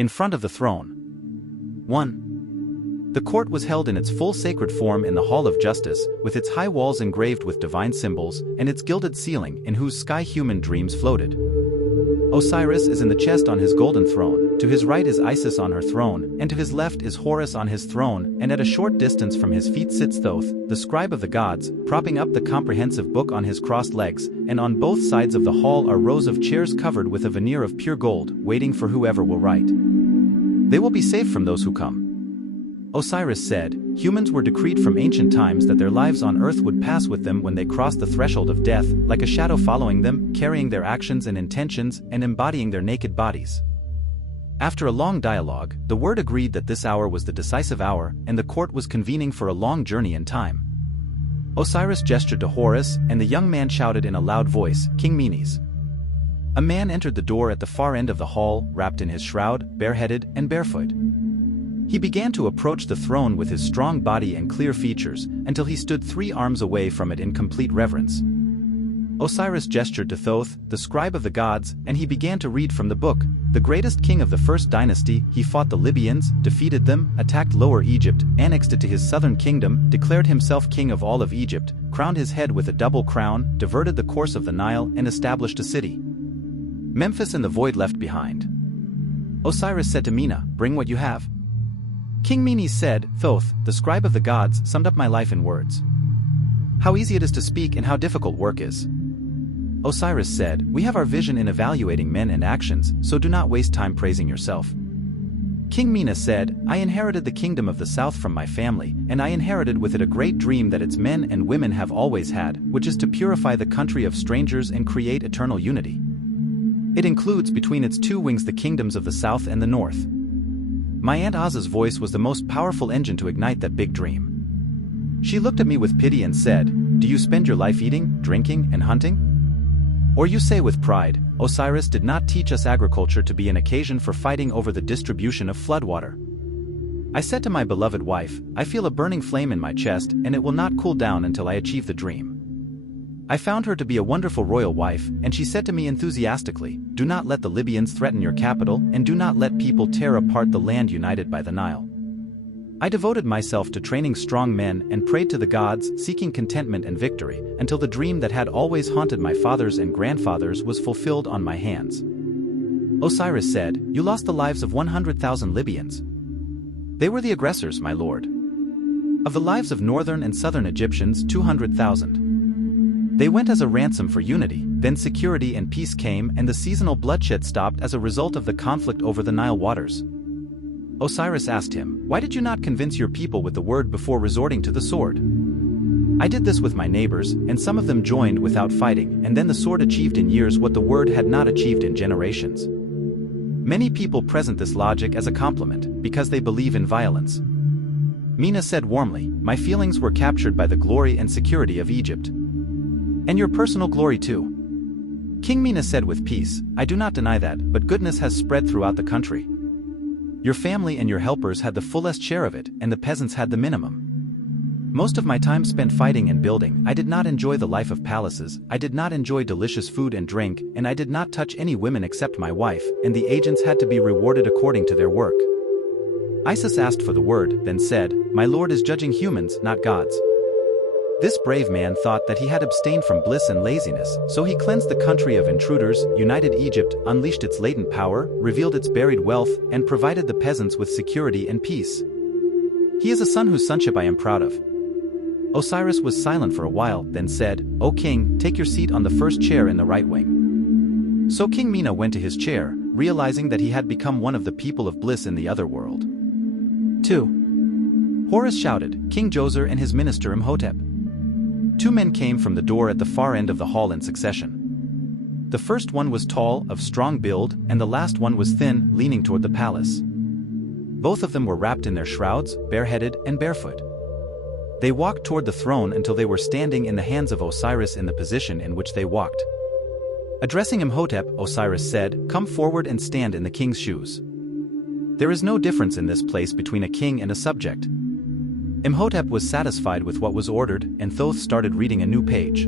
In front of the throne. 1. The court was held in its full sacred form in the Hall of Justice, with its high walls engraved with divine symbols, and its gilded ceiling, in whose sky human dreams floated. Osiris is in the chest on his golden throne, to his right is Isis on her throne, and to his left is Horus on his throne, and at a short distance from his feet sits Thoth, the scribe of the gods, propping up the comprehensive book on his crossed legs, and on both sides of the hall are rows of chairs covered with a veneer of pure gold, waiting for whoever will write. They will be safe from those who come. Osiris said, humans were decreed from ancient times that their lives on earth would pass with them when they crossed the threshold of death, like a shadow following them, carrying their actions and intentions, and embodying their naked bodies. After a long dialogue, the word agreed that this hour was the decisive hour, and the court was convening for a long journey in time. Osiris gestured to Horus, and the young man shouted in a loud voice, King Menes. A man entered the door at the far end of the hall, wrapped in his shroud, bareheaded, and barefoot. He began to approach the throne with his strong body and clear features, until he stood 3 arms away from it in complete reverence. Osiris gestured to Thoth, the scribe of the gods, and he began to read from the book. The greatest king of the first dynasty, he fought the Libyans, defeated them, attacked Lower Egypt, annexed it to his southern kingdom, declared himself king of all of Egypt, crowned his head with a double crown, diverted the course of the Nile, and established a city. Memphis and the void left behind. Osiris said to Mena, bring what you have. King Menes said, Thoth, the scribe of the gods, summed up my life in words. How easy it is to speak and how difficult work is. Osiris said, we have our vision in evaluating men and actions, so do not waste time praising yourself. King Menes said, I inherited the kingdom of the south from my family, and I inherited with it a great dream that its men and women have always had, which is to purify the country of strangers and create eternal unity. It includes between its 2 wings the kingdoms of the south and the north. My Aunt Oz's voice was the most powerful engine to ignite that big dream. She looked at me with pity and said, do you spend your life eating, drinking, and hunting? Or you say with pride, Osiris did not teach us agriculture to be an occasion for fighting over the distribution of floodwater. I said to my beloved wife, I feel a burning flame in my chest, and it will not cool down until I achieve the dream. I found her to be a wonderful royal wife, and she said to me enthusiastically, do not let the Libyans threaten your capital, and do not let people tear apart the land united by the Nile. I devoted myself to training strong men and prayed to the gods, seeking contentment and victory, until the dream that had always haunted my fathers and grandfathers was fulfilled on my hands. Osiris said, you lost the lives of 100,000 Libyans. They were the aggressors, my lord. Of the lives of northern and southern Egyptians, 200,000. They went as a ransom for unity, then security and peace came, and the seasonal bloodshed stopped as a result of the conflict over the Nile waters. Osiris asked him, why did you not convince your people with the word before resorting to the sword? I did this with my neighbors, and some of them joined without fighting, and then the sword achieved in years what the word had not achieved in generations. Many people present this logic as a compliment, because they believe in violence. Mena said warmly, my feelings were captured by the glory and security of Egypt. And your personal glory too. King Menes said with peace, I do not deny that, but goodness has spread throughout the country. Your family and your helpers had the fullest share of it, and the peasants had the minimum. Most of my time spent fighting and building. I did not enjoy the life of palaces, I did not enjoy delicious food and drink, and I did not touch any women except my wife, and the agents had to be rewarded according to their work. Isis asked for the word, then said, my lord is judging humans, not gods. This brave man thought that he had abstained from bliss and laziness, so he cleansed the country of intruders, united Egypt, unleashed its latent power, revealed its buried wealth, and provided the peasants with security and peace. He is a son whose sonship I am proud of. Osiris was silent for a while, then said, O king, take your seat on the first chair in the right wing. So King Mena went to his chair, realizing that he had become one of the people of bliss in the other world. 2. Horus shouted, King Djoser and his minister Imhotep. 2 men came from the door at the far end of the hall in succession. The first one was tall, of strong build, and the last one was thin, leaning toward the palace. Both of them were wrapped in their shrouds, bareheaded and barefoot. They walked toward the throne until they were standing in the hands of Osiris in the position in which they walked. Addressing Imhotep, Osiris said, Come forward and stand in the king's shoes. There is no difference in this place between a king and a subject. Imhotep was satisfied with what was ordered, and Thoth started reading a new page.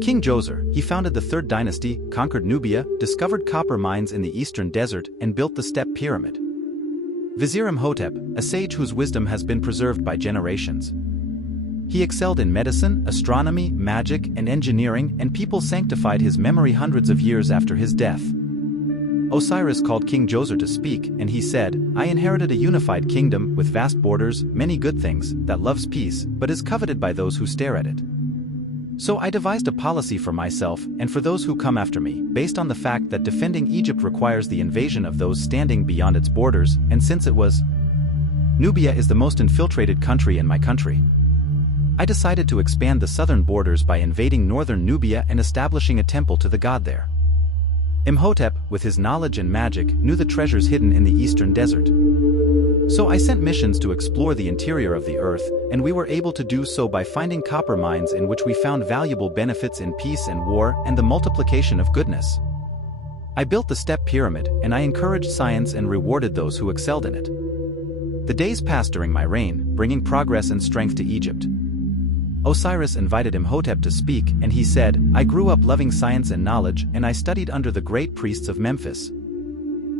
King Djoser, he founded the Third Dynasty, conquered Nubia, discovered copper mines in the Eastern Desert, and built the Step Pyramid. Vizier Imhotep, a sage whose wisdom has been preserved by generations. He excelled in medicine, astronomy, magic, and engineering, and people sanctified his memory hundreds of years after his death. Osiris called King Djoser to speak, and he said, "I inherited a unified kingdom with vast borders, many good things, that loves peace, but is coveted by those who stare at it. So I devised a policy for myself and for those who come after me, based on the fact that defending Egypt requires the invasion of those standing beyond its borders, and since it was Nubia is the most infiltrated country in my country. I decided to expand the southern borders by invading northern Nubia and establishing a temple to the god there. Imhotep, with his knowledge and magic, knew the treasures hidden in the eastern desert. So I sent missions to explore the interior of the earth, and we were able to do so by finding copper mines in which we found valuable benefits in peace and war and the multiplication of goodness. I built the Step Pyramid, and I encouraged science and rewarded those who excelled in it. The days passed during my reign, bringing progress and strength to Egypt. Osiris invited Imhotep to speak, and he said, "I grew up loving science and knowledge, and I studied under the great priests of Memphis.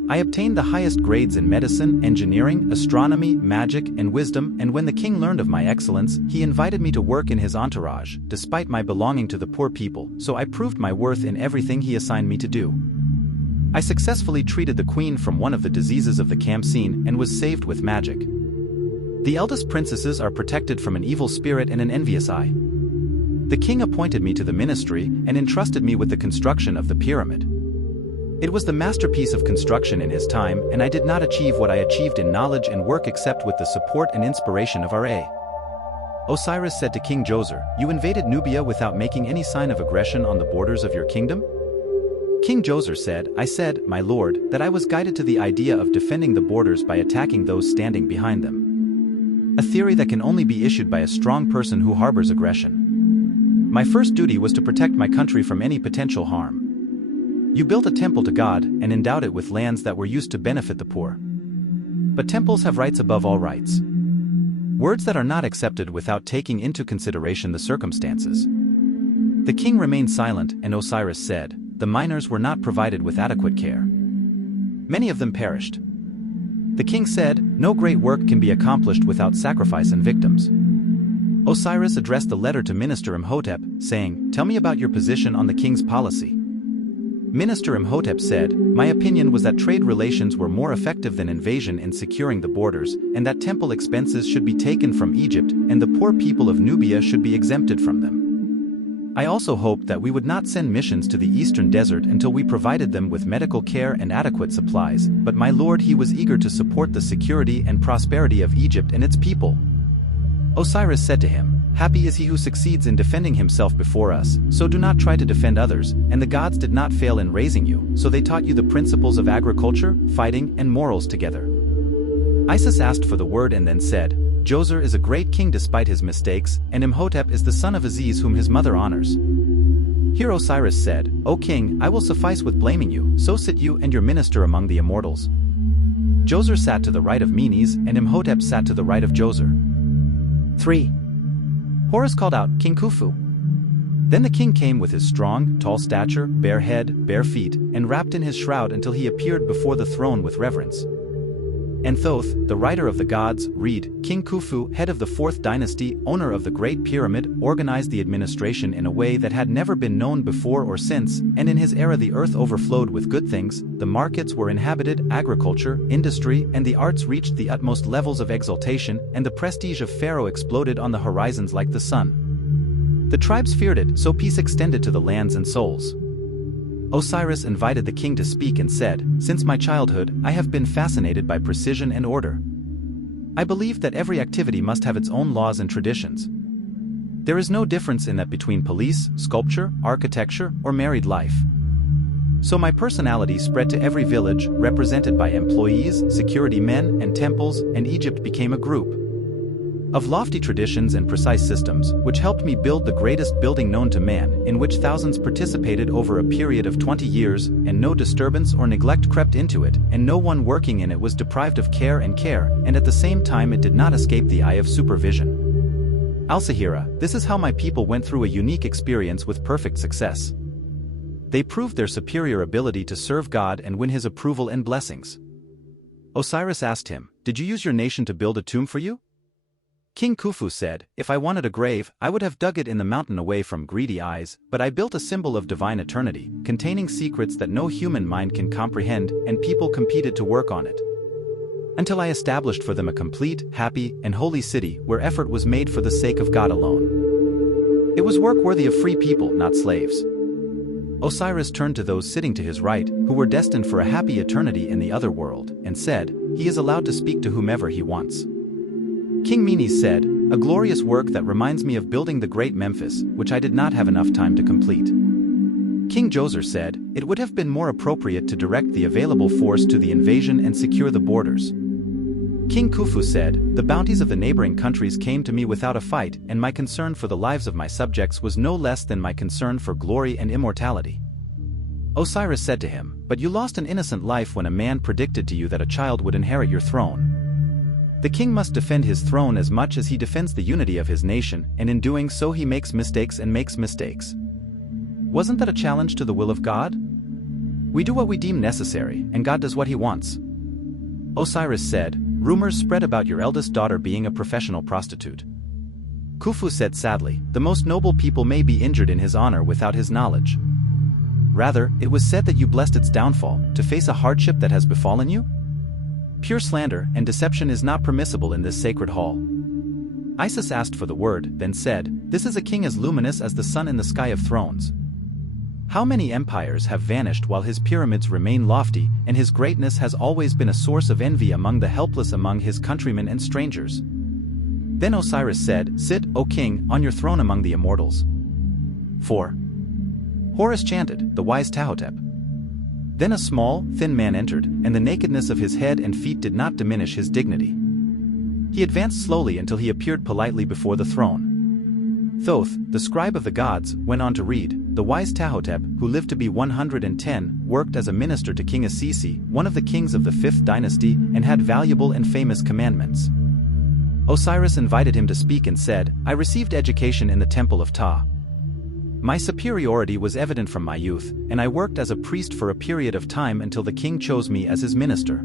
I obtained the highest grades in medicine, engineering, astronomy, magic, and wisdom, and when the king learned of my excellence, he invited me to work in his entourage, despite my belonging to the poor people, so I proved my worth in everything he assigned me to do. I successfully treated the queen from one of the diseases of the Khamsin and was saved with magic. The eldest princesses are protected from an evil spirit and an envious eye. The king appointed me to the ministry and entrusted me with the construction of the pyramid. It was the masterpiece of construction in his time, and I did not achieve what I achieved in knowledge and work except with the support and inspiration of Ra." Osiris said to King Djoser, "You invaded Nubia without making any sign of aggression on the borders of your kingdom?" King Djoser said, "I said, my lord, that I was guided to the idea of defending the borders by attacking those standing behind them. A theory that can only be issued by a strong person who harbors aggression. My first duty was to protect my country from any potential harm. You built a temple to God and endowed it with lands that were used to benefit the poor. But temples have rights above all rights. Words that are not accepted without taking into consideration the circumstances." The king remained silent, and Osiris said, "The miners were not provided with adequate care. Many of them perished." The king said, "No great work can be accomplished without sacrifice and victims." Osiris addressed the letter to Minister Imhotep, saying, "Tell me about your position on the king's policy." Minister Imhotep said, "My opinion was that trade relations were more effective than invasion in securing the borders, and that temple expenses should be taken from Egypt, and the poor people of Nubia should be exempted from them. I also hoped that we would not send missions to the eastern desert until we provided them with medical care and adequate supplies, but my lord, he was eager to support the security and prosperity of Egypt and its people." Osiris said to him, "Happy is he who succeeds in defending himself before us, so do not try to defend others, and the gods did not fail in raising you, so they taught you the principles of agriculture, fighting, and morals together." Isis asked for the word and then said, "Djoser is a great king despite his mistakes, and Imhotep is the son of Aziz whom his mother honors." Here Osiris said, "O king, I will suffice with blaming you, so sit you and your minister among the immortals." Djoser sat to the right of Menes, and Imhotep sat to the right of Djoser. 3. Horus called out, "King Khufu." Then the king came with his strong, tall stature, bare head, bare feet, and wrapped in his shroud until he appeared before the throne with reverence. And Thoth, the writer of the gods, read, King Khufu, head of the Fourth Dynasty, owner of the Great Pyramid, organized the administration in a way that had never been known before or since, and in his era the earth overflowed with good things, the markets were inhabited, agriculture, industry, and the arts reached the utmost levels of exaltation, and the prestige of Pharaoh exploded on the horizons like the sun. The tribes feared it, so peace extended to the lands and souls. Osiris invited the king to speak and said, "Since my childhood, I have been fascinated by precision and order. I believe that every activity must have its own laws and traditions. There is no difference in that between police, sculpture, architecture, or married life. So my personality spread to every village, represented by employees, security men, and temples, and Egypt became a group of lofty traditions and precise systems, which helped me build the greatest building known to man, in which thousands participated over a period of 20 years, and no disturbance or neglect crept into it, and no one working in it was deprived of care, and at the same time it did not escape the eye of supervision. Al-Sahira, this is how my people went through a unique experience with perfect success. They proved their superior ability to serve God and win his approval and blessings. Osiris asked him, "Did you use your nation to build a tomb for you?" King Khufu said, "If I wanted a grave, I would have dug it in the mountain away from greedy eyes, but I built a symbol of divine eternity, containing secrets that no human mind can comprehend, and people competed to work on it. Until I established for them a complete, happy, and holy city where effort was made for the sake of God alone. It was work worthy of free people, not slaves." Osiris turned to those sitting to his right, who were destined for a happy eternity in the other world, and said, "He is allowed to speak to whomever he wants." King Menes said, "A glorious work that reminds me of building the great Memphis, which I did not have enough time to complete." King Djoser said, "It would have been more appropriate to direct the available force to the invasion and secure the borders." King Khufu said, "The bounties of the neighboring countries came to me without a fight, and my concern for the lives of my subjects was no less than my concern for glory and immortality." Osiris said to him, "But you lost an innocent life when a man predicted to you that a child would inherit your throne. The king must defend his throne as much as he defends the unity of his nation, and in doing so he makes mistakes and makes mistakes. Wasn't that a challenge to the will of God? We do what we deem necessary, and God does what he wants." Osiris said, "Rumors spread about your eldest daughter being a professional prostitute." Khufu said sadly, "The most noble people may be injured in his honor without his knowledge. Rather, it was said that you blessed its downfall, to face a hardship that has befallen you? Pure slander and deception is not permissible in this sacred hall." Isis asked for the word, then said, "This is a king as luminous as the sun in the sky of thrones. How many empires have vanished while his pyramids remain lofty, and his greatness has always been a source of envy among the helpless, among his countrymen and strangers." Then Osiris said, "Sit, O king, on your throne among the immortals." 4. Horus chanted, "The wise Tahotep." Then a small, thin man entered, and the nakedness of his head and feet did not diminish his dignity. He advanced slowly until he appeared politely before the throne. Thoth, the scribe of the gods, went on to read, "The wise Tahotep, who lived to be 110, worked as a minister to King Assisi, one of the kings of the 5th dynasty, and had valuable and famous commandments." Osiris invited him to speak and said, "I received education in the temple of Ptah. My superiority was evident from my youth, and I worked as a priest for a period of time until the king chose me as his minister.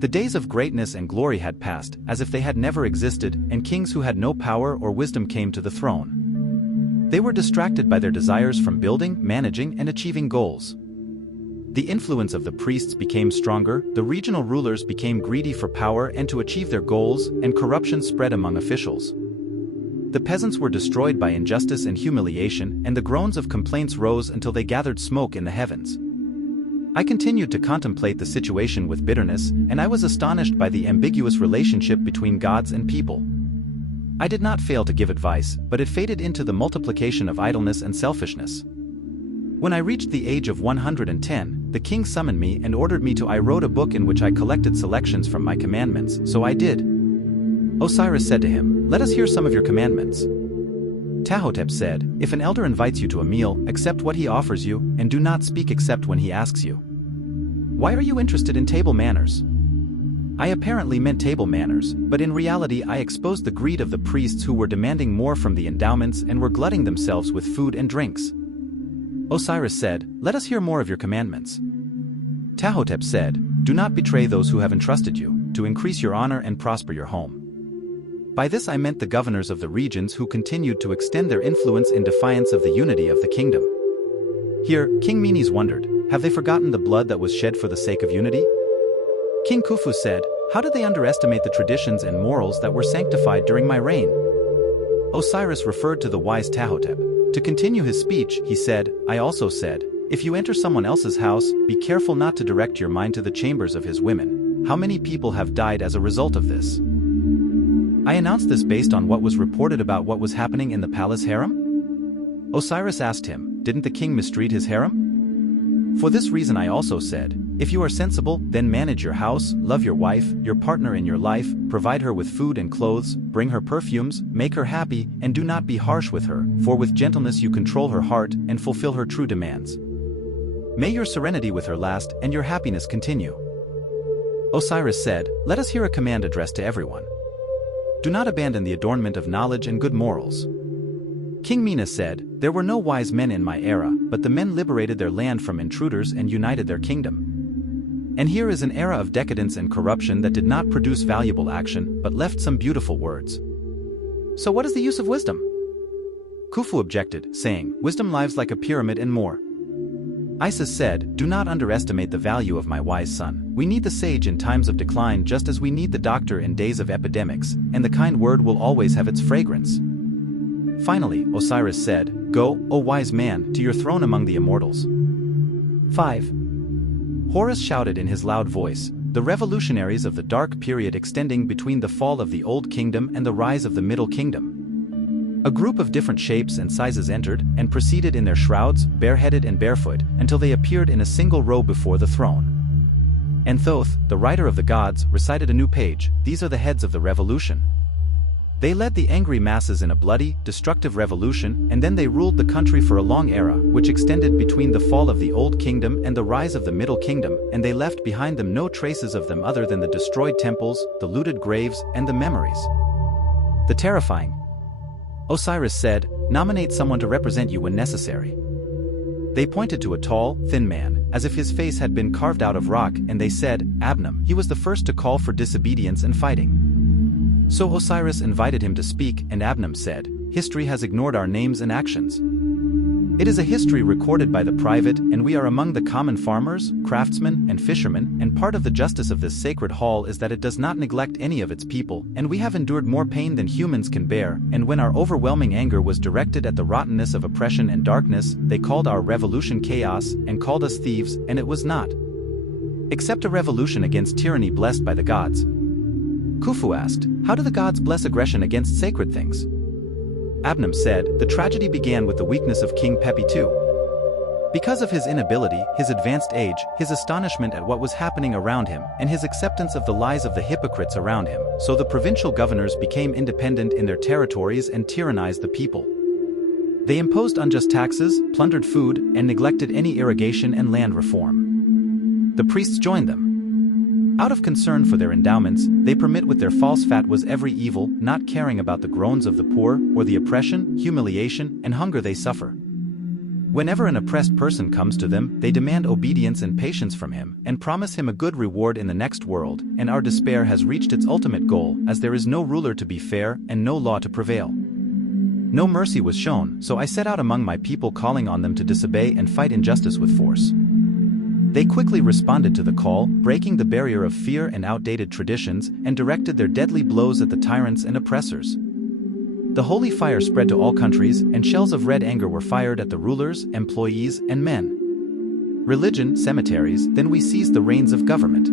The days of greatness and glory had passed, as if they had never existed, and kings who had no power or wisdom came to the throne. They were distracted by their desires from building, managing, and achieving goals. The influence of the priests became stronger, the regional rulers became greedy for power and to achieve their goals, and corruption spread among officials. The peasants were destroyed by injustice and humiliation, and the groans of complaints rose until they gathered smoke in the heavens. I continued to contemplate the situation with bitterness, and I was astonished by the ambiguous relationship between gods and people. I did not fail to give advice, but it faded into the multiplication of idleness and selfishness. When I reached the age of 110, the king summoned me and ordered me to write a book in which I collected selections from my commandments, so I did. Osiris said to him, "Let us hear some of your commandments." Tahotep said, "If an elder invites you to a meal, accept what he offers you, and do not speak except when he asks you." "Why are you interested in table manners?" I apparently meant table manners, but in reality I exposed the greed of the priests who were demanding more from the endowments and were glutting themselves with food and drinks. Osiris said, "Let us hear more of your commandments." Tahotep said, "Do not betray those who have entrusted you, to increase your honor and prosper your home." By this I meant the governors of the regions who continued to extend their influence in defiance of the unity of the kingdom. Here, King Menes wondered, have they forgotten the blood that was shed for the sake of unity? King Khufu said, "How did they underestimate the traditions and morals that were sanctified during my reign?" Osiris referred to the wise Tahotep. To continue his speech, he said, "I also said, if you enter someone else's house, be careful not to direct your mind to the chambers of his women. How many people have died as a result of this?" I announced this based on what was reported about what was happening in the palace harem. Osiris asked him, "Didn't the king mistreat his harem?" For this reason I also said, if you are sensible, then manage your house, love your wife, your partner in your life, provide her with food and clothes, bring her perfumes, make her happy, and do not be harsh with her, for with gentleness you control her heart and fulfill her true demands. May your serenity with her last and your happiness continue. Osiris said, "Let us hear a command addressed to everyone." do not abandon the adornment of knowledge and good morals. King Mina said, there were no wise men in my era, but the men liberated their land from intruders and united their kingdom. And here is an era of decadence and corruption that did not produce valuable action, but left some beautiful words. So what is the use of wisdom? Khufu objected, saying, wisdom lives like a pyramid and more. Isis said, do not underestimate the value of my wise son. We need the sage in times of decline just as we need the doctor in days of epidemics, and the kind word will always have its fragrance. Finally, Osiris said, go, O wise man, to your throne among the immortals. 5. Horus shouted in his loud voice, the revolutionaries of the dark period extending between the fall of the Old Kingdom and the rise of the Middle Kingdom. A group of different shapes and sizes entered and proceeded in their shrouds, bareheaded and barefoot, until they appeared in a single row before the throne. And Thoth, the writer of the gods, recited a new page, these are the heads of the revolution. They led the angry masses in a bloody, destructive revolution, and then they ruled the country for a long era, which extended between the fall of the Old Kingdom and the rise of the Middle Kingdom, and they left behind them no traces of them other than the destroyed temples, the looted graves, and the memories. The terrifying. Osiris said, nominate someone to represent you when necessary. They pointed to a tall, thin man, as if his face had been carved out of rock, and they said, Abnam. He was the first to call for disobedience and fighting. So Osiris invited him to speak, and Abnam said, history has ignored our names and actions. It is a history recorded by the private, and we are among the common farmers, craftsmen, and fishermen, and part of the justice of this sacred hall is that it does not neglect any of its people, and we have endured more pain than humans can bear, and when our overwhelming anger was directed at the rottenness of oppression and darkness, they called our revolution chaos, and called us thieves, and it was not. Except a revolution against tyranny blessed by the gods. Khufu asked, how do the gods bless aggression against sacred things? Abnam said, the tragedy began with the weakness of King Pepi II. Because of his inability, his advanced age, his astonishment at what was happening around him, and his acceptance of the lies of the hypocrites around him, so the provincial governors became independent in their territories and tyrannized the people. They imposed unjust taxes, plundered food, and neglected any irrigation and land reform. The priests joined them. Out of concern for their endowments, they permit with their false fatwas every evil, not caring about the groans of the poor, or the oppression, humiliation, and hunger they suffer. Whenever an oppressed person comes to them, they demand obedience and patience from him, and promise him a good reward in the next world, and our despair has reached its ultimate goal, as there is no ruler to be fair, and no law to prevail. No mercy was shown, so I set out among my people calling on them to disobey and fight injustice with force. They quickly responded to the call, breaking the barrier of fear and outdated traditions, and directed their deadly blows at the tyrants and oppressors. The holy fire spread to all countries, and shells of red anger were fired at the rulers, employees, and men. Religion, cemeteries, then we seized the reins of government.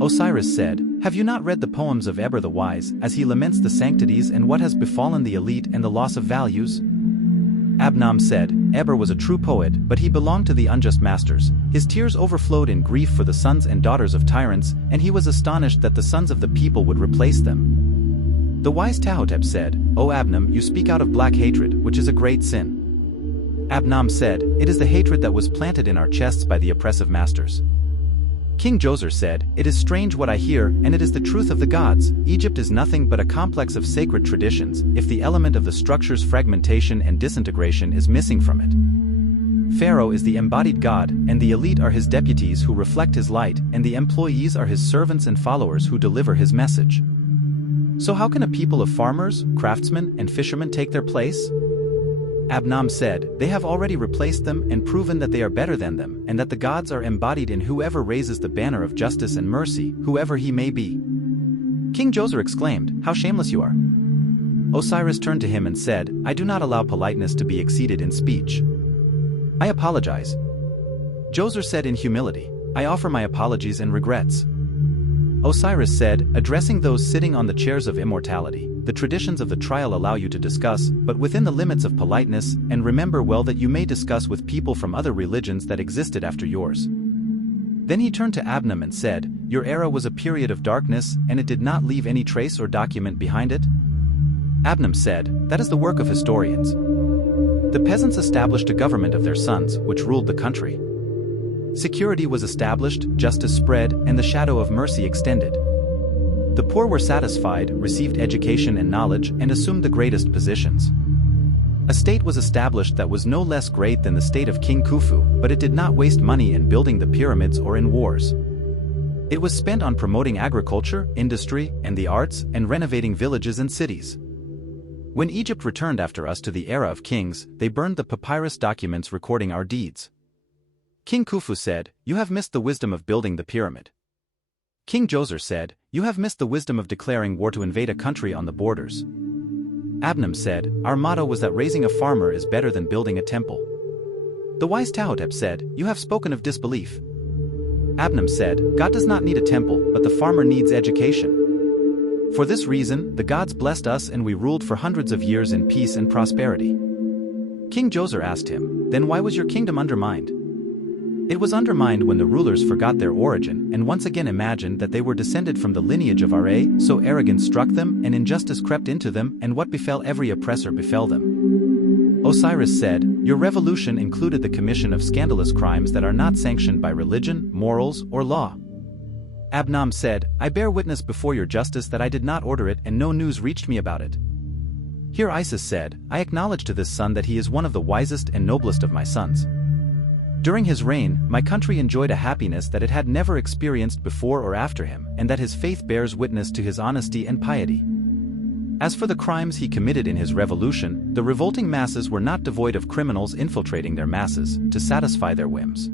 Osiris said, have you not read the poems of Eber the Wise, as he laments the sanctities and what has befallen the elite and the loss of values? Abnam said, Eber was a true poet, but he belonged to the unjust masters. His tears overflowed in grief for the sons and daughters of tyrants, and he was astonished that the sons of the people would replace them. The wise Tahotep said, O Abnam, you speak out of black hatred, which is a great sin. Abnam said, it is the hatred that was planted in our chests by the oppressive masters. King Djoser said, it is strange what I hear, and it is the truth of the gods. Egypt is nothing but a complex of sacred traditions, if the element of the structure's fragmentation and disintegration is missing from it. Pharaoh is the embodied god, and the elite are his deputies who reflect his light, and the employees are his servants and followers who deliver his message. So how can a people of farmers, craftsmen, and fishermen take their place? Abnam said, they have already replaced them and proven that they are better than them, and that the gods are embodied in whoever raises the banner of justice and mercy, whoever he may be. King Djoser exclaimed, how shameless you are. Osiris turned to him and said, I do not allow politeness to be exceeded in speech. I apologize. Djoser said in humility, I offer my apologies and regrets. Osiris said, addressing those sitting on the chairs of immortality, the traditions of the trial allow you to discuss, but within the limits of politeness, and remember well that you may discuss with people from other religions that existed after yours. Then he turned to Abnam and said, your era was a period of darkness, and it did not leave any trace or document behind it? Abnam said, that is the work of historians. The peasants established a government of their sons, which ruled the country. Security was established, justice spread, and the shadow of mercy extended. The poor were satisfied, received education and knowledge, and assumed the greatest positions. A state was established that was no less great than the state of King Khufu, but it did not waste money in building the pyramids or in wars. It was spent on promoting agriculture, industry, and the arts, and renovating villages and cities. When Egypt returned after us to the era of kings, they burned the papyrus documents recording our deeds. King Khufu said, "You have missed the wisdom of building the pyramid." King Djoser said, "You have missed the wisdom of declaring war to invade a country on the borders." Abnam said, "Our motto was that raising a farmer is better than building a temple." The wise Tahotep said, "You have spoken of disbelief." Abnam said, "God does not need a temple, but the farmer needs education." For this reason, the gods blessed us and we ruled for hundreds of years in peace and prosperity. King Djoser asked him, "Then why was your kingdom undermined?" It was undermined when the rulers forgot their origin and once again imagined that they were descended from the lineage of Ra, so arrogance struck them and injustice crept into them, and what befell every oppressor befell them. Osiris said, "Your revolution included the commission of scandalous crimes that are not sanctioned by religion, morals, or law." Abnam said, "I bear witness before your justice that I did not order it and no news reached me about it." Here Isis said, "I acknowledge to this son that he is one of the wisest and noblest of my sons. During his reign, my country enjoyed a happiness that it had never experienced before or after him, and that his faith bears witness to his honesty and piety. As for the crimes he committed in his revolution, the revolting masses were not devoid of criminals infiltrating their masses to satisfy their whims."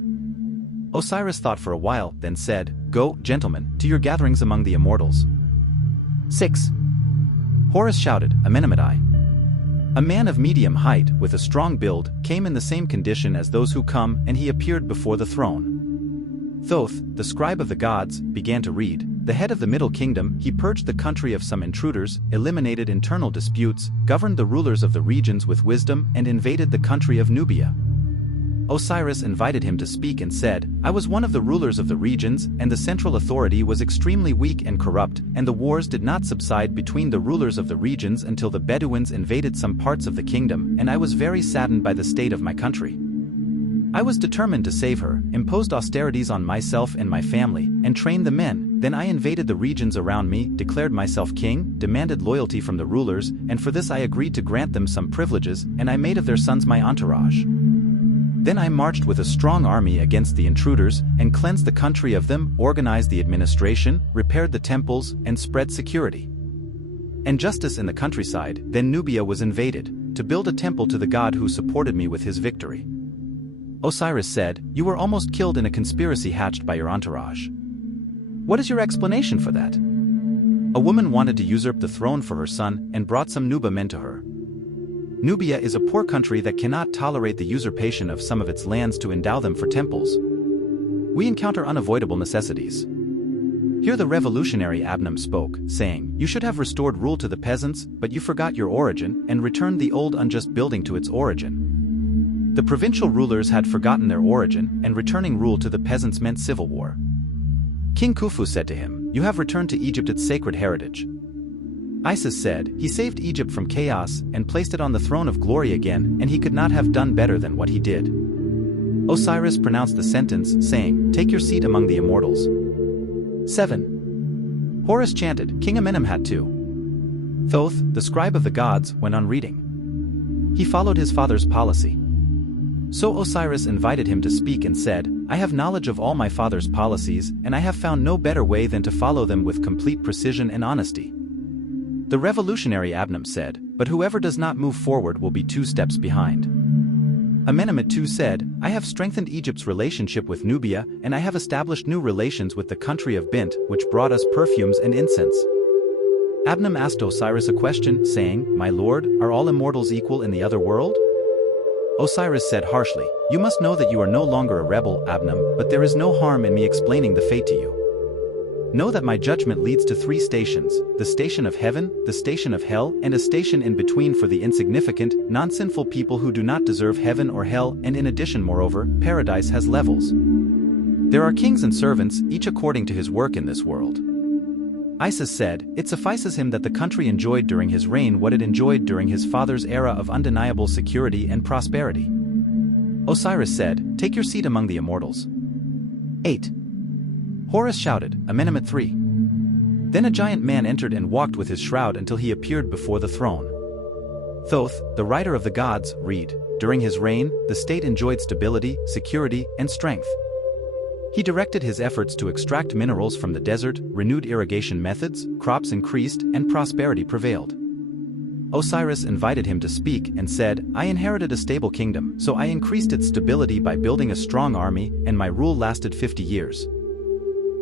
Osiris thought for a while, then said, "Go, gentlemen, to your gatherings among the immortals." 6. Horus shouted, "Amenemhati!" A man of medium height, with a strong build, came in the same condition as those who come, and he appeared before the throne. Thoth, the scribe of the gods, began to read. The head of the Middle Kingdom, he purged the country of some intruders, eliminated internal disputes, governed the rulers of the regions with wisdom, and invaded the country of Nubia. Osiris invited him to speak and said, "I was one of the rulers of the regions, and the central authority was extremely weak and corrupt, and the wars did not subside between the rulers of the regions until the Bedouins invaded some parts of the kingdom, and I was very saddened by the state of my country. I was determined to save her, imposed austerities on myself and my family, and trained the men. Then I invaded the regions around me, declared myself king, demanded loyalty from the rulers, and for this I agreed to grant them some privileges, and I made of their sons my entourage. Then I marched with a strong army against the intruders, and cleansed the country of them, organized the administration, repaired the temples, and spread security and justice in the countryside. Then Nubia was invaded, to build a temple to the god who supported me with his victory." Osiris said, "You were almost killed in a conspiracy hatched by your entourage. What is your explanation for that?" A woman wanted to usurp the throne for her son, and brought some Nuba men to her. Nubia is a poor country that cannot tolerate the usurpation of some of its lands to endow them for temples. We encounter unavoidable necessities. Here the revolutionary Abnam spoke, saying, "You should have restored rule to the peasants, but you forgot your origin, and returned the old unjust building to its origin." The provincial rulers had forgotten their origin, and returning rule to the peasants meant civil war. King Khufu said to him, "You have returned to Egypt its sacred heritage." Isis said, "He saved Egypt from chaos, and placed it on the throne of glory again, and he could not have done better than what he did." Osiris pronounced the sentence, saying, "Take your seat among the immortals." 7. Horus chanted, "King Amenemhat II." Thoth, the scribe of the gods, went on reading. He followed his father's policy. So Osiris invited him to speak and said, "I have knowledge of all my father's policies, and I have found no better way than to follow them with complete precision and honesty." The revolutionary Abnam said, "But whoever does not move forward will be 2 steps behind." Amenemhat II said, "I have strengthened Egypt's relationship with Nubia, and I have established new relations with the country of Bint, which brought us perfumes and incense." Abnam asked Osiris a question, saying, "My lord, are all immortals equal in the other world?" Osiris said harshly, "You must know that you are no longer a rebel, Abnam, but there is no harm in me explaining the fate to you. Know that my judgment leads to 3 stations, the station of heaven, the station of hell, and a station in between for the insignificant, non-sinful people who do not deserve heaven or hell, and in addition moreover, paradise has levels. There are kings and servants, each according to his work in this world." Isis said, "It suffices him that the country enjoyed during his reign what it enjoyed during his father's era of undeniable security and prosperity." Osiris said, "Take your seat among the immortals." 8. Horus shouted, "Amenemhat III!" Then a giant man entered and walked with his shroud until he appeared before the throne. Thoth, the rider of the gods, read, during his reign, the state enjoyed stability, security, and strength. He directed his efforts to extract minerals from the desert, renewed irrigation methods, crops increased, and prosperity prevailed. Osiris invited him to speak and said, I inherited a stable kingdom, so I increased its stability by building a strong army, and my rule lasted 50 years.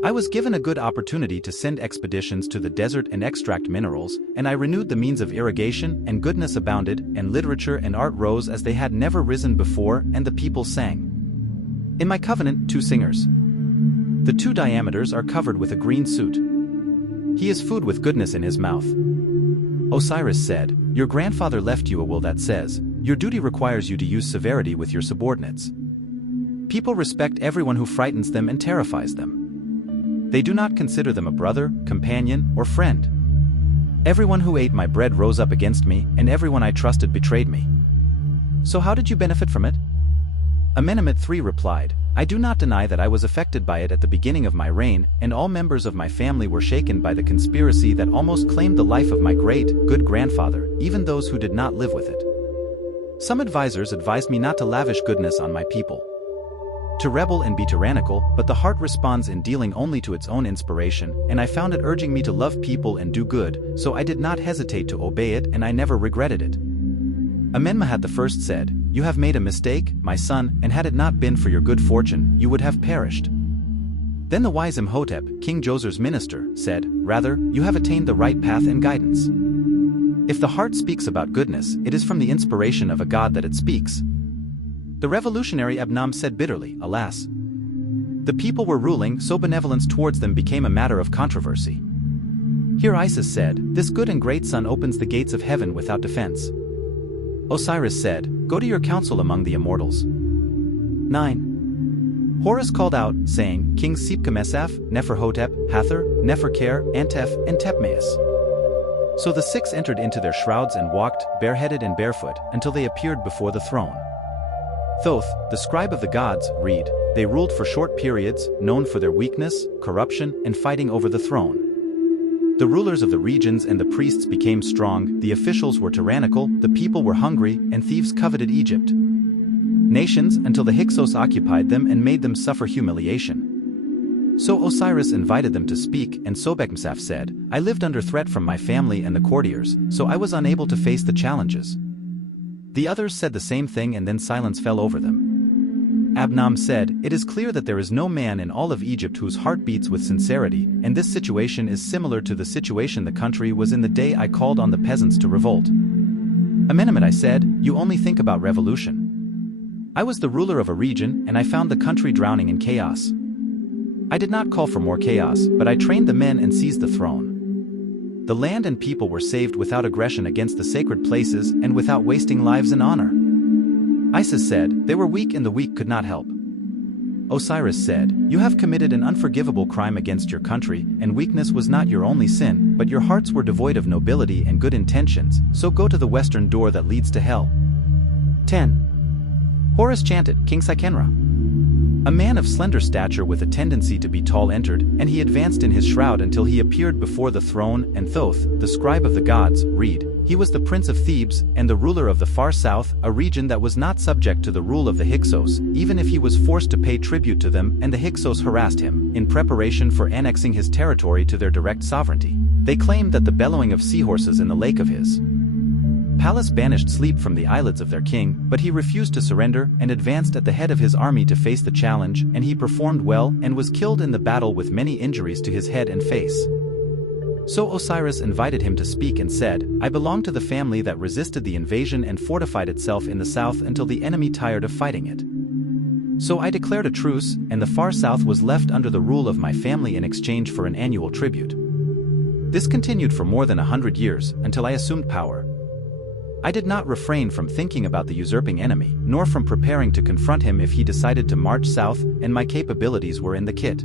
I was given a good opportunity to send expeditions to the desert and extract minerals, and I renewed the means of irrigation, and goodness abounded, and literature and art rose as they had never risen before, and the people sang. In my covenant, 2 singers. The 2 diameters are covered with a green suit. He is food with goodness in his mouth. Osiris said, your grandfather left you a will that says, your duty requires you to use severity with your subordinates. People respect everyone who frightens them and terrifies them. They do not consider them a brother, companion, or friend. Everyone who ate my bread rose up against me, and everyone I trusted betrayed me. So how did you benefit from it? Amenemhat III replied, I do not deny that I was affected by it at the beginning of my reign, and all members of my family were shaken by the conspiracy that almost claimed the life of my great, good grandfather, even those who did not live with it. Some advisors advised me not to lavish goodness on my people, to rebel and be tyrannical, but the heart responds in dealing only to its own inspiration, and I found it urging me to love people and do good, so I did not hesitate to obey it, and I never regretted it. Amenemhat I said, you have made a mistake, my son, and had it not been for your good fortune, you would have perished. Then the wise Imhotep, King Djoser's minister, said, rather, you have attained the right path and guidance. If the heart speaks about goodness, it is from the inspiration of a god that it speaks. The revolutionary Abnam said bitterly, alas. The people were ruling, so benevolence towards them became a matter of controversy. Here Isis said, this good and great son opens the gates of heaven without defense. Osiris said, go to your council among the immortals. 9. Horus called out, saying, Kings Sepkemesaf, Neferhotep, Hathor, Neferker, Antef, and Tepmaeus. So the 6 entered into their shrouds and walked, bareheaded and barefoot, until they appeared before the throne. Thoth, the scribe of the gods, read, they ruled for short periods, known for their weakness, corruption, and fighting over the throne. The rulers of the regions and the priests became strong, the officials were tyrannical, the people were hungry, and thieves coveted Egypt. Nations, until the Hyksos occupied them and made them suffer humiliation. So Osiris invited them to speak, and Sobekmsaf said, I lived under threat from my family and the courtiers, so I was unable to face the challenges. The others said the same thing, and then silence fell over them. Abnam said, it is clear that there is no man in all of Egypt whose heart beats with sincerity, and this situation is similar to the situation the country was in the day I called on the peasants to revolt. Amenemhat I said, you only think about revolution. I was the ruler of a region, and I found the country drowning in chaos. I did not call for more chaos, but I trained the men and seized the throne. The land and people were saved without aggression against the sacred places and without wasting lives and honor. Isis said, they were weak and the weak could not help. Osiris said, you have committed an unforgivable crime against your country, and weakness was not your only sin, but your hearts were devoid of nobility and good intentions, so go to the western door that leads to hell. 10. Horus chanted, King Sykenra. A man of slender stature with a tendency to be tall entered, and he advanced in his shroud until he appeared before the throne, and Thoth, the scribe of the gods, read, he was the prince of Thebes, and the ruler of the far south, a region that was not subject to the rule of the Hyksos, even if he was forced to pay tribute to them, and the Hyksos harassed him, in preparation for annexing his territory to their direct sovereignty. They claimed that the bellowing of seahorses in the lake of his palace banished sleep from the eyelids of their king, but he refused to surrender and advanced at the head of his army to face the challenge, and he performed well and was killed in the battle with many injuries to his head and face. So Osiris invited him to speak and said, I belong to the family that resisted the invasion and fortified itself in the south until the enemy tired of fighting it. So I declared a truce, and the far south was left under the rule of my family in exchange for an annual tribute. This continued for more than 100 years, until I assumed power. I did not refrain from thinking about the usurping enemy, nor from preparing to confront him if he decided to march south, and my capabilities were in the kit.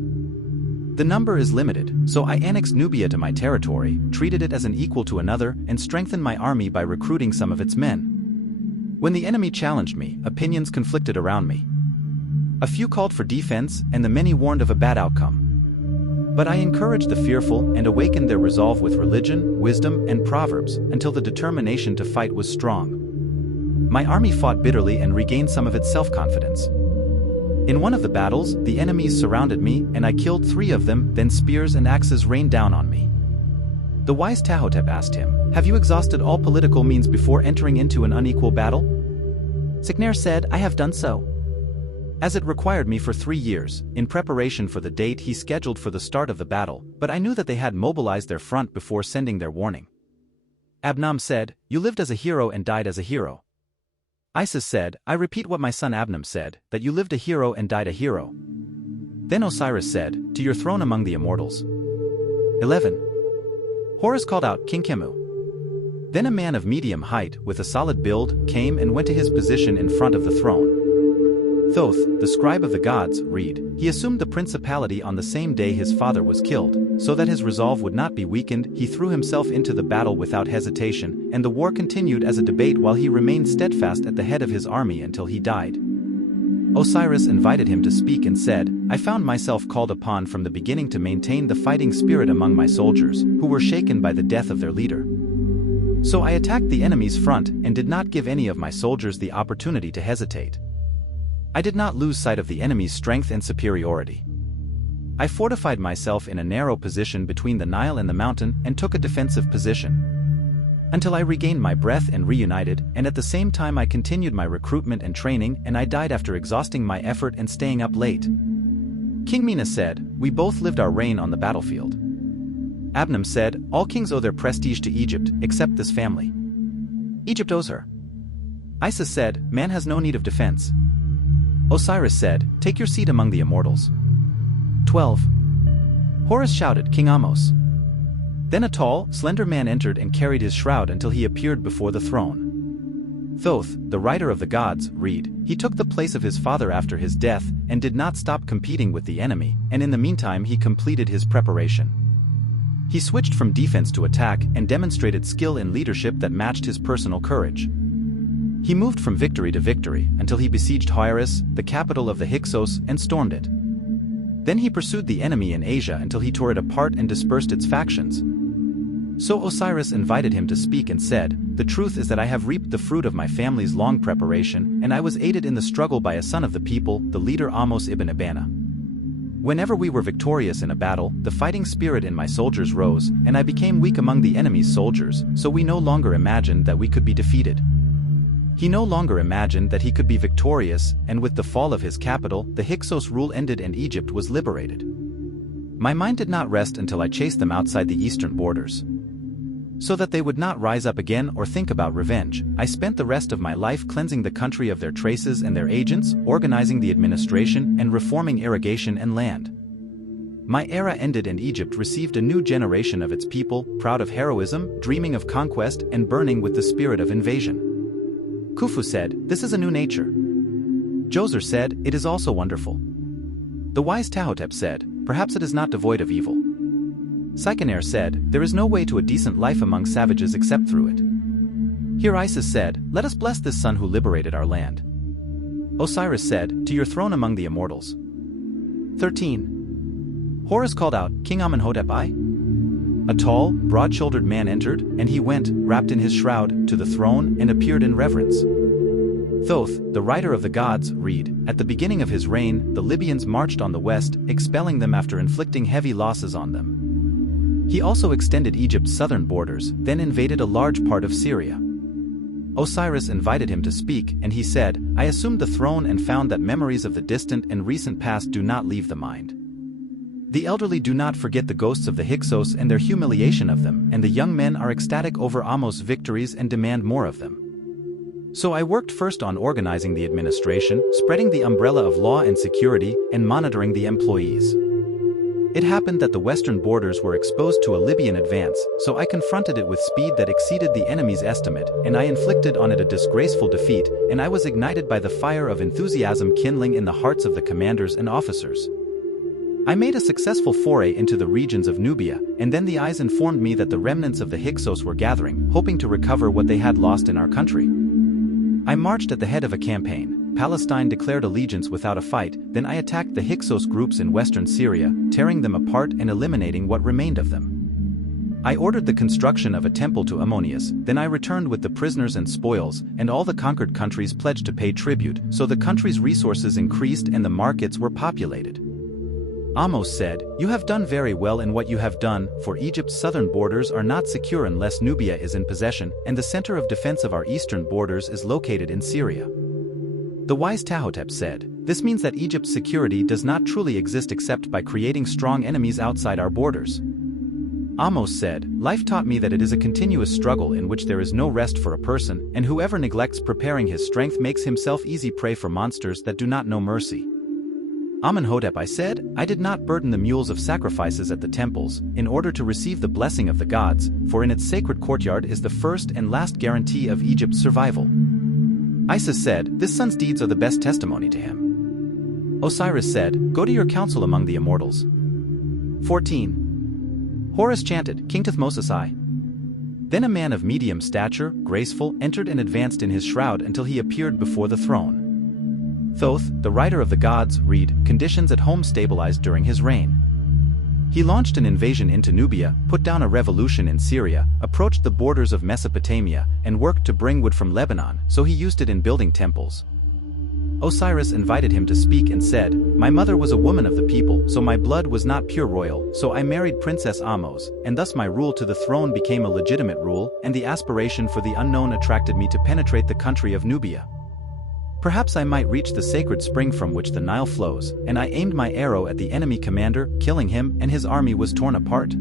The number is limited, so I annexed Nubia to my territory, treated it as an equal to another, and strengthened my army by recruiting some of its men. When the enemy challenged me, opinions conflicted around me. A few called for defense, and the many warned of a bad outcome. But I encouraged the fearful and awakened their resolve with religion, wisdom, and proverbs, until the determination to fight was strong. My army fought bitterly and regained some of its self-confidence. In one of the battles, the enemies surrounded me, and I killed 3 of them, then spears and axes rained down on me. The wise Tahotep asked him, "Have you exhausted all political means before entering into an unequal battle?" Sikner said, "I have done so." As it required me for 3 years, in preparation for the date he scheduled for the start of the battle, but I knew that they had mobilized their front before sending their warning. Abnam said, "You lived as a hero and died as a hero." Isis said, "I repeat what my son Abnam said, that you lived a hero and died a hero." Then Osiris said, "To your throne among the immortals." 11. Horus called out, "King Khemu." Then a man of medium height, with a solid build, came and went to his position in front of the throne. Thoth, the scribe of the gods, read, he assumed the principality on the same day his father was killed, so that his resolve would not be weakened. He threw himself into the battle without hesitation, and the war continued as a debate while he remained steadfast at the head of his army until he died. Osiris invited him to speak and said, "I found myself called upon from the beginning to maintain the fighting spirit among my soldiers, who were shaken by the death of their leader. So I attacked the enemy's front and did not give any of my soldiers the opportunity to hesitate. I did not lose sight of the enemy's strength and superiority. I fortified myself in a narrow position between the Nile and the mountain and took a defensive position until I regained my breath and reunited, and at the same time I continued my recruitment and training, and I died after exhausting my effort and staying up late." King Mina said, "We both lived our reign on the battlefield." Abnam said, "All kings owe their prestige to Egypt, except this family. Egypt owes her." Isis said, "Man has no need of defense." Osiris said, "Take your seat among the immortals." 12. Horus shouted, "King Amos." Then a tall, slender man entered and carried his shroud until he appeared before the throne. Thoth, the writer of the gods, read, he took the place of his father after his death and did not stop competing with the enemy, and in the meantime he completed his preparation. He switched from defense to attack and demonstrated skill in leadership that matched his personal courage. He moved from victory to victory until he besieged Hyrus, the capital of the Hyksos, and stormed it. Then he pursued the enemy in Asia until he tore it apart and dispersed its factions. So Osiris invited him to speak and said, "The truth is that I have reaped the fruit of my family's long preparation, and I was aided in the struggle by a son of the people, the leader Amos ibn Abana. Whenever we were victorious in a battle, the fighting spirit in my soldiers rose, and I became weak among the enemy's soldiers, so we no longer imagined that we could be defeated." He no longer imagined that he could be victorious, and with the fall of his capital, the Hyksos rule ended and Egypt was liberated. My mind did not rest until I chased them outside the eastern borders. So that they would not rise up again or think about revenge, I spent the rest of my life cleansing the country of their traces and their agents, organizing the administration, and reforming irrigation and land. My era ended and Egypt received a new generation of its people, proud of heroism, dreaming of conquest, and burning with the spirit of invasion. Khufu said, "This is a new nature." Djoser said, "It is also wonderful." The wise Tahotep said, "Perhaps it is not devoid of evil." Sikaner said, "There is no way to a decent life among savages except through it." Here Isis said, "Let us bless this son who liberated our land." Osiris said, "To your throne among the immortals." 13. Horus called out, "King Amenhotep I?" A tall, broad-shouldered man entered, and he went, wrapped in his shroud, to the throne and appeared in reverence. Thoth, the writer of the gods, read, at the beginning of his reign, the Libyans marched on the west, expelling them after inflicting heavy losses on them. He also extended Egypt's southern borders, then invaded a large part of Syria. Osiris invited him to speak, and he said, "I assumed the throne and found that memories of the distant and recent past do not leave the mind. The elderly do not forget the ghosts of the Hyksos and their humiliation of them, and the young men are ecstatic over Amos' victories and demand more of them. So I worked first on organizing the administration, spreading the umbrella of law and security, and monitoring the employees. It happened that the western borders were exposed to a Libyan advance, so I confronted it with speed that exceeded the enemy's estimate, and I inflicted on it a disgraceful defeat, and I was ignited by the fire of enthusiasm kindling in the hearts of the commanders and officers. I made a successful foray into the regions of Nubia, and then the eyes informed me that the remnants of the Hyksos were gathering, hoping to recover what they had lost in our country. I marched at the head of a campaign, Palestine declared allegiance without a fight, then I attacked the Hyksos groups in western Syria, tearing them apart and eliminating what remained of them. I ordered the construction of a temple to Ammonius, then I returned with the prisoners and spoils, and all the conquered countries pledged to pay tribute, so the country's resources increased and the markets were populated. Ahmose said, "You have done very well in what you have done, for Egypt's southern borders are not secure unless Nubia is in possession, and the center of defense of our eastern borders is located in Syria." The wise Tahotep said, "This means that Egypt's security does not truly exist except by creating strong enemies outside our borders." Ahmose said, "Life taught me that it is a continuous struggle in which there is no rest for a person, and whoever neglects preparing his strength makes himself easy prey for monsters that do not know mercy." Amenhotep I said, "I did not burden the mules of sacrifices at the temples, in order to receive the blessing of the gods, for in its sacred courtyard is the first and last guarantee of Egypt's survival." Isis said, "This son's deeds are the best testimony to him." Osiris said, "Go to your council among the immortals." 14. Horus chanted, "King Thutmose I." Then a man of medium stature, graceful, entered and advanced in his shroud until he appeared before the throne. Thoth, the rider of the gods, read, conditions at home stabilized during his reign. He launched an invasion into Nubia, put down a revolution in Syria, approached the borders of Mesopotamia, and worked to bring wood from Lebanon, so he used it in building temples. Osiris invited him to speak and said, "My mother was a woman of the people, so my blood was not pure royal, so I married Princess Ahmose, and thus my rule to the throne became a legitimate rule, and the aspiration for the unknown attracted me to penetrate the country of Nubia. Perhaps I might reach the sacred spring from which the Nile flows, and I aimed my arrow at the enemy commander, killing him, and his army was torn apart.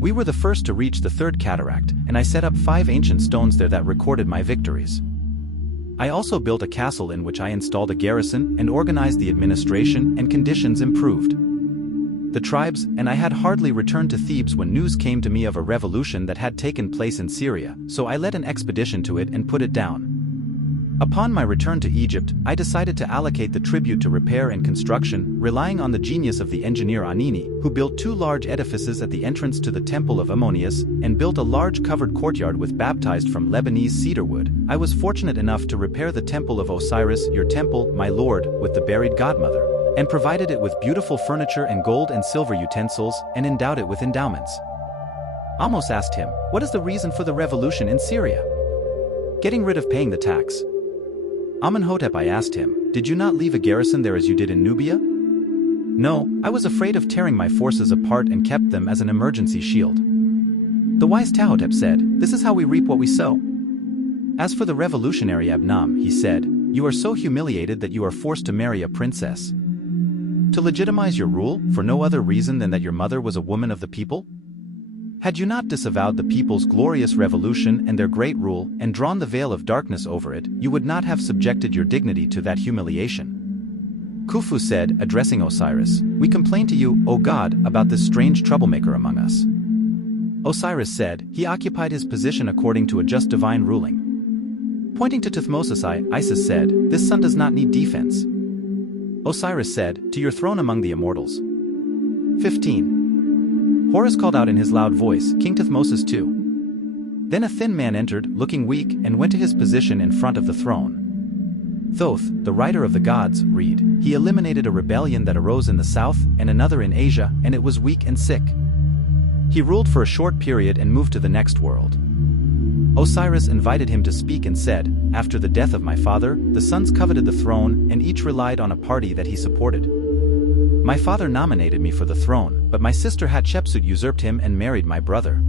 We were the first to reach the third cataract, and I set up 5 ancient stones there that recorded my victories. I also built a castle in which I installed a garrison and organized the administration, and conditions improved. The tribes and I had hardly returned to Thebes when news came to me of a revolution that had taken place in Syria, so I led an expedition to it and put it down. Upon my return to Egypt, I decided to allocate the tribute to repair and construction, relying on the genius of the engineer Anini, who built 2 large edifices at the entrance to the temple of Ammonius, and built a large covered courtyard with baptized from Lebanese cedar wood. I was fortunate enough to repair the temple of Osiris, your temple, my lord, with the buried godmother, and provided it with beautiful furniture and gold and silver utensils, and endowed it with endowments." Ahmose asked him, "What is the reason for the revolution in Syria?" "Getting rid of paying the tax." Amenhotep I asked him, "Did you not leave a garrison there as you did in Nubia?" "No, I was afraid of tearing my forces apart and kept them as an emergency shield." The wise Tahotep said, "This is how we reap what we sow." As for the revolutionary Abnam, he said, "You are so humiliated that you are forced to marry a princess. To legitimize your rule, for no other reason than that your mother was a woman of the people? Had you not disavowed the people's glorious revolution and their great rule, and drawn the veil of darkness over it, you would not have subjected your dignity to that humiliation." Khufu said, addressing Osiris, "We complain to you, O God, about this strange troublemaker among us." Osiris said, "He occupied his position according to a just divine ruling." Pointing to Thutmose I, Isis said, "This son does not need defense." Osiris said, "To your throne among the immortals." 15. Horus called out in his loud voice, "King Thutmose II." Then a thin man entered, looking weak, and went to his position in front of the throne. Thoth, the rider of the gods, read, he eliminated a rebellion that arose in the south, and another in Asia, and it was weak and sick. He ruled for a short period and moved to the next world. Osiris invited him to speak and said, "After the death of my father, the sons coveted the throne, and each relied on a party that he supported. My father nominated me for the throne, but my sister Hatshepsut usurped him and married my brother.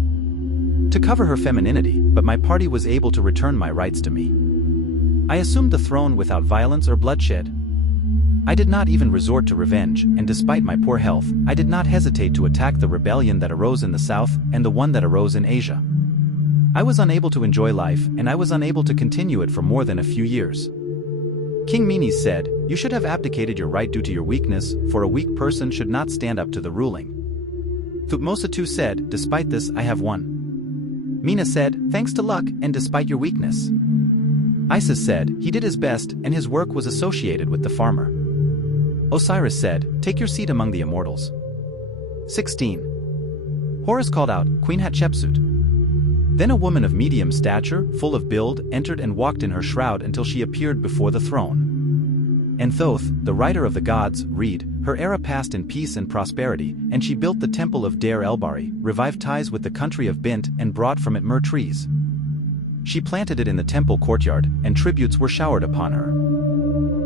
To cover her femininity, but my party was able to return my rights to me. I assumed the throne without violence or bloodshed. I did not even resort to revenge, and despite my poor health, I did not hesitate to attack the rebellion that arose in the south and the one that arose in Asia. I was unable to enjoy life, and I was unable to continue it for more than a few years." King Menes said, "You should have abdicated your right due to your weakness, for a weak person should not stand up to the ruling." Thutmose II said, "Despite this, I have won." Menes said, "Thanks to luck, and despite your weakness." Isis said, "He did his best, and his work was associated with the farmer." Osiris said, "Take your seat among the immortals." 16. Horus called out, "Queen Hatshepsut." Then a woman of medium stature, full of build, entered and walked in her shroud until she appeared before the throne. And Thoth, the writer of the gods, read, her era passed in peace and prosperity, and she built the temple of Der Elbari, revived ties with the country of Bint, and brought from it myrrh trees. She planted it in the temple courtyard, and tributes were showered upon her.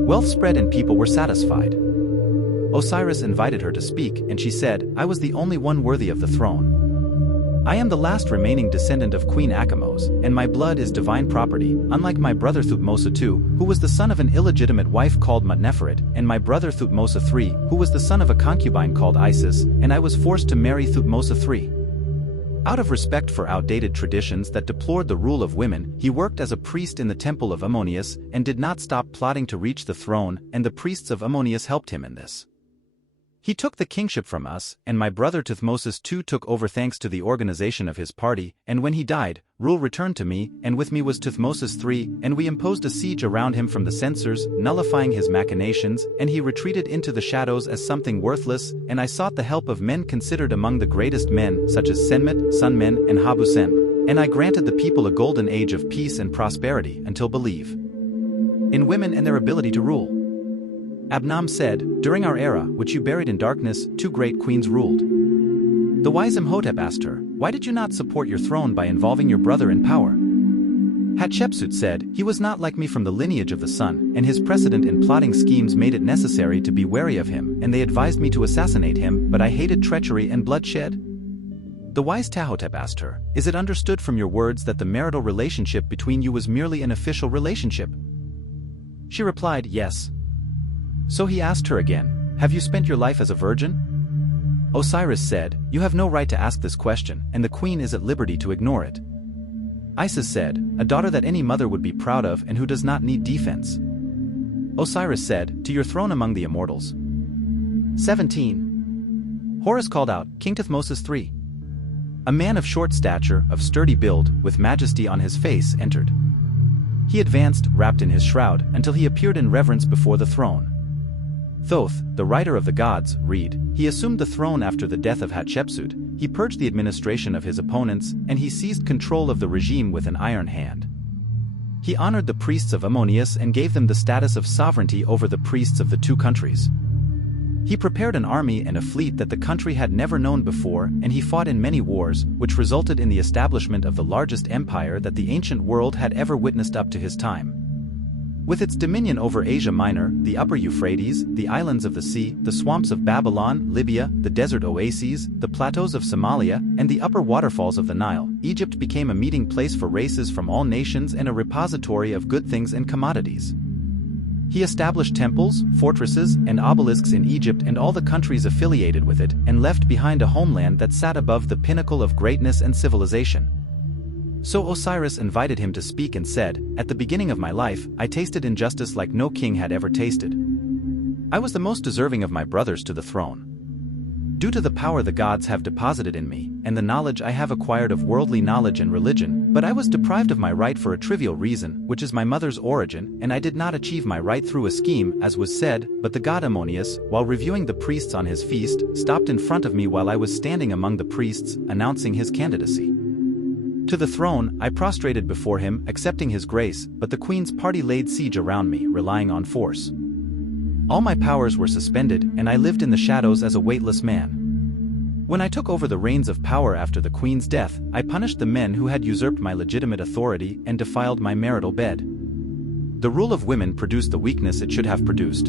Wealth spread and people were satisfied. Osiris invited her to speak, and she said, I was the only one worthy of the throne. I am the last remaining descendant of Queen Akamose, and my blood is divine property, unlike my brother Thutmose II, who was the son of an illegitimate wife called Mutneferet, and my brother Thutmose III, who was the son of a concubine called Isis, and I was forced to marry Thutmose III. Out of respect for outdated traditions that deplored the rule of women, he worked as a priest in the temple of Ammonius, and did not stop plotting to reach the throne, and the priests of Ammonius helped him in this. He took the kingship from us, and my brother Thutmose II took over thanks to the organization of his party, and when he died, rule returned to me, and with me was Thutmose III, and we imposed a siege around him from the censors, nullifying his machinations, and he retreated into the shadows as something worthless, and I sought the help of men considered among the greatest men, such as Senmet, Sunmen, and Habusen, and I granted the people a golden age of peace and prosperity until believe in women and their ability to rule. Abnam said, during our era, which you buried in darkness, 2 great queens ruled. The wise Imhotep asked her, why did you not support your throne by involving your brother in power? Hatshepsut said, he was not like me from the lineage of the sun, and his precedent in plotting schemes made it necessary to be wary of him, and they advised me to assassinate him, but I hated treachery and bloodshed. The wise Tahotep asked her, is it understood from your words that the marital relationship between you was merely an official relationship? She replied, yes. So he asked her again, have you spent your life as a virgin? Osiris said, you have no right to ask this question, and the queen is at liberty to ignore it. Isis said, a daughter that any mother would be proud of and who does not need defense. Osiris said, to your throne among the immortals. 17. Horus called out, King Thutmose III. A man of short stature, of sturdy build, with majesty on his face, entered. He advanced, wrapped in his shroud, until he appeared in reverence before the throne. Thoth, the writer of the gods, read, he assumed the throne after the death of Hatshepsut, he purged the administration of his opponents, and he seized control of the regime with an iron hand. He honored the priests of Ammonius and gave them the status of sovereignty over the priests of the 2 countries. He prepared an army and a fleet that the country had never known before, and he fought in many wars, which resulted in the establishment of the largest empire that the ancient world had ever witnessed up to his time. With its dominion over Asia Minor, the upper Euphrates, the islands of the sea, the swamps of Babylon, Libya, the desert oases, the plateaus of Somalia, and the upper waterfalls of the Nile, Egypt became a meeting place for races from all nations and a repository of good things and commodities. He established temples, fortresses, and obelisks in Egypt and all the countries affiliated with it, and left behind a homeland that sat above the pinnacle of greatness and civilization. So Osiris invited him to speak and said, at the beginning of my life, I tasted injustice like no king had ever tasted. I was the most deserving of my brothers to the throne. Due to the power the gods have deposited in me, and the knowledge I have acquired of worldly knowledge and religion, but I was deprived of my right for a trivial reason, which is my mother's origin, and I did not achieve my right through a scheme, as was said, but the god Ammonius, while reviewing the priests on his feast, stopped in front of me while I was standing among the priests, announcing his candidacy to the throne. I prostrated before him, accepting his grace, but the queen's party laid siege around me, relying on force. All my powers were suspended, and I lived in the shadows as a weightless man. When I took over the reins of power after the queen's death, I punished the men who had usurped my legitimate authority and defiled my marital bed. The rule of women produced the weakness it should have produced.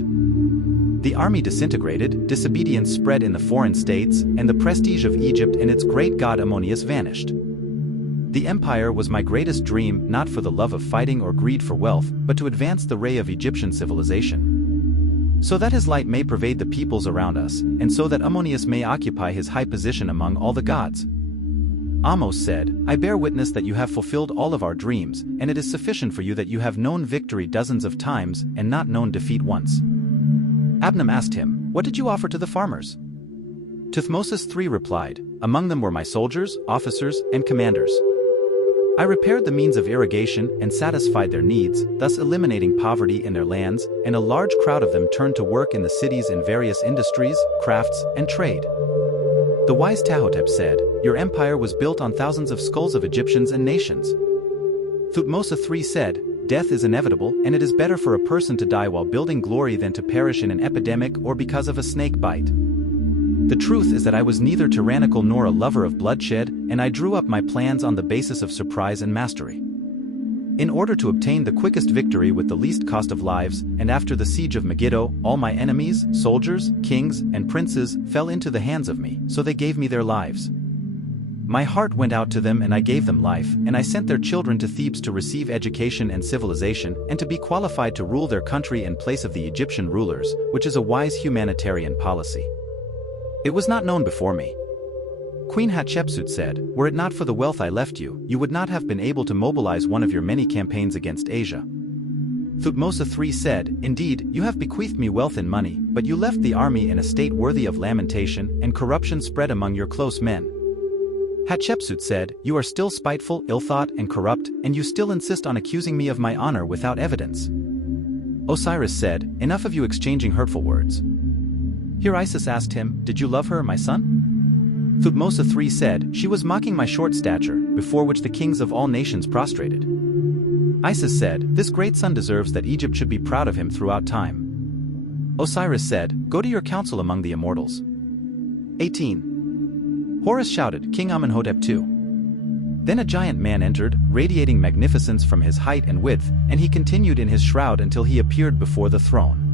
The army disintegrated, disobedience spread in the foreign states, and the prestige of Egypt and its great god Ammonius vanished. The empire was my greatest dream, not for the love of fighting or greed for wealth, but to advance the ray of Egyptian civilization, so that his light may pervade the peoples around us, and so that Ammonius may occupy his high position among all the gods. Amos said, I bear witness that you have fulfilled all of our dreams, and it is sufficient for you that you have known victory dozens of times and not known defeat once. Abnam asked him, what did you offer to the farmers? Thutmose III replied, among them were my soldiers, officers, and commanders. I repaired the means of irrigation and satisfied their needs, thus eliminating poverty in their lands, and a large crowd of them turned to work in the cities in various industries, crafts, and trade. The wise Tahotep said, your empire was built on thousands of skulls of Egyptians and nations. Thutmose III said, death is inevitable and it is better for a person to die while building glory than to perish in an epidemic or because of a snake bite. The truth is that I was neither tyrannical nor a lover of bloodshed, and I drew up my plans on the basis of surprise and mastery. In order to obtain the quickest victory with the least cost of lives, and after the siege of Megiddo, all my enemies, soldiers, kings, and princes, fell into the hands of me, so they gave me their lives. My heart went out to them and I gave them life, and I sent their children to Thebes to receive education and civilization, and to be qualified to rule their country in place of the Egyptian rulers, which is a wise humanitarian policy. It was not known before me. Queen Hatshepsut said, "Were it not for the wealth I left you, you would not have been able to mobilize one of your many campaigns against Asia." Thutmose III said, "Indeed, you have bequeathed me wealth and money, but you left the army in a state worthy of lamentation, and corruption spread among your close men." Hatshepsut said, "You are still spiteful, ill-thought, and corrupt, and you still insist on accusing me of my honor without evidence." Osiris said, "Enough of you exchanging hurtful words." Here Isis asked him, "Did you love her, my son?" Thutmose III said, "She was mocking my short stature, before which the kings of all nations prostrated." Isis said, "This great son deserves that Egypt should be proud of him throughout time." Osiris said, "Go to your council among the immortals." 18. Horus shouted, "King Amenhotep II." Then a giant man entered, radiating magnificence from his height and width, and he continued in his shroud until he appeared before the throne.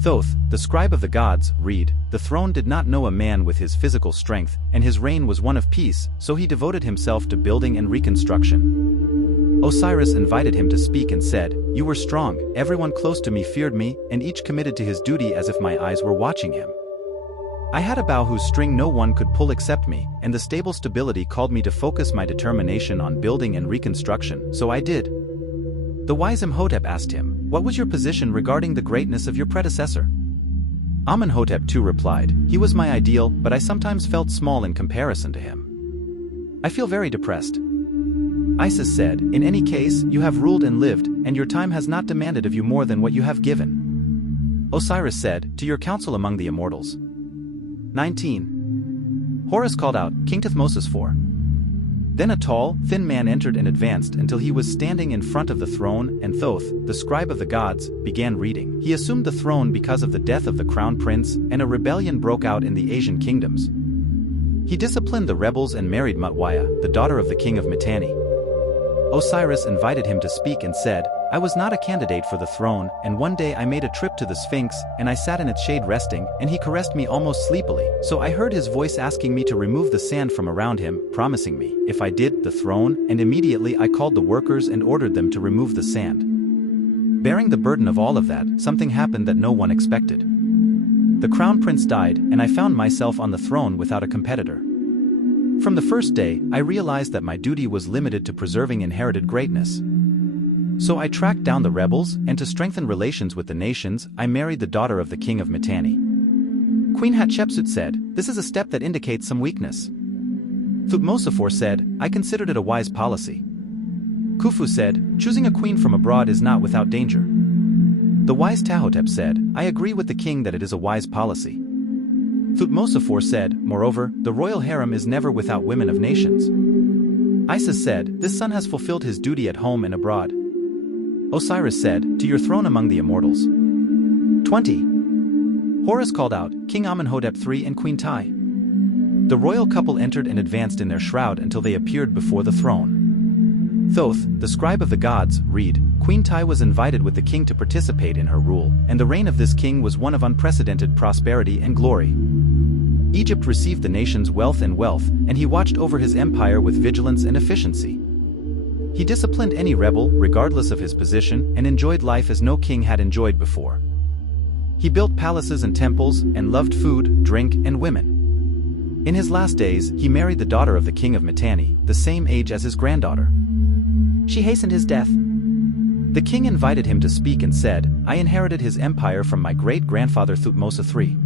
Thoth, the scribe of the gods, read, "The throne did not know a man with his physical strength, and his reign was one of peace, so he devoted himself to building and reconstruction." Osiris invited him to speak and said, "You were strong, everyone close to me feared me, and each committed to his duty as if my eyes were watching him. I had a bow whose string no one could pull except me, and the stable stability called me to focus my determination on building and reconstruction, so I did." The wise Imhotep asked him, "What was your position regarding the greatness of your predecessor?" Amenhotep II replied, "He was my ideal, but I sometimes felt small in comparison to him. I feel very depressed." Isis said, "In any case, you have ruled and lived, and your time has not demanded of you more than what you have given." Osiris said, "To your council among the immortals." 19. Horus called out, "King Thutmose IV." Then a tall, thin man entered and advanced until he was standing in front of the throne, and Thoth, the scribe of the gods, began reading. He assumed the throne because of the death of the crown prince, and a rebellion broke out in the Asian kingdoms. He disciplined the rebels and married Mutwaya, the daughter of the king of Mitanni. Osiris invited him to speak and said, "I was not a candidate for the throne, and one day I made a trip to the Sphinx, and I sat in its shade resting, and he caressed me almost sleepily, so I heard his voice asking me to remove the sand from around him, promising me, if I did, the throne, and immediately I called the workers and ordered them to remove the sand. Bearing the burden of all of that, something happened that no one expected. The crown prince died, and I found myself on the throne without a competitor. From the first day, I realized that my duty was limited to preserving inherited greatness. So I tracked down the rebels, and to strengthen relations with the nations, I married the daughter of the king of Mitanni." Queen Hatshepsut said, "This is a step that indicates some weakness." Thutmose IV said, "I considered it a wise policy." Khufu said, "Choosing a queen from abroad is not without danger." The wise Tahotep said, "I agree with the king that it is a wise policy." Thutmose IV said, "Moreover, the royal harem is never without women of nations." Isis said, "This son has fulfilled his duty at home and abroad." Osiris said, "To your throne among the immortals." 20. Horus called out, "King Amenhotep III and Queen Tai." The royal couple entered and advanced in their shroud until they appeared before the throne. Thoth, the scribe of the gods, read, "Queen Tai was invited with the king to participate in her rule, and the reign of this king was one of unprecedented prosperity and glory. Egypt received the nation's wealth, and he watched over his empire with vigilance and efficiency. He disciplined any rebel, regardless of his position, and enjoyed life as no king had enjoyed before. He built palaces and temples, and loved food, drink, and women. In his last days, he married the daughter of the king of Mitanni, the same age as his granddaughter. She hastened his death. The king invited him to speak and said, "I inherited his empire from my great-grandfather Thutmose III.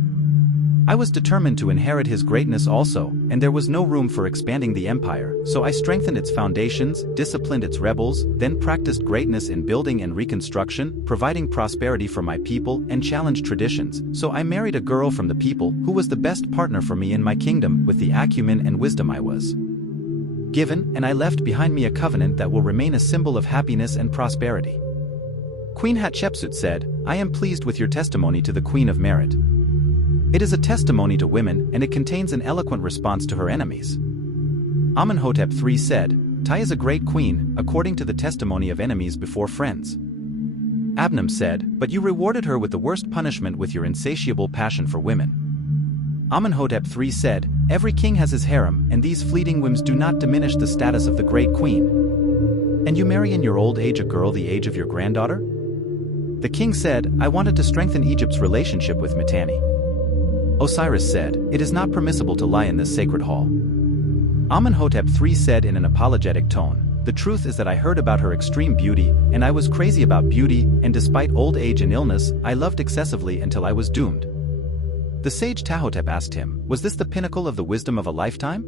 I was determined to inherit his greatness also, and there was no room for expanding the empire, so I strengthened its foundations, disciplined its rebels, then practiced greatness in building and reconstruction, providing prosperity for my people, and challenged traditions, so I married a girl from the people who was the best partner for me in my kingdom with the acumen and wisdom I was." given, and I left behind me a covenant that will remain a symbol of happiness and prosperity." Queen Hatshepsut said, "I am pleased with your testimony to the Queen of Merit. It is a testimony to women, and it contains an eloquent response to her enemies." Amenhotep III said, "Tai is a great queen, according to the testimony of enemies before friends." Abnam said, "But you rewarded her with the worst punishment with your insatiable passion for women." Amenhotep III said, "Every king has his harem, and these fleeting whims do not diminish the status of the great queen. And you marry in your old age a girl the age of your granddaughter?" The king said, "I wanted to strengthen Egypt's relationship with Mitanni." Osiris said, "It is not permissible to lie in this sacred hall." Amenhotep III said in an apologetic tone, "The truth is that I heard about her extreme beauty, and I was crazy about beauty, and despite old age and illness, I loved excessively until I was doomed." The sage Tahotep asked him, "Was this the pinnacle of the wisdom of a lifetime?"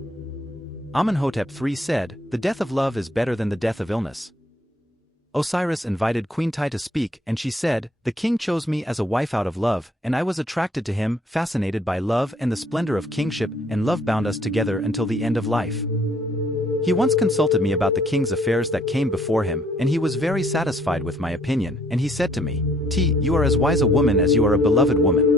Amenhotep III said, "The death of love is better than the death of illness." Osiris invited Queen Tai to speak, and she said, "The king chose me as a wife out of love, and I was attracted to him, fascinated by love and the splendor of kingship, and love bound us together until the end of life. He once consulted me about the king's affairs that came before him, and he was very satisfied with my opinion, and he said to me, 'T, you are as wise a woman as you are a beloved woman.'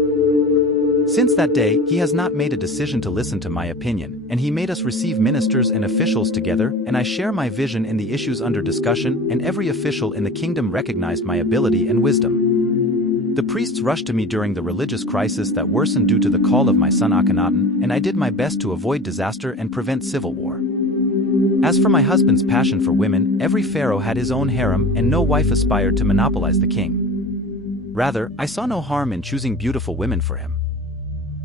Since that day, he has not made a decision to listen to my opinion, and he made us receive ministers and officials together, and I share my vision in the issues under discussion, and every official in the kingdom recognized my ability and wisdom. The priests rushed to me during the religious crisis that worsened due to the call of my son Akhenaten, and I did my best to avoid disaster and prevent civil war. As for my husband's passion for women, every pharaoh had his own harem, and no wife aspired to monopolize the king. Rather, I saw no harm in choosing beautiful women for him.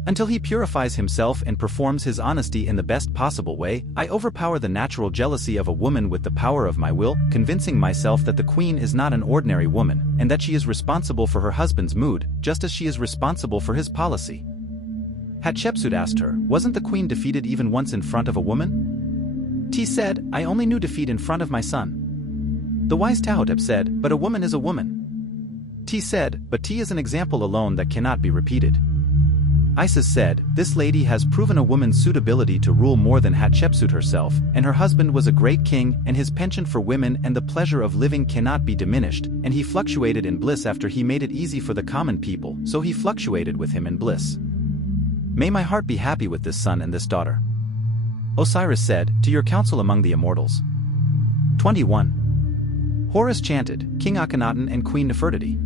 Until he purifies himself and performs his honesty in the best possible way, I overpower the natural jealousy of a woman with the power of my will, convincing myself that the queen is not an ordinary woman, and that she is responsible for her husband's mood, just as she is responsible for his policy." Hatshepsut asked her, "Wasn't the queen defeated even once in front of a woman?" T said, "I only knew defeat in front of my son." The wise Tahotep said, "But a woman is a woman." T said, "But T is an example alone that cannot be repeated." Isis said, "This lady has proven a woman's suitability to rule more than Hatshepsut herself, and her husband was a great king, and his penchant for women and the pleasure of living cannot be diminished, and he fluctuated in bliss after he made it easy for the common people, so he fluctuated with him in bliss. May my heart be happy with this son and this daughter." Osiris said, "To your counsel among the immortals." 21. Horus chanted, King Akhenaten and Queen Nefertiti.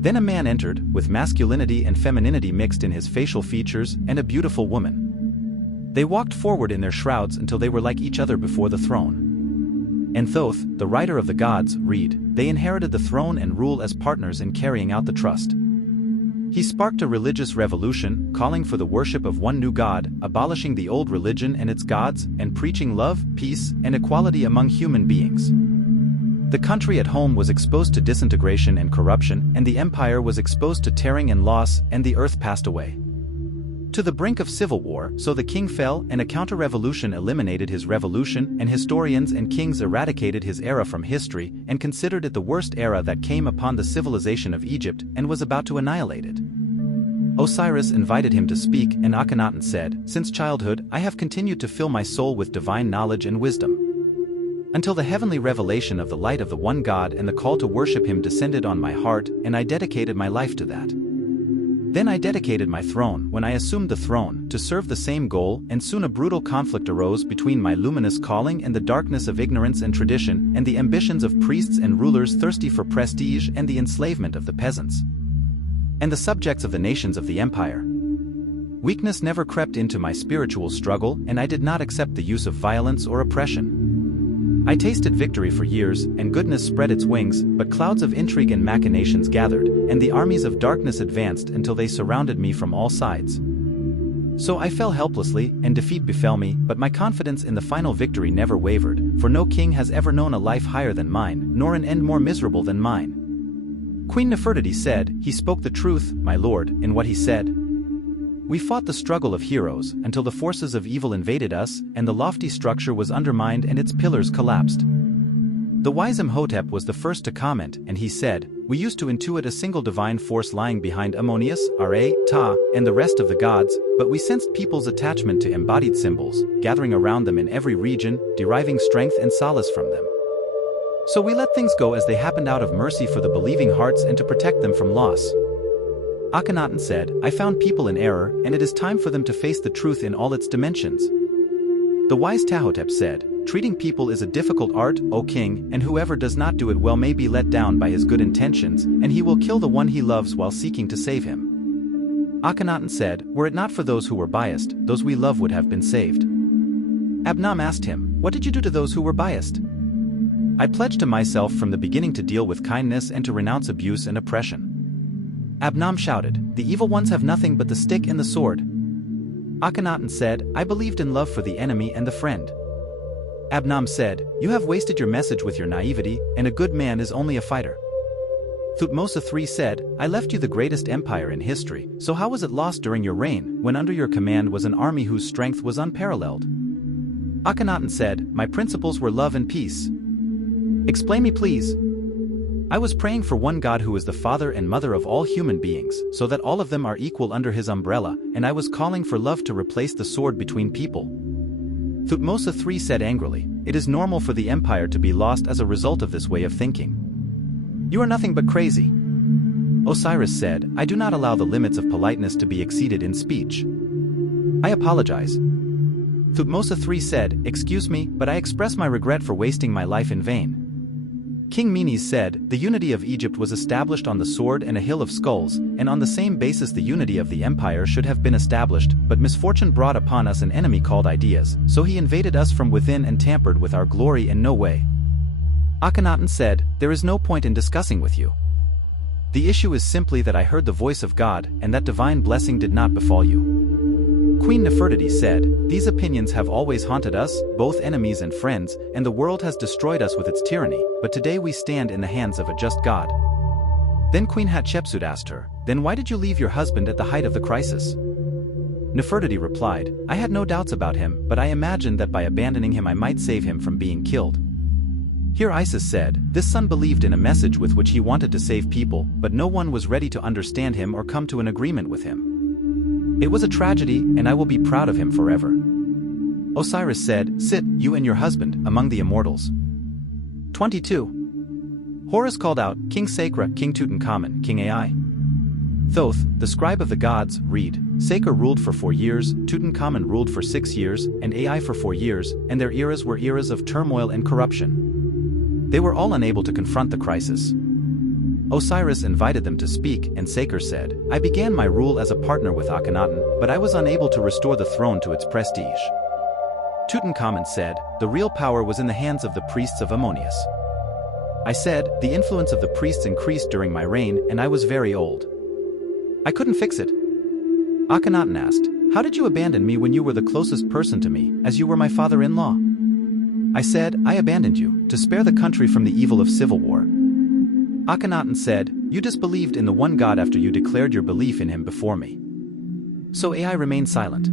Then a man entered, with masculinity and femininity mixed in his facial features, and a beautiful woman. They walked forward in their shrouds until they were like each other before the throne. And Thoth, the rider of the gods, read, they inherited the throne and rule as partners in carrying out the trust. He sparked a religious revolution, calling for the worship of one new god, abolishing the old religion and its gods, and preaching love, peace, and equality among human beings. The country at home was exposed to disintegration and corruption, and the empire was exposed to tearing and loss, and the earth passed away to the brink of civil war, so the king fell, and a counter-revolution eliminated his revolution, and historians and kings eradicated his era from history, and considered it the worst era that came upon the civilization of Egypt, and was about to annihilate it. Osiris invited him to speak, and Akhenaten said, "Since childhood, I have continued to fill my soul with divine knowledge and wisdom, until the heavenly revelation of the light of the one God and the call to worship him descended on my heart, and I dedicated my life to that. Then I dedicated my throne, when I assumed the throne, to serve the same goal, and soon a brutal conflict arose between my luminous calling and the darkness of ignorance and tradition, and the ambitions of priests and rulers thirsty for prestige and the enslavement of the peasants and the subjects of the nations of the empire. Weakness never crept into my spiritual struggle, and I did not accept the use of violence or oppression. I tasted victory for years, and goodness spread its wings, but clouds of intrigue and machinations gathered, and the armies of darkness advanced until they surrounded me from all sides. So I fell helplessly, and defeat befell me, but my confidence in the final victory never wavered, for no king has ever known a life higher than mine, nor an end more miserable than mine." Queen Nefertiti said, "He spoke the truth, my lord, in what he said. We fought the struggle of heroes, until the forces of evil invaded us, and the lofty structure was undermined and its pillars collapsed. The wise Imhotep was the first to comment, and he said, "We used to intuit a single divine force lying behind Ammonius, Ra, Ta, and the rest of the gods, but we sensed people's attachment to embodied symbols, gathering around them in every region, deriving strength and solace from them. So we let things go as they happened out of mercy for the believing hearts and to protect them from loss." Akhenaten said, "I found people in error, and it is time for them to face the truth in all its dimensions." The wise Tahotep said, "Treating people is a difficult art, O king, and whoever does not do it well may be let down by his good intentions, and he will kill the one he loves while seeking to save him." Akhenaten said, "Were it not for those who were biased, those we love would have been saved." Abnam asked him, "What did you do to those who were biased?" "I pledged to myself from the beginning to deal with kindness and to renounce abuse and oppression." Abnam shouted, "The evil ones have nothing but the stick and the sword." Akhenaten said, "I believed in love for the enemy and the friend." Abnam said, "You have wasted your message with your naivety, and a good man is only a fighter." Thutmose III said, "I left you the greatest empire in history, so how was it lost during your reign, when under your command was an army whose strength was unparalleled?" Akhenaten said, "My principles were love and peace." "Explain me please." "I was praying for one God who is the father and mother of all human beings, so that all of them are equal under his umbrella, and I was calling for love to replace the sword between people." Thutmose III said angrily, "It is normal for the empire to be lost as a result of this way of thinking. You are nothing but crazy." Osiris said, "I do not allow the limits of politeness to be exceeded in speech. I apologize." Thutmose III said, "Excuse me, but I express my regret for wasting my life in vain." King Menes said, "The unity of Egypt was established on the sword and a hill of skulls, and on the same basis the unity of the empire should have been established, but misfortune brought upon us an enemy called ideas, so he invaded us from within and tampered with our glory in no way." Akhenaten said, "There is no point in discussing with you. The issue is simply that I heard the voice of God, and that divine blessing did not befall you." Queen Nefertiti said, "These opinions have always haunted us, both enemies and friends, and the world has destroyed us with its tyranny, but today we stand in the hands of a just God." Then Queen Hatshepsut asked her, "Then why did you leave your husband at the height of the crisis?" Nefertiti replied, "I had no doubts about him, but I imagined that by abandoning him I might save him from being killed." Here Isis said, "This son believed in a message with which he wanted to save people, but no one was ready to understand him or come to an agreement with him. It was a tragedy, and I will be proud of him forever." Osiris said, "Sit, you and your husband, among the immortals." 22. Horus called out, "King Sakra, King Tutankhamun, King Ai." Thoth, the scribe of the gods, read, "Sakra ruled for 4 years, Tutankhamun ruled for 6 years, and Ai for 4 years, and their eras were eras of turmoil and corruption. They were all unable to confront the crisis. Osiris invited them to speak, and Sakra said, "I began my rule as a partner with Akhenaten, but I was unable to restore the throne to its prestige." Tutankhamun said, "The real power was in the hands of the priests of Ammonius. I said, the influence of the priests increased during my reign, and I was very old. I couldn't fix it." Akhenaten asked, "How did you abandon me when you were the closest person to me, as you were my father-in-law?" I said, "I abandoned you, to spare the country from the evil of civil war." Akhenaten said, "You disbelieved in the one God after you declared your belief in him before me." So Ai remained silent.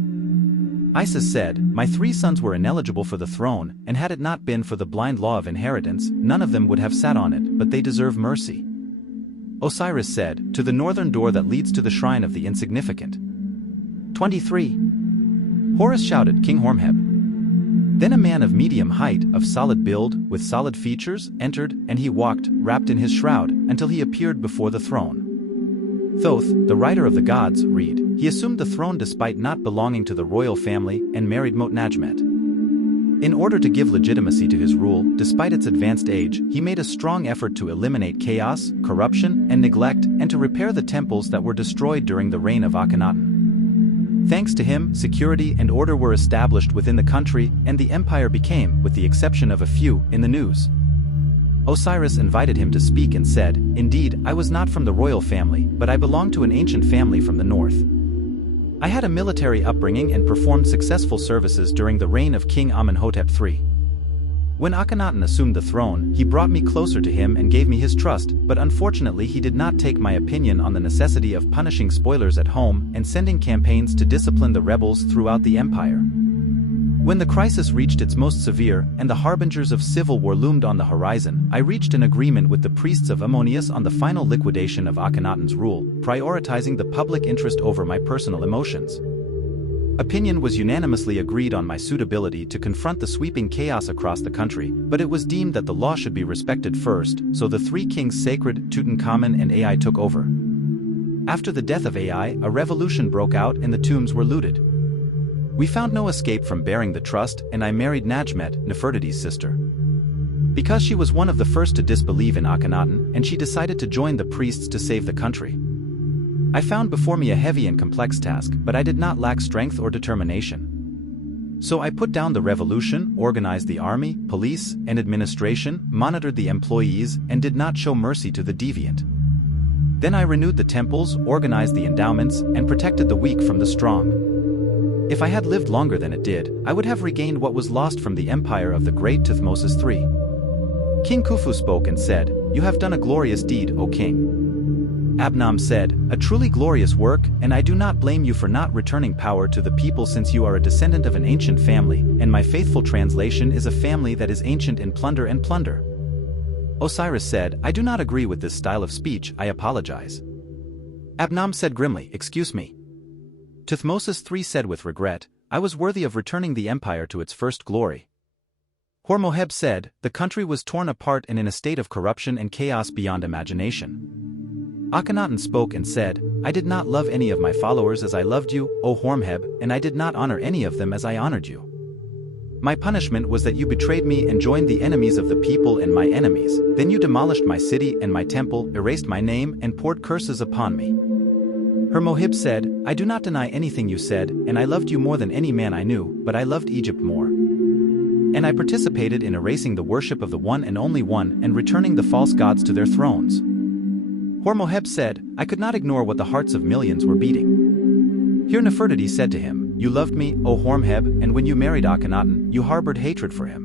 Isis said, "My 3 sons were ineligible for the throne, and had it not been for the blind law of inheritance, none of them would have sat on it, but they deserve mercy." Osiris said, "To the northern door that leads to the shrine of the insignificant." 23. Horus shouted, "King Hormheb." Then a man of medium height, of solid build, with solid features, entered, and he walked, wrapped in his shroud, until he appeared before the throne. Thoth, the writer of the gods, read, "He assumed the throne despite not belonging to the royal family, and married Motnajmet. In order to give legitimacy to his rule, despite its advanced age, he made a strong effort to eliminate chaos, corruption, and neglect, and to repair the temples that were destroyed during the reign of Akhenaten. Thanks to him, security and order were established within the country, and the empire became, with the exception of a few, in the news." Osiris invited him to speak and said, "Indeed, I was not from the royal family, but I belong to an ancient family from the north. I had a military upbringing and performed successful services during the reign of King Amenhotep III. When Akhenaten assumed the throne, he brought me closer to him and gave me his trust, but unfortunately he did not take my opinion on the necessity of punishing spoilers at home and sending campaigns to discipline the rebels throughout the empire. When the crisis reached its most severe and the harbingers of civil war loomed on the horizon, I reached an agreement with the priests of Ammonius on the final liquidation of Akhenaten's rule, prioritizing the public interest over my personal emotions. Opinion was unanimously agreed on my suitability to confront the sweeping chaos across the country, but it was deemed that the law should be respected first, so the three kings sacred, Tutankhamun and Ai took over. After the death of Ai, a revolution broke out and the tombs were looted. We found no escape from bearing the trust, and I married Najmet, Nefertiti's sister. Because she was one of the first to disbelieve in Akhenaten, and she decided to join the priests to save the country. I found before me a heavy and complex task, but I did not lack strength or determination. So I put down the revolution, organized the army, police, and administration, monitored the employees, and did not show mercy to the deviant. Then I renewed the temples, organized the endowments, and protected the weak from the strong. If I had lived longer than it did, I would have regained what was lost from the empire of the great Thutmose III. King Khufu spoke and said, "You have done a glorious deed, O king." Abnam said, "A truly glorious work, and I do not blame you for not returning power to the people since you are a descendant of an ancient family, and my faithful translation is a family that is ancient in plunder and plunder." Osiris said, "I do not agree with this style of speech, I apologize." Abnam said grimly, "Excuse me." Thutmose III said with regret, "I was worthy of returning the empire to its first glory." Hormoheb said, "The country was torn apart and in a state of corruption and chaos beyond imagination." Akhenaten spoke and said, "I did not love any of my followers as I loved you, O Hormheb, and I did not honor any of them as I honored you. My punishment was that you betrayed me and joined the enemies of the people and my enemies, then you demolished my city and my temple, erased my name and poured curses upon me." Hormoheb said, "I do not deny anything you said, and I loved you more than any man I knew, but I loved Egypt more. And I participated in erasing the worship of the one and only one and returning the false gods to their thrones." Hormoheb said, "I could not ignore what the hearts of millions were beating." Here Nefertiti said to him, "You loved me, O Hormheb, and when you married Akhenaten, you harbored hatred for him."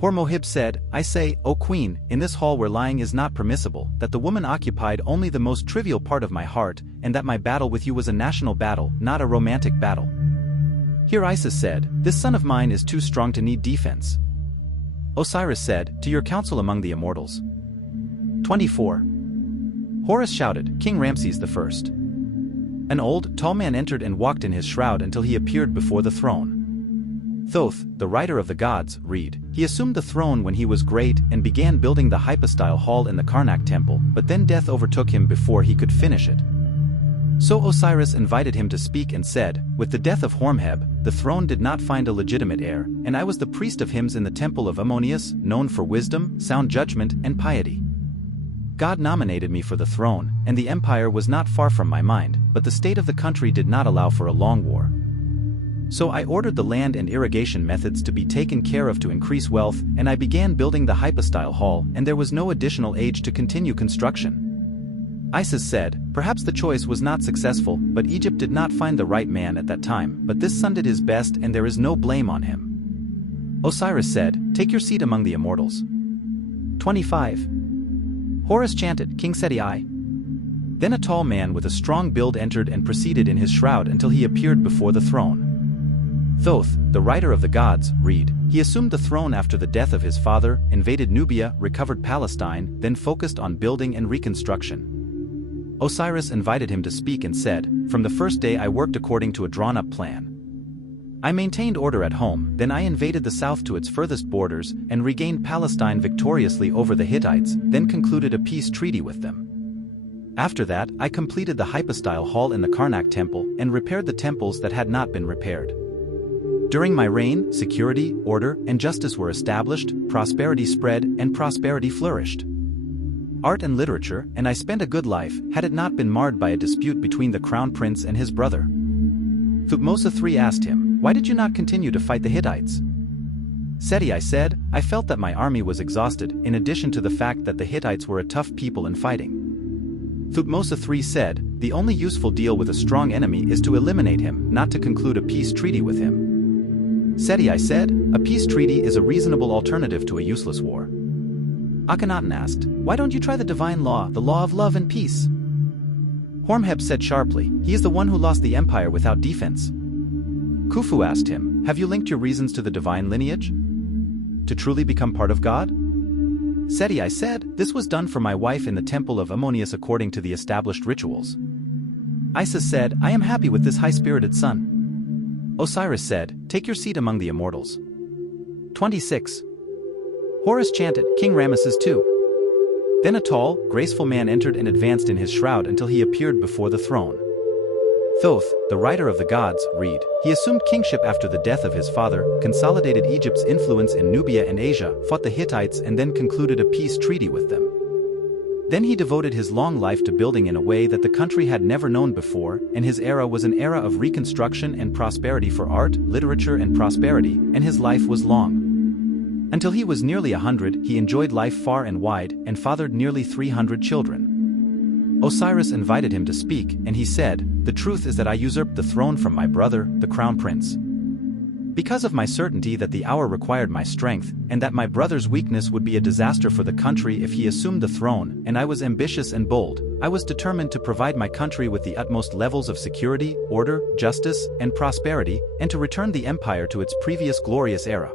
Hormoheb said, "I say, O queen, in this hall where lying is not permissible, that the woman occupied only the most trivial part of my heart, and that my battle with you was a national battle, not a romantic battle." Here Isis said, "This son of mine is too strong to need defense." Osiris said, "To your counsel among the immortals." 24. Horus shouted, "King Ramses I." An old, tall man entered and walked in his shroud until he appeared before the throne. Thoth, the writer of the gods, read, "He assumed the throne when he was great and began building the hypostyle hall in the Karnak temple, but then death overtook him before he could finish it. So Osiris invited him to speak and said, with the death of Hormheb, the throne did not find a legitimate heir, and I was the priest of hymns in the temple of Ammonius, known for wisdom, sound judgment, and piety. God nominated me for the throne, and the empire was not far from my mind, but the state of the country did not allow for a long war. So I ordered the land and irrigation methods to be taken care of to increase wealth, and I began building the hypostyle hall, and there was no additional age to continue construction." Isis said, "Perhaps the choice was not successful, but Egypt did not find the right man at that time, but this son did his best and there is no blame on him." Osiris said, "Take your seat among the immortals." 25. Horus chanted, "King Seti I." Then a tall man with a strong build entered and proceeded in his shroud until he appeared before the throne. Thoth, the writer of the gods, read, "He assumed the throne after the death of his father, invaded Nubia, recovered Palestine, then focused on building and reconstruction." Osiris invited him to speak and said, "From the first day I worked according to a drawn-up plan. I maintained order at home, then I invaded the south to its furthest borders and regained Palestine victoriously over the Hittites, then concluded a peace treaty with them. After that, I completed the hypostyle hall in the Karnak temple and repaired the temples that had not been repaired. During my reign, security, order, and justice were established, prosperity spread, and prosperity flourished. Art and literature, and I spent a good life, had it not been marred by a dispute between the crown prince and his brother." Thutmose III asked him, "Why did you not continue to fight the Hittites?" Seti I said, "I felt that my army was exhausted, in addition to the fact that the Hittites were a tough people in fighting." Thutmose III said, "The only useful deal with a strong enemy is to eliminate him, not to conclude a peace treaty with him." Seti I said, "A peace treaty is a reasonable alternative to a useless war." Akhenaten asked, "Why don't you try the divine law, the law of love and peace?" Hormheb said sharply, "He is the one who lost the empire without defense." Khufu asked him, Have you linked your reasons to the divine lineage? To truly become part of God? Seti, I said, this was done for my wife in the temple of Ammonius according to the established rituals. Isis said, I am happy with this high-spirited son. Osiris said, take your seat among the immortals. 26. Horus chanted, King Ramesses II. Then a tall, graceful man entered and advanced in his shroud until he appeared before the throne. Thoth, the rider of the gods, read, he assumed kingship after the death of his father, consolidated Egypt's influence in Nubia and Asia, fought the Hittites and then concluded a peace treaty with them. Then he devoted his long life to building in a way that the country had never known before, and his era was an era of reconstruction and prosperity for art, literature and prosperity, and his life was long. Until he was nearly 100, he enjoyed life far and wide, and fathered nearly 300 children. Osiris invited him to speak, and he said, the truth is that I usurped the throne from my brother, the crown prince. Because of my certainty that the hour required my strength, and that my brother's weakness would be a disaster for the country if he assumed the throne, and I was ambitious and bold, I was determined to provide my country with the utmost levels of security, order, justice, and prosperity, and to return the empire to its previous glorious era.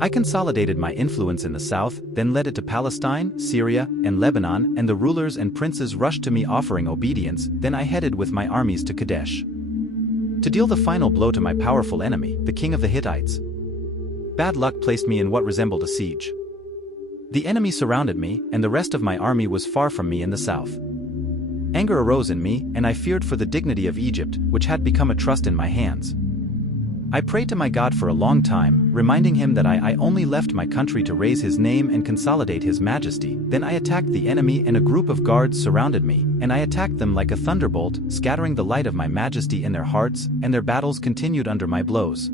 I consolidated my influence in the south, then led it to Palestine, Syria, and Lebanon, and the rulers and princes rushed to me offering obedience, then I headed with my armies to Kadesh. To deal the final blow to my powerful enemy, the king of the Hittites. Bad luck placed me in what resembled a siege. The enemy surrounded me, and the rest of my army was far from me in the south. Anger arose in me, and I feared for the dignity of Egypt, which had become a trust in my hands. I prayed to my God for a long time, reminding him that I only left my country to raise his name and consolidate his majesty. Then I attacked the enemy and a group of guards surrounded me, and I attacked them like a thunderbolt, scattering the light of my majesty in their hearts, and their battles continued under my blows.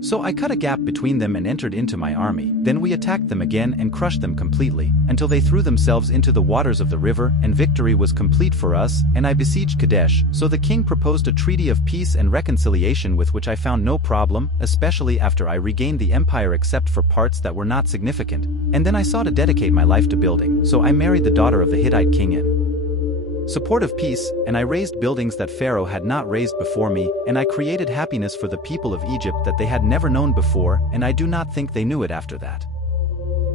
So I cut a gap between them and entered into my army, then we attacked them again and crushed them completely, until they threw themselves into the waters of the river, and victory was complete for us, and I besieged Kadesh. So the king proposed a treaty of peace and reconciliation with which I found no problem, especially after I regained the empire except for parts that were not significant, and then I sought to dedicate my life to building, so I married the daughter of the Hittite king in support of peace, and I raised buildings that Pharaoh had not raised before me, and I created happiness for the people of Egypt that they had never known before, and I do not think they knew it after that.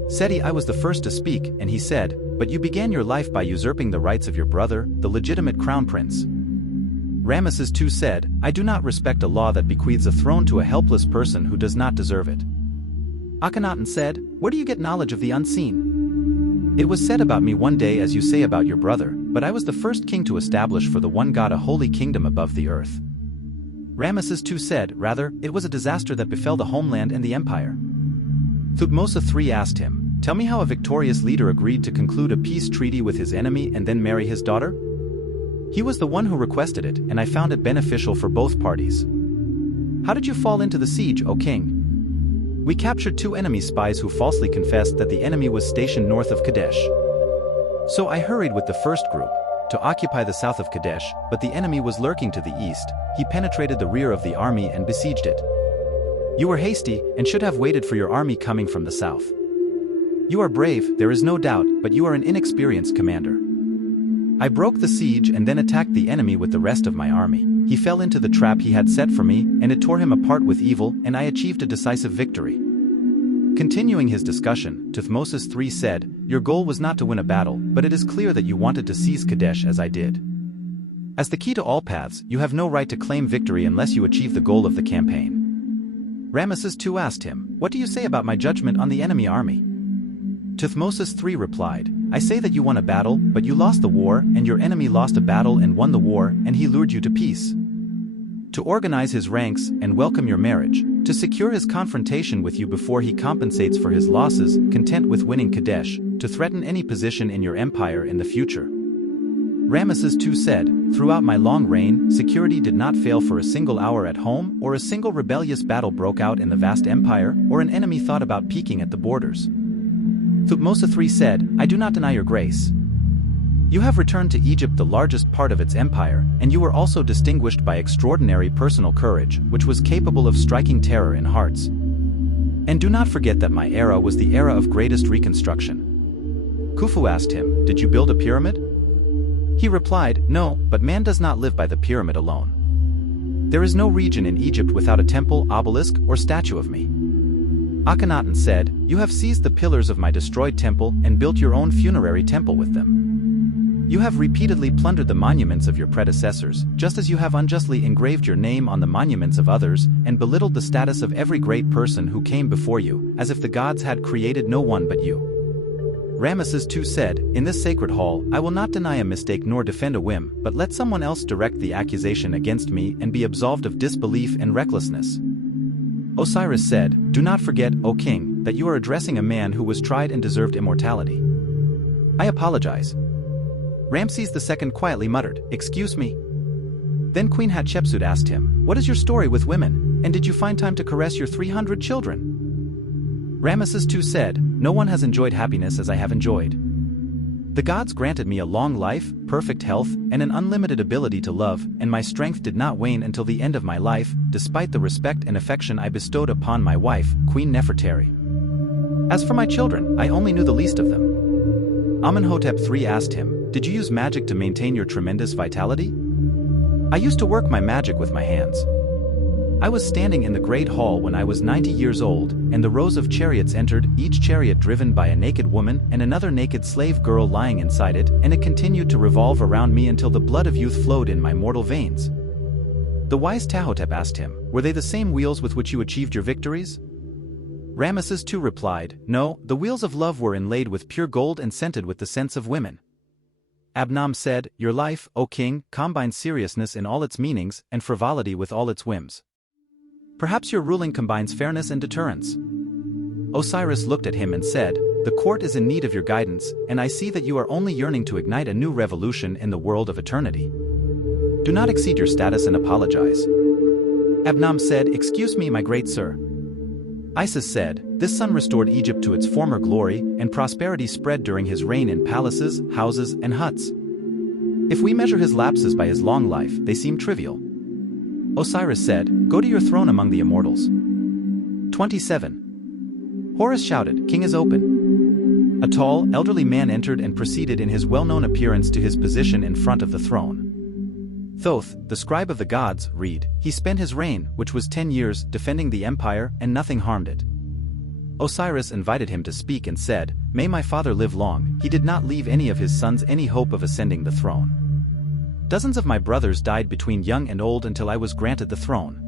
Seti, I was the first to speak, and he said, but you began your life by usurping the rights of your brother, the legitimate crown prince. Ramesses II said, I do not respect a law that bequeaths a throne to a helpless person who does not deserve it. Akhenaten said, where do you get knowledge of the unseen? It was said about me one day as you say about your brother, but I was the first king to establish for the one God a holy kingdom above the earth. Ramesses II said, rather, it was a disaster that befell the homeland and the empire. Thutmose III asked him, tell me how a victorious leader agreed to conclude a peace treaty with his enemy and then marry his daughter? He was the one who requested it, and I found it beneficial for both parties. How did you fall into the siege, O king? We captured 2 enemy spies who falsely confessed that the enemy was stationed north of Kadesh. So I hurried with the first group to occupy the south of Kadesh, but the enemy was lurking to the east. He penetrated the rear of the army and besieged it. You were hasty and should have waited for your army coming from the south. You are brave, there is no doubt, but you are an inexperienced commander. I broke the siege and then attacked the enemy with the rest of my army. He fell into the trap he had set for me, and it tore him apart with evil, and I achieved a decisive victory. Continuing his discussion, Thutmose III said, your goal was not to win a battle, but it is clear that you wanted to seize Kadesh as I did. As the key to all paths, you have no right to claim victory unless you achieve the goal of the campaign. Ramesses II asked him, what do you say about my judgment on the enemy army? Thutmose III replied, I say that you won a battle, but you lost the war, and your enemy lost a battle and won the war, and he lured you to peace. To organize his ranks and welcome your marriage, to secure his confrontation with you before he compensates for his losses, content with winning Kadesh, to threaten any position in your empire in the future. Ramesses II said, throughout my long reign, security did not fail for a single hour at home, or a single rebellious battle broke out in the vast empire, or an enemy thought about peeking at the borders. Thutmose III said, I do not deny your grace. You have returned to Egypt the largest part of its empire, and you were also distinguished by extraordinary personal courage, which was capable of striking terror in hearts. And do not forget that my era was the era of greatest reconstruction. Khufu asked him, did you build a pyramid? He replied, no, but man does not live by the pyramid alone. There is no region in Egypt without a temple, obelisk, or statue of me. Akhenaten said, you have seized the pillars of my destroyed temple and built your own funerary temple with them. You have repeatedly plundered the monuments of your predecessors, just as you have unjustly engraved your name on the monuments of others and belittled the status of every great person who came before you, as if the gods had created no one but you. Ramesses II said, in this sacred hall, I will not deny a mistake nor defend a whim, but let someone else direct the accusation against me and be absolved of disbelief and recklessness. Osiris said, do not forget, O king, that you are addressing a man who was tried and deserved immortality. I apologize. Ramses II quietly muttered, excuse me. Then Queen Hatshepsut asked him, what is your story with women, and did you find time to caress your 300 children? Ramesses II said, no one has enjoyed happiness as I have enjoyed. The gods granted me a long life, perfect health, and an unlimited ability to love, and my strength did not wane until the end of my life, despite the respect and affection I bestowed upon my wife, Queen Nefertari. As for my children, I only knew the least of them. Amenhotep III asked him, did you use magic to maintain your tremendous vitality? I used to work my magic with my hands. I was standing in the great hall when I was 90 years old, and the rows of chariots entered, each chariot driven by a naked woman and another naked slave girl lying inside it, and it continued to revolve around me until the blood of youth flowed in my mortal veins. The wise Tahotep asked him, were they the same wheels with which you achieved your victories? Ramesses II replied, no, the wheels of love were inlaid with pure gold and scented with the scents of women. Abnam said, your life, O king, combines seriousness in all its meanings and frivolity with all its whims. Perhaps your ruling combines fairness and deterrence. Osiris looked at him and said, the court is in need of your guidance, and I see that you are only yearning to ignite a new revolution in the world of eternity. Do not exceed your status and apologize. Abnam said, excuse me, my great sir. Isis said, this son restored Egypt to its former glory, and prosperity spread during his reign in palaces, houses, and huts. If we measure his lapses by his long life, they seem trivial. Osiris said, go to your throne among the immortals. 27. Horus shouted, king is open. A tall, elderly man entered and proceeded in his well-known appearance to his position in front of the throne. Thoth, the scribe of the gods, read, he spent his reign, which was 10 years, defending the empire, and nothing harmed it. Osiris invited him to speak and said, may my father live long, he did not leave any of his sons any hope of ascending the throne. Dozens of my brothers died between young and old until I was granted the throne.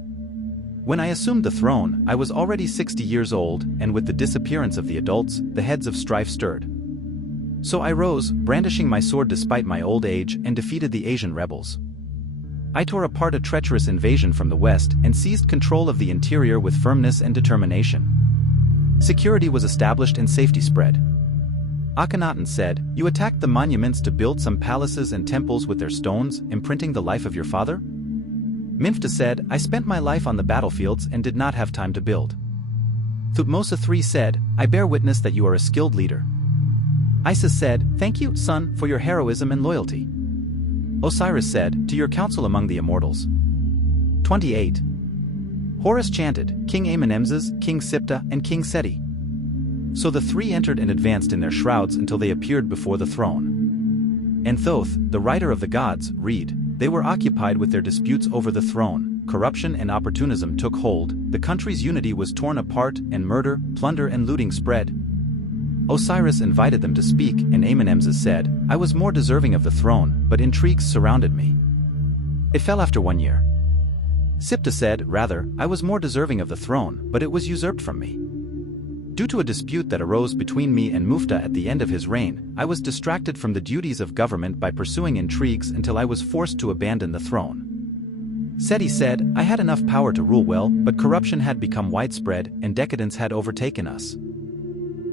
When I assumed the throne, I was already 60 years old, and with the disappearance of the adults, the heads of strife stirred. So I rose, brandishing my sword despite my old age, and defeated the Asian rebels. I tore apart a treacherous invasion from the west and seized control of the interior with firmness and determination. Security was established and safety spread. Akhenaten said, you attacked the monuments to build some palaces and temples with their stones, imprinting the life of your father? Minfta said, I spent my life on the battlefields and did not have time to build. Thutmose III said, I bear witness that you are a skilled leader. Isis said, thank you, son, for your heroism and loyalty. Osiris said, to your council among the immortals. 28. Horus chanted, King Amenemzes, King Siptah, and King Seti. So the three entered and advanced in their shrouds until they appeared before the throne. And Thoth, the writer of the gods, read, they were occupied with their disputes over the throne, corruption and opportunism took hold, the country's unity was torn apart, and murder, plunder and looting spread. Osiris invited them to speak, and Amenemzes said, I was more deserving of the throne, but intrigues surrounded me. It fell after 1 year. Siptah said, rather, I was more deserving of the throne, but it was usurped from me. Due to a dispute that arose between me and Mufta at the end of his reign, I was distracted from the duties of government by pursuing intrigues until I was forced to abandon the throne. Seti said, I had enough power to rule well, but corruption had become widespread and decadence had overtaken us.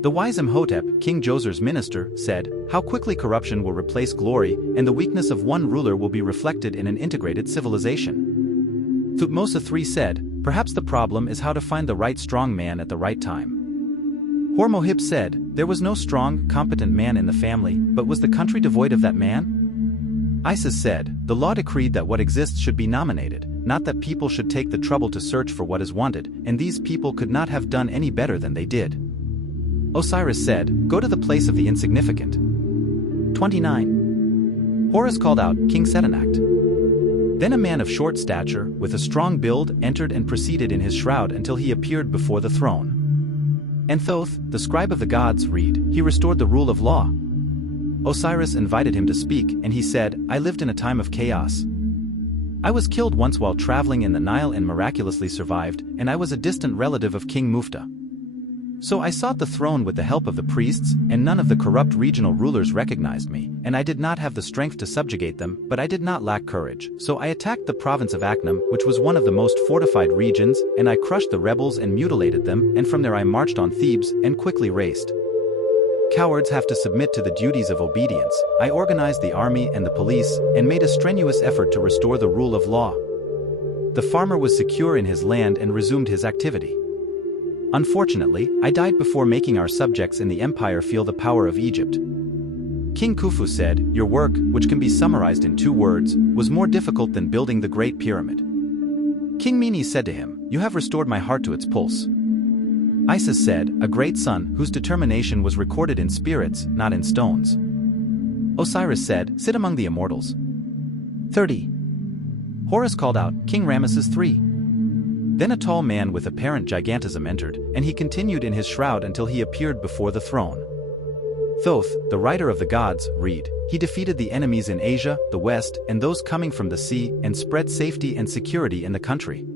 The wise Imhotep, King Djoser's minister, said, how quickly corruption will replace glory, and the weakness of one ruler will be reflected in an integrated civilization. Thutmose III said, perhaps the problem is how to find the right strong man at the right time. Hormohib said, there was no strong, competent man in the family, but was the country devoid of that man? Isis said, the law decreed that what exists should be nominated, not that people should take the trouble to search for what is wanted, and these people could not have done any better than they did. Osiris said, go to the place of the insignificant. 29. Horus called out, King Setinacht. Then a man of short stature, with a strong build, entered and proceeded in his shroud until he appeared before the throne. And Thoth, the scribe of the gods, he restored the rule of law. Osiris invited him to speak, and he said, I lived in a time of chaos. I was killed once while traveling in the Nile and miraculously survived, and I was a distant relative of King Mufta. So I sought the throne with the help of the priests, and none of the corrupt regional rulers recognized me, and I did not have the strength to subjugate them, but I did not lack courage. So I attacked the province of Achnum, which was one of the most fortified regions, and I crushed the rebels and mutilated them, and from there I marched on Thebes, and quickly raced. Cowards have to submit to the duties of obedience. I organized the army and the police, and made a strenuous effort to restore the rule of law. The farmer was secure in his land and resumed his activity. Unfortunately, I died before making our subjects in the empire feel the power of Egypt. King Khufu said, your work, which can be summarized in 2 words, was more difficult than building the Great Pyramid. King Menes said to him, you have restored my heart to its pulse. Isis said, a great son, whose determination was recorded in spirits, not in stones. Osiris said, sit among the immortals. 30. Horus called out, King Ramesses III. Then a tall man with apparent gigantism entered, and he continued in his shroud until he appeared before the throne. Thoth, the rider of the gods, he defeated the enemies in Asia, the West, and those coming from the sea, and spread safety and security in the country.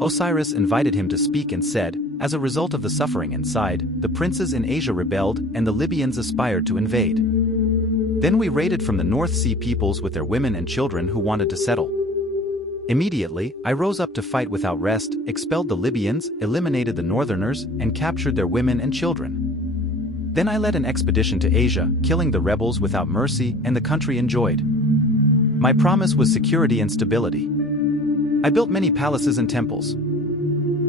Osiris invited him to speak and said, as a result of the suffering inside, the princes in Asia rebelled, and the Libyans aspired to invade. Then we raided from the North Sea peoples with their women and children who wanted to settle. Immediately, I rose up to fight without rest, expelled the Libyans, eliminated the northerners, and captured their women and children. Then I led an expedition to Asia, killing the rebels without mercy, and the country enjoyed. My promise was security and stability. I built many palaces and temples.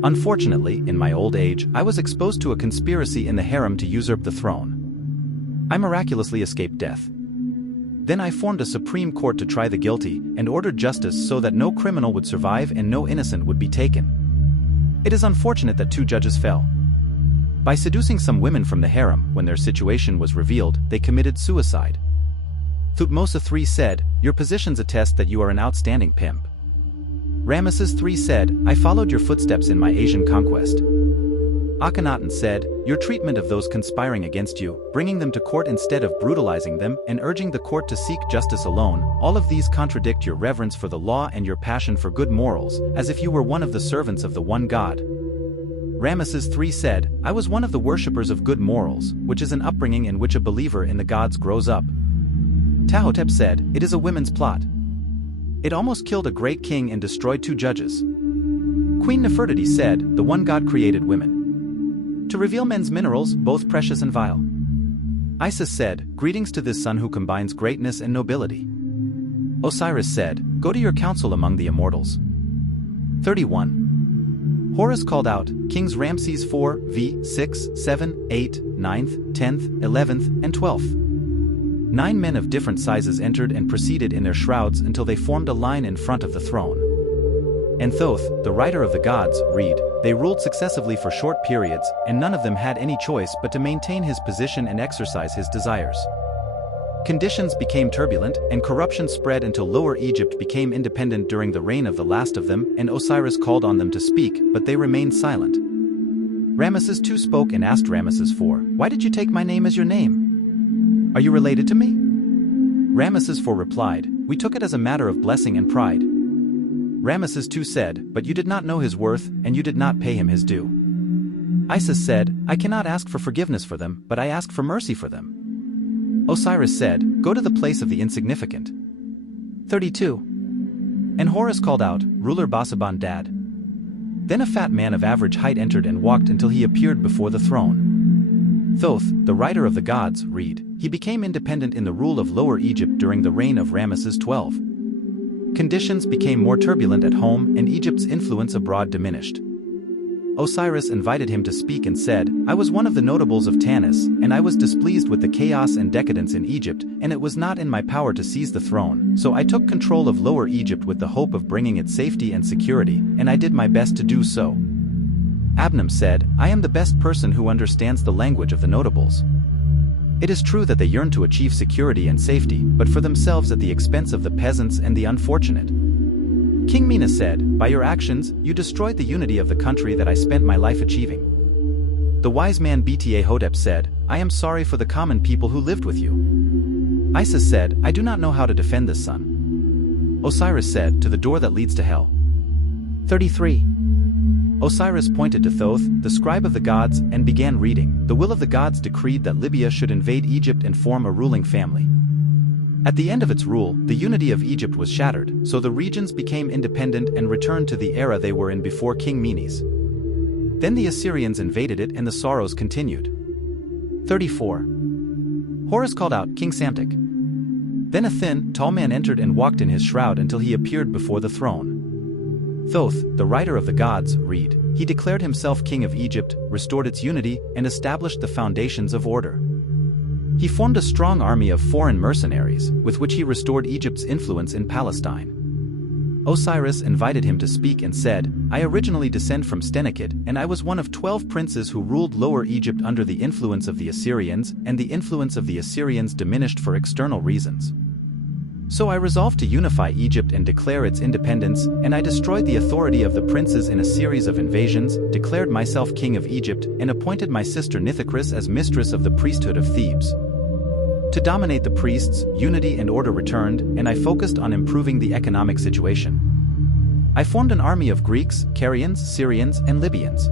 Unfortunately, in my old age, I was exposed to a conspiracy in the harem to usurp the throne. I miraculously escaped death. Then I formed a supreme court to try the guilty, and ordered justice so that no criminal would survive and no innocent would be taken. It is unfortunate that 2 judges fell. By seducing some women from the harem, when their situation was revealed, they committed suicide. Thutmose III said, your positions attest that you are an outstanding pimp. Ramesses III said, I followed your footsteps in my Asian conquest. Akhenaten said, your treatment of those conspiring against you, bringing them to court instead of brutalizing them, and urging the court to seek justice alone, all of these contradict your reverence for the law and your passion for good morals, as if you were one of the servants of the one God. Ramesses III said, I was one of the worshippers of good morals, which is an upbringing in which a believer in the gods grows up. Tahotep said, it is a women's plot. It almost killed a great king and destroyed 2 judges. Queen Nefertiti said, the one God created women to reveal men's minerals, both precious and vile. Isis said, greetings to this son who combines greatness and nobility. Osiris said, go to your council among the immortals. 31. Horus called out, Kings Ramses IV, V, 6, 7, 8, 9th, 10th, 11th, and 12th. 9 men of different sizes entered and proceeded in their shrouds until they formed a line in front of the throne. And Thoth, the rider of the gods, they ruled successively for short periods, and none of them had any choice but to maintain his position and exercise his desires. Conditions became turbulent, and corruption spread until Lower Egypt became independent during the reign of the last of them, and Osiris called on them to speak, but they remained silent. Ramesses II spoke and asked Ramesses IV, why did you take my name as your name? Are you related to me? Ramesses IV replied, we took it as a matter of blessing and pride. Ramesses II said, but you did not know his worth, and you did not pay him his due. Isis said, I cannot ask for forgiveness for them, but I ask for mercy for them. Osiris said, go to the place of the insignificant. 32. And Horus called out, ruler Basaban Dad. Then a fat man of average height entered and walked until he appeared before the throne. Thoth, the rider of the gods, he became independent in the rule of Lower Egypt during the reign of Ramesses XII. Conditions became more turbulent at home, and Egypt's influence abroad diminished. Osiris invited him to speak and said, I was one of the notables of Tanis, and I was displeased with the chaos and decadence in Egypt, and it was not in my power to seize the throne, so I took control of Lower Egypt with the hope of bringing it safety and security, and I did my best to do so. Abnam said, I am the best person who understands the language of the notables. It is true that they yearn to achieve security and safety, but for themselves at the expense of the peasants and the unfortunate. King Mina said, "By your actions, you destroyed the unity of the country that I spent my life achieving." The wise man Bta-Hotep said, "I am sorry for the common people who lived with you." Isis said, "I do not know how to defend this son." Osiris said, "To the door that leads to hell." 33. Osiris pointed to Thoth, the scribe of the gods, and began reading. The will of the gods decreed that Libya should invade Egypt and form a ruling family. At the end of its rule, the unity of Egypt was shattered, so the regions became independent and returned to the era they were in before King Menes. Then the Assyrians invaded it and the sorrows continued. 34. Horus called out, "King Psamtik." Then a thin, tall man entered and walked in his shroud until he appeared before the throne. Thoth, the writer of the gods, read, he declared himself king of Egypt, restored its unity, and established the foundations of order. He formed a strong army of foreign mercenaries, with which he restored Egypt's influence in Palestine. Osiris invited him to speak and said, "I originally descend from Stenakit, and I was one of 12 princes who ruled Lower Egypt under the influence of the Assyrians, and the influence of the Assyrians diminished for external reasons. So I resolved to unify Egypt and declare its independence, and I destroyed the authority of the princes in a series of invasions, declared myself king of Egypt, and appointed my sister Nithacris as mistress of the priesthood of Thebes. To dominate the priests, unity and order returned, and I focused on improving the economic situation. I formed an army of Greeks, Carians, Syrians, and Libyans.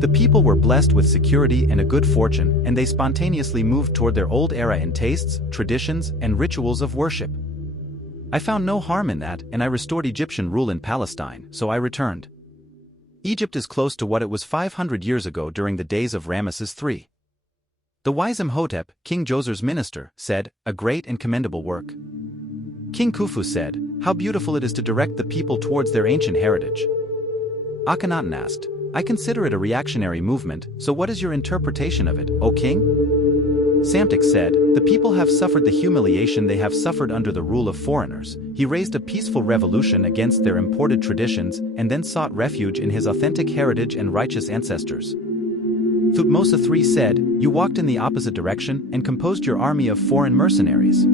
The people were blessed with security and a good fortune, and they spontaneously moved toward their old era in tastes, traditions, and rituals of worship. I found no harm in that, and I restored Egyptian rule in Palestine, so I returned. Egypt is close to what it was 500 years ago during the days of Ramesses III. The wise Imhotep, King Djoser's minister, said, "A great and commendable work." King Khufu said, "How beautiful it is to direct the people towards their ancient heritage." Akhenaten asked, "I consider it a reactionary movement, so what is your interpretation of it, O king?" Psamtik said, "The people have suffered the humiliation they have suffered under the rule of foreigners. He raised a peaceful revolution against their imported traditions and then sought refuge in his authentic heritage and righteous ancestors." Thutmose III said, "You walked in the opposite direction and composed your army of foreign mercenaries."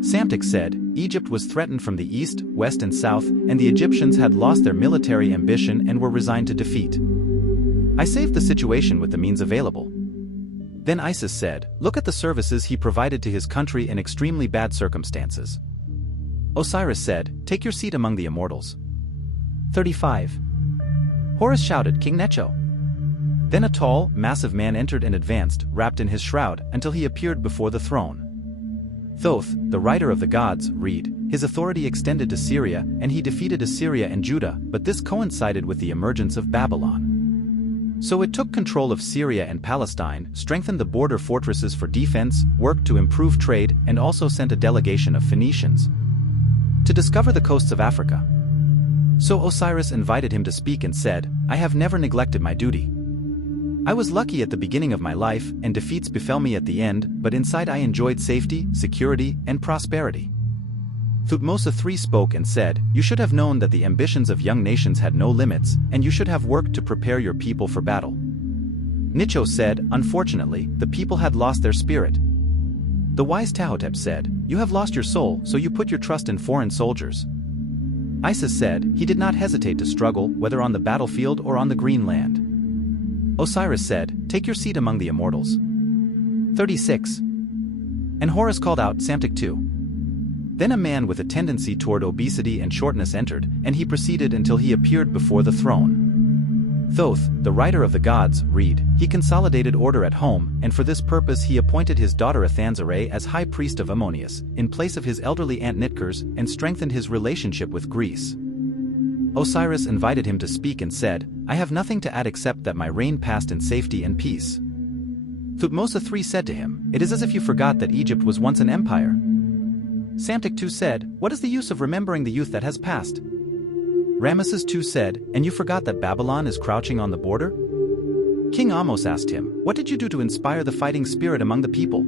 Psamtik said, "Egypt was threatened from the east, west and south, and the Egyptians had lost their military ambition and were resigned to defeat. I saved the situation with the means available." Then Isis said, "Look at the services he provided to his country in extremely bad circumstances." Osiris said, "Take your seat among the immortals." 35. Horus shouted, "King Necho!" Then a tall, massive man entered and advanced, wrapped in his shroud, until he appeared before the throne. Thoth, the writer of the gods, read, his authority extended to Syria, and he defeated Assyria and Judah, but this coincided with the emergence of Babylon. So it took control of Syria and Palestine, strengthened the border fortresses for defense, worked to improve trade, and also sent a delegation of Phoenicians to discover the coasts of Africa. So Osiris invited him to speak and said, "I have never neglected my duty. I was lucky at the beginning of my life, and defeats befell me at the end, but inside I enjoyed safety, security, and prosperity." Thutmose III spoke and said, "You should have known that the ambitions of young nations had no limits, and you should have worked to prepare your people for battle." Necho said, "Unfortunately, the people had lost their spirit." The wise Tahotep said, "You have lost your soul, so you put your trust in foreign soldiers." Isis said, "He did not hesitate to struggle, whether on the battlefield or on the green land." Osiris said, "Take your seat among the immortals." 36. And Horus called out, "Psamtik II." Then a man with a tendency toward obesity and shortness entered, and he proceeded until he appeared before the throne. Thoth, the writer of the gods, read, he consolidated order at home, and for this purpose he appointed his daughter Athanzare as high priest of Ammonius, in place of his elderly aunt Nitkers, and strengthened his relationship with Greece. Osiris invited him to speak and said, "I have nothing to add except that my reign passed in safety and peace." Thutmose III said to him, "It is as if you forgot that Egypt was once an empire." Psamtik II said, "What is the use of remembering the youth that has passed?" Ramesses II said, "And you forgot that Babylon is crouching on the border?" King Ahmose asked him, "What did you do to inspire the fighting spirit among the people?"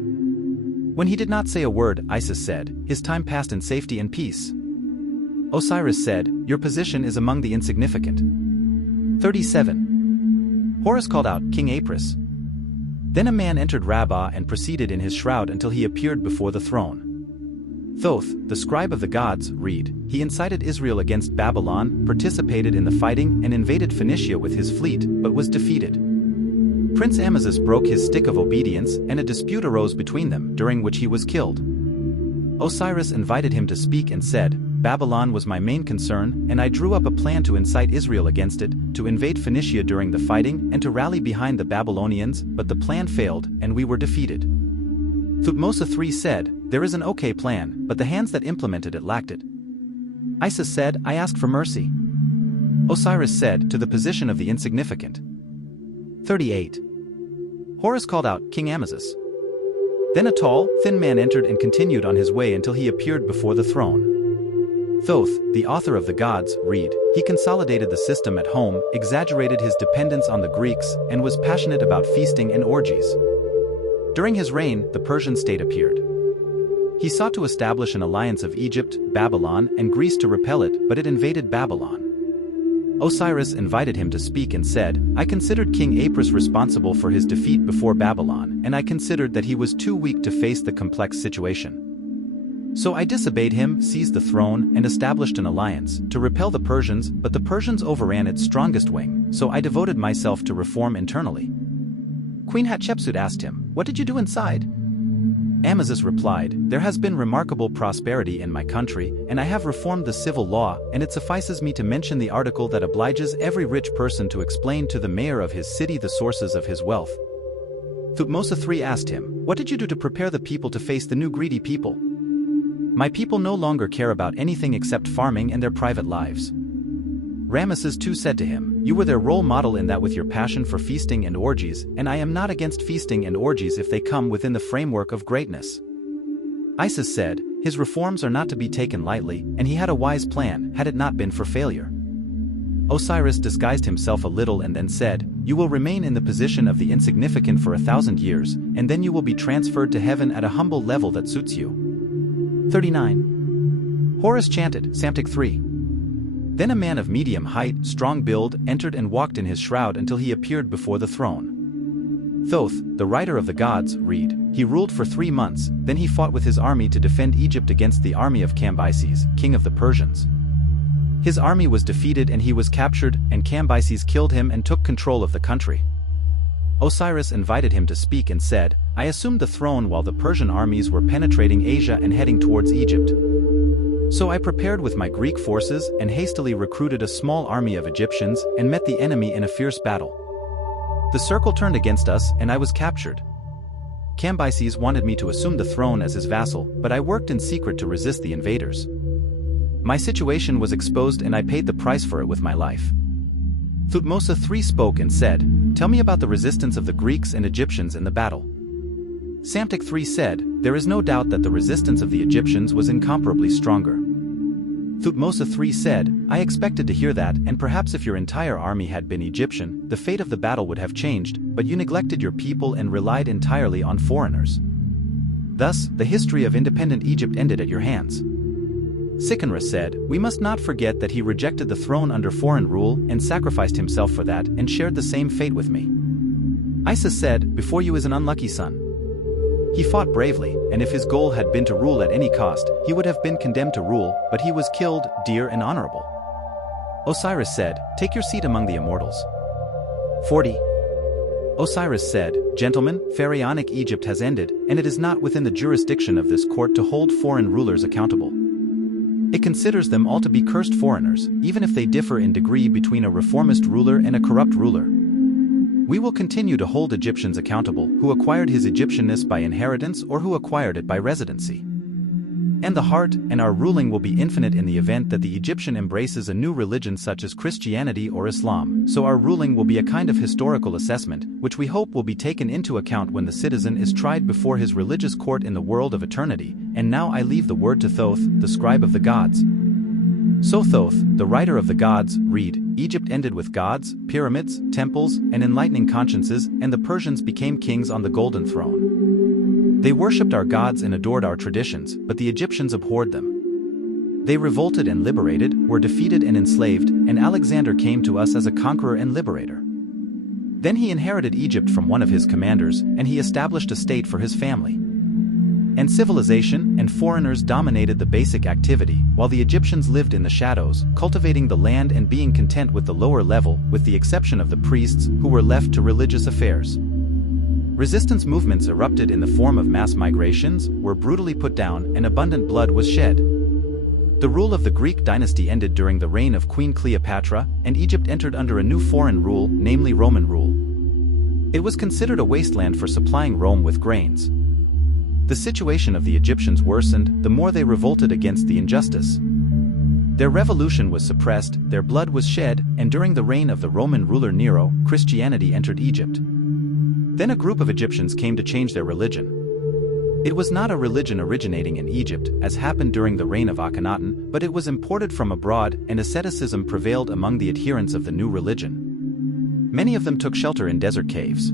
When he did not say a word, Isis said, "His time passed in safety and peace." Osiris said, "Your position is among the insignificant." 37. Horus called out, "King Apris." Then a man entered Rabbah and proceeded in his shroud until he appeared before the throne. Thoth, the scribe of the gods, read, he incited Israel against Babylon, participated in the fighting and invaded Phoenicia with his fleet, but was defeated. Prince Amasis broke his stick of obedience and a dispute arose between them, during which he was killed. Osiris invited him to speak and said, Babylon was my main concern, and I drew up a plan to incite Israel against it, to invade Phoenicia during the fighting and to rally behind the Babylonians, but the plan failed, and we were defeated. Thutmose III said, there is an okay plan, but the hands that implemented it lacked it. Isis said, I ask for mercy. Osiris said, to the position of the insignificant. 38. Horus called out, King Amasis. Then a tall, thin man entered and continued on his way until he appeared before the throne. Thoth, the author of the gods, read, he consolidated the system at home, exaggerated his dependence on the Greeks, and was passionate about feasting and orgies. During his reign, the Persian state appeared. He sought to establish an alliance of Egypt, Babylon, and Greece to repel it, but it invaded Babylon. Osiris invited him to speak and said, I considered King Apis responsible for his defeat before Babylon, and I considered that he was too weak to face the complex situation. So I disobeyed him, seized the throne, and established an alliance to repel the Persians, but the Persians overran its strongest wing, so I devoted myself to reform internally. Queen Hatshepsut asked him, what did you do inside? Amasis replied, there has been remarkable prosperity in my country, and I have reformed the civil law, and it suffices me to mention the article that obliges every rich person to explain to the mayor of his city the sources of his wealth. Thutmose III asked him, what did you do to prepare the people to face the new greedy people? My people no longer care about anything except farming and their private lives. Ramesses II said to him, you were their role model in that with your passion for feasting and orgies, and I am not against feasting and orgies if they come within the framework of greatness. Isis said, his reforms are not to be taken lightly, and he had a wise plan, had it not been for failure. Osiris disguised himself a little and then said, you will remain in the position of the insignificant for 1,000 years, and then you will be transferred to heaven at a humble level that suits you. 39. Horus chanted, Psalmtic 3. Then a man of medium height, strong build, entered and walked in his shroud until he appeared before the throne. Thoth, the writer of the gods, read, he ruled for 3 months, then he fought with his army to defend Egypt against the army of Cambyses, king of the Persians. His army was defeated and he was captured, and Cambyses killed him and took control of the country. Osiris invited him to speak and said, I assumed the throne while the Persian armies were penetrating Asia and heading towards Egypt. So I prepared with my Greek forces and hastily recruited a small army of Egyptians and met the enemy in a fierce battle. The circle turned against us and I was captured. Cambyses wanted me to assume the throne as his vassal, but I worked in secret to resist the invaders. My situation was exposed and I paid the price for it with my life. Thutmose III spoke and said, tell me about the resistance of the Greeks and Egyptians in the battle. Psalmtic III said, there is no doubt that the resistance of the Egyptians was incomparably stronger. Thutmose III said, I expected to hear that, and perhaps if your entire army had been Egyptian, the fate of the battle would have changed, but you neglected your people and relied entirely on foreigners. Thus, the history of independent Egypt ended at your hands. Sikanra said, we must not forget that he rejected the throne under foreign rule and sacrificed himself for that and shared the same fate with me. Isis said, before you is an unlucky son. He fought bravely, and if his goal had been to rule at any cost, he would have been condemned to rule, but he was killed, dear and honorable. Osiris said, take your seat among the immortals. 40. Osiris said, gentlemen, pharaonic Egypt has ended, and it is not within the jurisdiction of this court to hold foreign rulers accountable. It considers them all to be cursed foreigners, even if they differ in degree between a reformist ruler and a corrupt ruler. We will continue to hold Egyptians accountable who acquired his Egyptianness by inheritance or who acquired it by residency. And the heart and our ruling will be infinite in the event that the Egyptian embraces a new religion such as Christianity or Islam, so our ruling will be a kind of historical assessment, which we hope will be taken into account when the citizen is tried before his religious court in the world of eternity. And now I leave the word to Thoth, the scribe of the gods. So Thoth, the writer of the gods, read, Egypt ended with gods, pyramids, temples, and enlightening consciences, and the Persians became kings on the golden throne. They worshipped our gods and adored our traditions, but the Egyptians abhorred them. They revolted and liberated, were defeated and enslaved, and Alexander came to us as a conqueror and liberator. Then he inherited Egypt from one of his commanders, and he established a state for his family. and civilization and foreigners dominated the basic activity, while the Egyptians lived in the shadows, cultivating the land and being content with the lower level, with the exception of the priests, who were left to religious affairs. Resistance movements erupted in the form of mass migrations, were brutally put down, and abundant blood was shed. The rule of the Greek dynasty ended during the reign of Queen Cleopatra, and Egypt entered under a new foreign rule, namely Roman rule. It was considered a wasteland for supplying Rome with grains. The situation of the Egyptians worsened the more they revolted against the injustice. Their revolution was suppressed, their blood was shed, and during the reign of the Roman ruler Nero, Christianity entered Egypt. Then a group of Egyptians came to change their religion. It was not a religion originating in Egypt, as happened during the reign of Akhenaten, but it was imported from abroad, and asceticism prevailed among the adherents of the new religion. Many of them took shelter in desert caves.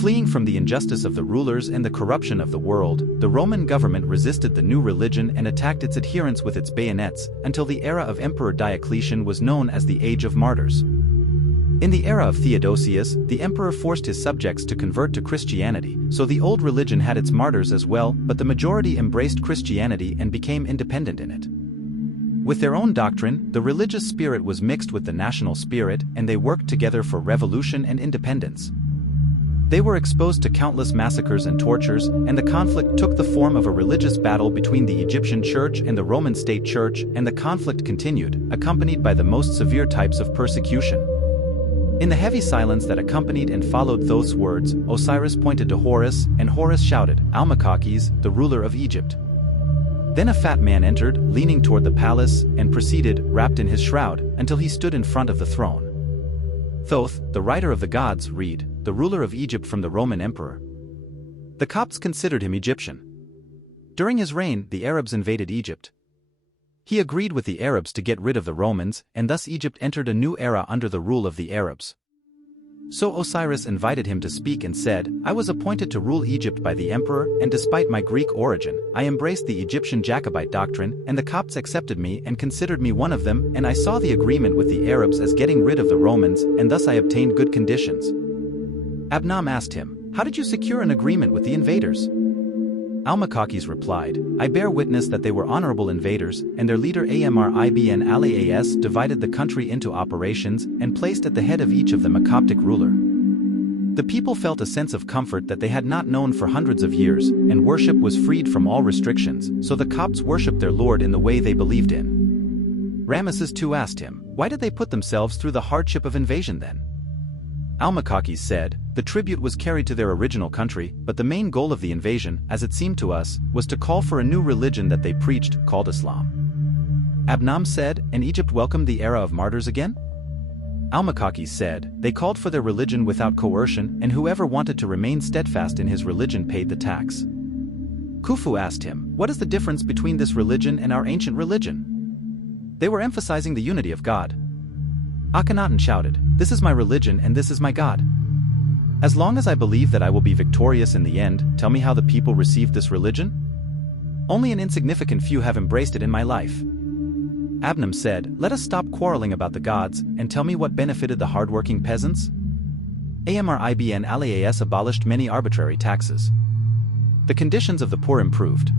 Fleeing from the injustice of the rulers and the corruption of the world, the Roman government resisted the new religion and attacked its adherents with its bayonets, until the era of Emperor Diocletian was known as the Age of Martyrs. In the era of Theodosius, the emperor forced his subjects to convert to Christianity, so the old religion had its martyrs as well, but the majority embraced Christianity and became independent in it. With their own doctrine, the religious spirit was mixed with the national spirit, and they worked together for revolution and independence. They were exposed to countless massacres and tortures, and the conflict took the form of a religious battle between the Egyptian Church and the Roman State Church, and the conflict continued, accompanied by the most severe types of persecution. In the heavy silence that accompanied and followed those words, Osiris pointed to Horus, and Horus shouted, "Almakakes, the ruler of Egypt." Then a fat man entered, leaning toward the palace, and proceeded, wrapped in his shroud, until he stood in front of the throne. Thoth, the writer of the gods, read, the ruler of Egypt from the Roman emperor. The Copts considered him Egyptian. During his reign, the Arabs invaded Egypt. He agreed with the Arabs to get rid of the Romans, and thus Egypt entered a new era under the rule of the Arabs. So Osiris invited him to speak and said, "I was appointed to rule Egypt by the emperor, and despite my Greek origin, I embraced the Egyptian Jacobite doctrine, and the Copts accepted me and considered me one of them, and I saw the agreement with the Arabs as getting rid of the Romans, and thus I obtained good conditions." Abnam asked him, "How did you secure an agreement with the invaders?" Almakakes replied, "I bear witness that they were honorable invaders, and their leader Amr ibn Al-As divided the country into operations and placed at the head of each of them a Coptic ruler. The people felt a sense of comfort that they had not known for hundreds of years, and worship was freed from all restrictions, so the Copts worshipped their Lord in the way they believed in." Ramesses II asked him, "Why did they put themselves through the hardship of invasion then?" Almakakes said, "The tribute was carried to their original country, but the main goal of the invasion, as it seemed to us, was to call for a new religion that they preached, called Islam." Abnam said, "And Egypt welcomed the era of martyrs again?" Almakakes said, "They called for their religion without coercion, and whoever wanted to remain steadfast in his religion paid the tax." Khufu asked him, "What is the difference between this religion and our ancient religion?" They were emphasizing the unity of God. Akhenaten shouted, "This is my religion and this is my God. As long as I believe that I will be victorious in the end, tell me how the people received this religion? Only an insignificant few have embraced it in my life." Abnam said, "Let us stop quarreling about the gods, and tell me what benefited the hardworking peasants." Amr ibn Al-As abolished many arbitrary taxes. The conditions of the poor improved.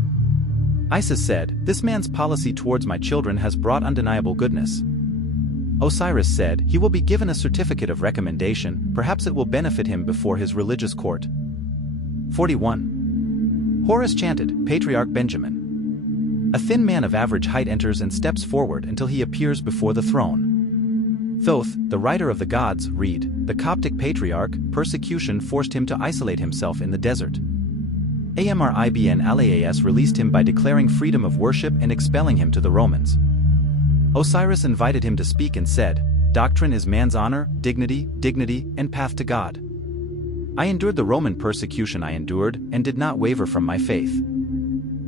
Isis said, "This man's policy towards my children has brought undeniable goodness." Osiris said, "He will be given a certificate of recommendation, perhaps it will benefit him before his religious court." 41. Horus chanted, "Patriarch Benjamin." A thin man of average height enters and steps forward until he appears before the throne. Thoth, the writer of the gods, read, the Coptic patriarch, persecution forced him to isolate himself in the desert. Amr ibn Al-As released him by declaring freedom of worship and expelling him to the Romans. Osiris invited him to speak and said, "Doctrine is man's honor, dignity, and path to God. I endured the Roman persecution I endured, and did not waver from my faith.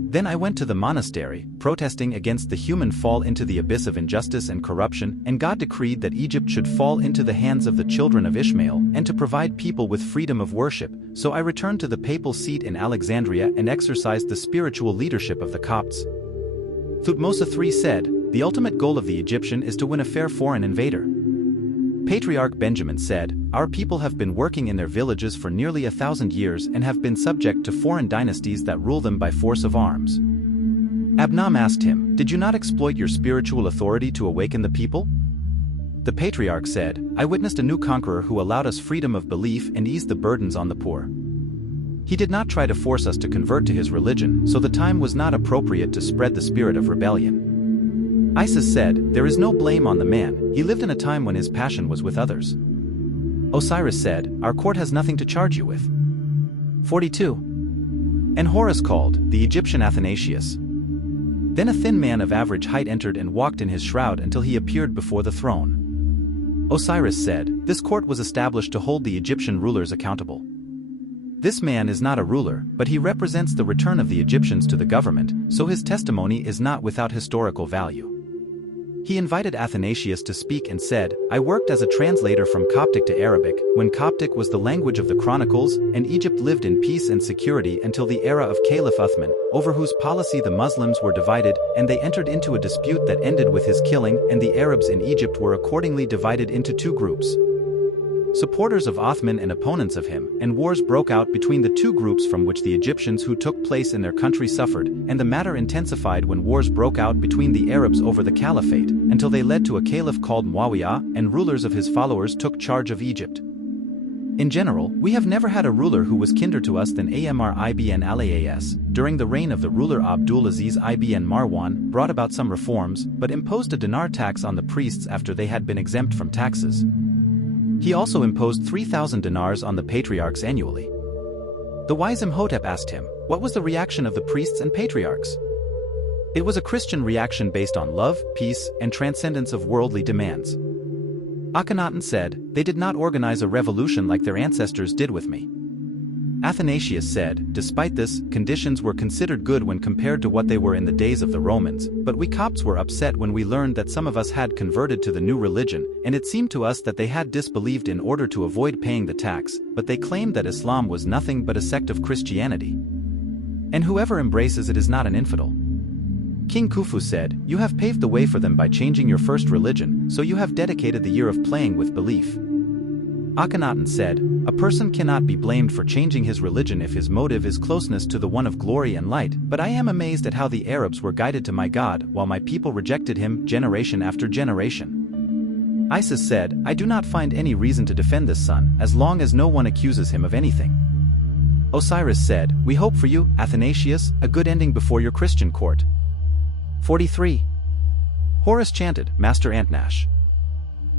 Then I went to the monastery, protesting against the human fall into the abyss of injustice and corruption, and God decreed that Egypt should fall into the hands of the children of Ishmael, and to provide people with freedom of worship, so I returned to the papal seat in Alexandria and exercised the spiritual leadership of the Copts." Thutmose III said, "The ultimate goal of the Egyptian is to win a fair foreign invader. Patriarch Benjamin said, "Our people have been working in their villages for nearly 1,000 years and have been subject to foreign dynasties that rule them by force of arms." Abnam asked him, "Did you not exploit your spiritual authority to awaken the people?" The patriarch said, "I witnessed a new conqueror who allowed us freedom of belief and eased the burdens on the poor. He did not try to force us to convert to his religion, so the time was not appropriate to spread the spirit of rebellion." Isis said, "There is no blame on the man, he lived in a time when his passion was with others." Osiris said, "Our court has nothing to charge you with." 42. And Horus called, the Egyptian Athanasius. Then a thin man of average height entered and walked in his shroud until he appeared before the throne. Osiris said, "This court was established to hold the Egyptian rulers accountable. This man is not a ruler, but he represents the return of the Egyptians to the government, so his testimony is not without historical value." He invited Athanasius to speak and said, "I worked as a translator from Coptic to Arabic, when Coptic was the language of the Chronicles, and Egypt lived in peace and security until the era of Caliph Uthman, over whose policy the Muslims were divided, and they entered into a dispute that ended with his killing, and the Arabs in Egypt were accordingly divided into two groups. Supporters of Othman and opponents of him, and wars broke out between the two groups from which the Egyptians who took place in their country suffered, and the matter intensified when wars broke out between the Arabs over the caliphate, until they led to a caliph called Muawiyah, and rulers of his followers took charge of Egypt. In general, we have never had a ruler who was kinder to us than Amr ibn al-As. During the reign of the ruler Abdul Aziz ibn Marwan, brought about some reforms, but imposed a dinar tax on the priests after they had been exempt from taxes. He also imposed 3,000 dinars on the patriarchs annually. The wise Imhotep asked him, what was the reaction of the priests and patriarchs? It was a Christian reaction based on love, peace, and transcendence of worldly demands. Akhenaten said, "They did not organize a revolution like their ancestors did with me." Athanasius said, "Despite this, conditions were considered good when compared to what they were in the days of the Romans, but we Copts were upset when we learned that some of us had converted to the new religion, and it seemed to us that they had disbelieved in order to avoid paying the tax, but they claimed that Islam was nothing but a sect of Christianity. And whoever embraces it is not an infidel." King Khufu said, "You have paved the way for them by changing your first religion, so you have dedicated the year of playing with belief." Akhenaten said, "A person cannot be blamed for changing his religion if his motive is closeness to the one of glory and light, but I am amazed at how the Arabs were guided to my God, while my people rejected him generation after generation." Isis said, "I do not find any reason to defend this son, as long as no one accuses him of anything." Osiris said, "We hope for you, Athanasius, a good ending before your Christian court." 43. Horus chanted, "Master Antnash."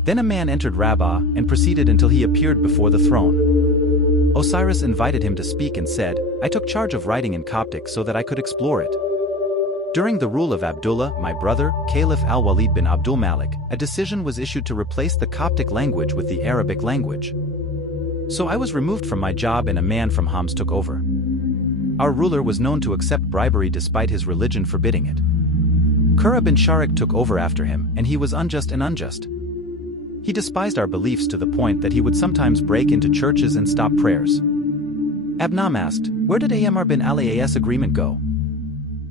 Then a man entered Rabbah and proceeded until he appeared before the throne. Osiris invited him to speak and said, "I took charge of writing in Coptic so that I could explore it. During the rule of Abdullah, my brother, Caliph al-Walid bin Abdul Malik, a decision was issued to replace the Coptic language with the Arabic language. So I was removed from my job and a man from Homs took over. Our ruler was known to accept bribery despite his religion forbidding it. Qurra bin Sharik took over after him, and he was unjust and unjust. He despised our beliefs to the point that he would sometimes break into churches and stop prayers." Abnam asked, "Where did Amr bin al-As agreement go?"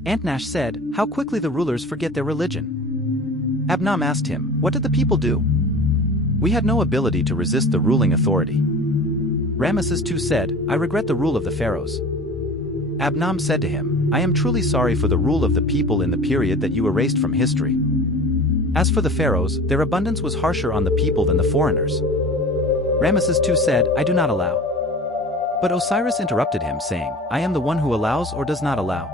Antnash said, "How quickly the rulers forget their religion." Abnam asked him, "What did the people do?" "We had no ability to resist the ruling authority." Ramesses II said, "I regret the rule of the pharaohs." Abnam said to him, "I am truly sorry for the rule of the people in the period that you erased from history. As for the pharaohs, their abundance was harsher on the people than the foreigners." Ramesses II said, "I do not allow." But Osiris interrupted him saying, "I am the one who allows or does not allow."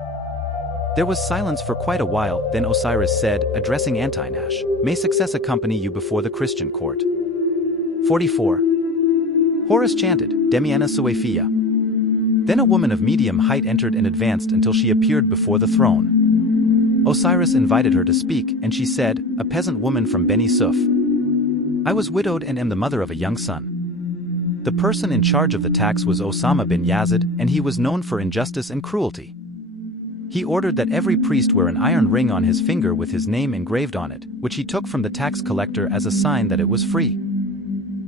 There was silence for quite a while, then Osiris said, addressing Antinash, "May success accompany you before the Christian court." 44. Horus chanted, Demiana Suephia. Then a woman of medium height entered and advanced until she appeared before the throne. Osiris invited her to speak, and she said, "A peasant woman from Beni Suf. I was widowed and am the mother of a young son." The person in charge of the tax was Osama bin Yazid, and he was known for injustice and cruelty. He ordered that every priest wear an iron ring on his finger with his name engraved on it, which he took from the tax collector as a sign that it was free.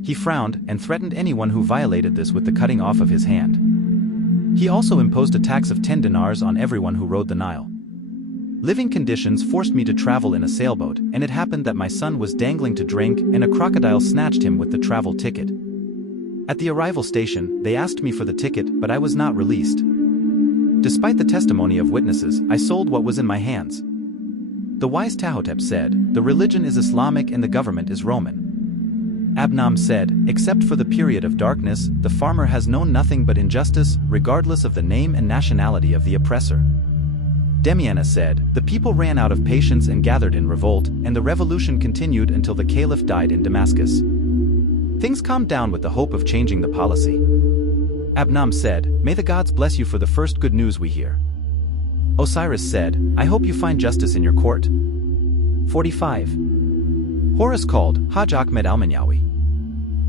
He frowned and threatened anyone who violated this with the cutting off of his hand. He also imposed a tax of 10 dinars on everyone who rode the Nile. Living conditions forced me to travel in a sailboat, and it happened that my son was dangling to drink and a crocodile snatched him with the travel ticket. At the arrival station, they asked me for the ticket, but I was not released. Despite the testimony of witnesses, I sold what was in my hands. The wise Tahotep said, "The religion is Islamic and the government is Roman." Abnam said, "Except for the period of darkness, the farmer has known nothing but injustice, regardless of the name and nationality of the oppressor." Demiana said, "The people ran out of patience and gathered in revolt, and the revolution continued until the caliph died in Damascus. Things calmed down with the hope of changing the policy." Abnam said, "May the gods bless you for the first good news we hear." Osiris said, "I hope you find justice in your court." 45. Horus called Hajj Ahmed al-Manyawi.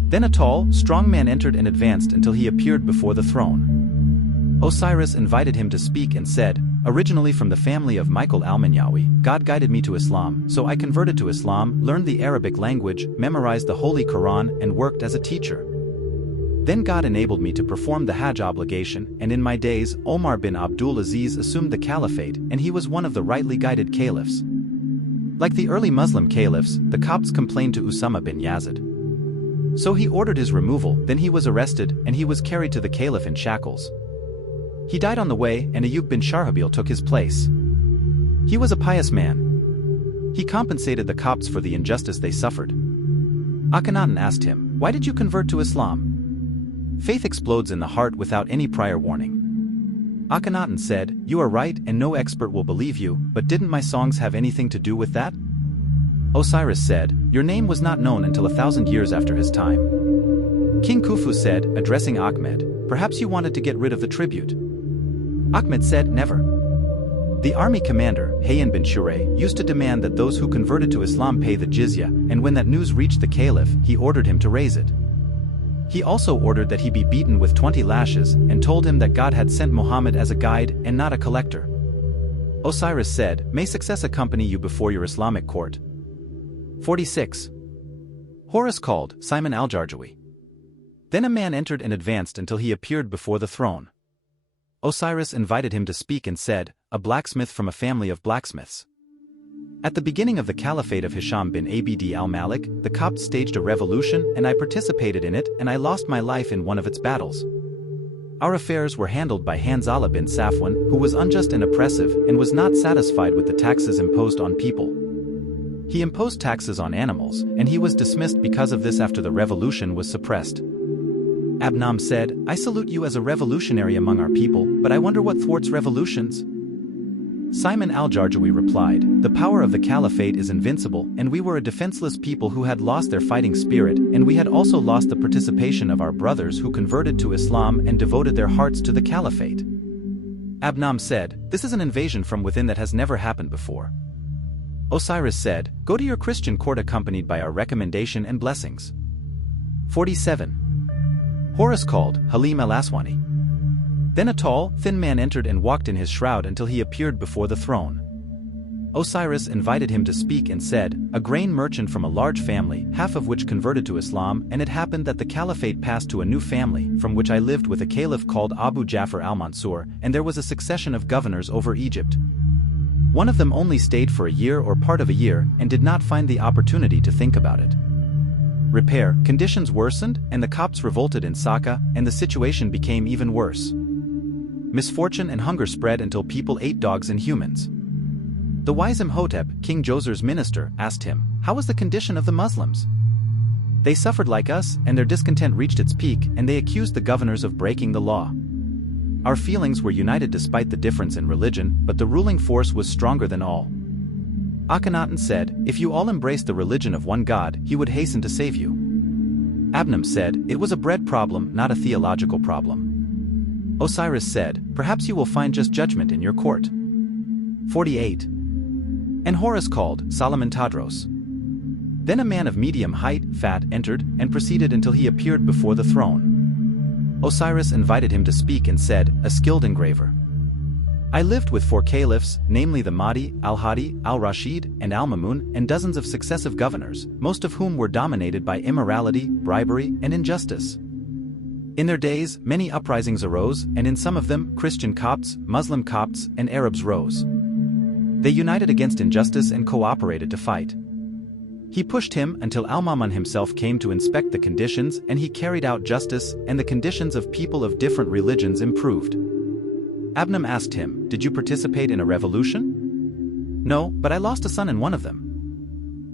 Then a tall, strong man entered and advanced until he appeared before the throne. Osiris invited him to speak and said, "Originally from the family of Michael al-Manyawi, God guided me to Islam, so I converted to Islam, learned the Arabic language, memorized the Holy Quran, and worked as a teacher. Then God enabled me to perform the Hajj obligation, and in my days, Omar bin Abdul Aziz assumed the caliphate, and he was one of the rightly guided caliphs. Like the early Muslim caliphs, the Copts complained to Usama bin Yazid. So he ordered his removal, then he was arrested, and he was carried to the caliph in shackles. He died on the way, and Ayyub bin Sharhabil took his place. He was a pious man. He compensated the Copts for the injustice they suffered. Akhenaten asked him, "Why did you convert to Islam?" Faith explodes in the heart without any prior warning. Akhenaten said, "You are right and no expert will believe you, but didn't my songs have anything to do with that?" Osiris said, "Your name was not known until 1,000 years after his time." King Khufu said, addressing Ahmed, "Perhaps you wanted to get rid of the tribute." Ahmed said, "Never." The army commander, Hayyan bin Shurayh, used to demand that those who converted to Islam pay the jizya, and when that news reached the caliph, he ordered him to raise it. He also ordered that he be beaten with 20 lashes, and told him that God had sent Muhammad as a guide and not a collector. Osiris said, "May success accompany you before your Islamic court." 46. Horus called Simon al-Jarjawi. Then a man entered and advanced until he appeared before the throne. Osiris invited him to speak and said, "A blacksmith from a family of blacksmiths." At the beginning of the caliphate of Hisham bin Abd al-Malik, the Copts staged a revolution and I participated in it and I lost my life in one of its battles. Our affairs were handled by Hanzala bin Safwan, who was unjust and oppressive and was not satisfied with the taxes imposed on people. He imposed taxes on animals, and he was dismissed because of this after the revolution was suppressed. Abnam said, "I salute you as a revolutionary among our people, but I wonder what thwarts revolutions?" Simon al-Jarjawi replied, "The power of the caliphate is invincible, and we were a defenseless people who had lost their fighting spirit, and we had also lost the participation of our brothers who converted to Islam and devoted their hearts to the caliphate." Abnam said, "This is an invasion from within that has never happened before." Osiris said, "Go to your Christian court accompanied by our recommendation and blessings." 47. Horus called Halim al-Aswani. Then a tall, thin man entered and walked in his shroud until he appeared before the throne. Osiris invited him to speak and said, "A grain merchant from a large family, half of which converted to Islam, and it happened that the caliphate passed to a new family, from which I lived with a caliph called Abu Ja'far al-Mansur, and there was a succession of governors over Egypt. One of them only stayed for a year or part of a year and did not find the opportunity to think about it. Repair, conditions worsened, and the Copts revolted in Saka, and the situation became even worse. Misfortune and hunger spread until people ate dogs and humans. The wise Imhotep, King Djoser's minister, asked him, "How was the condition of the Muslims?" "They suffered like us, and their discontent reached its peak, and they accused the governors of breaking the law. Our feelings were united despite the difference in religion, but the ruling force was stronger than all." Akhenaten said, "If you all embraced the religion of one God, he would hasten to save you." Abnam said, "It was a bread problem, not a theological problem." Osiris said, "Perhaps you will find just judgment in your court." 48. And Horus called Solomon Tadros. Then a man of medium height, fat, entered, and proceeded until he appeared before the throne. Osiris invited him to speak and said, "A skilled engraver. I lived with 4 caliphs, namely the Mahdi, al-Hadi, al-Rashid, and al-Mamun, and dozens of successive governors, most of whom were dominated by immorality, bribery, and injustice. In their days, many uprisings arose, and in some of them, Christian Copts, Muslim Copts, and Arabs rose. They united against injustice and cooperated to fight. He pushed him until Al-Ma'mun himself came to inspect the conditions, and he carried out justice, and the conditions of people of different religions improved. Abnam asked him, "Did you participate in a revolution?" "No, but I lost a son in one of them."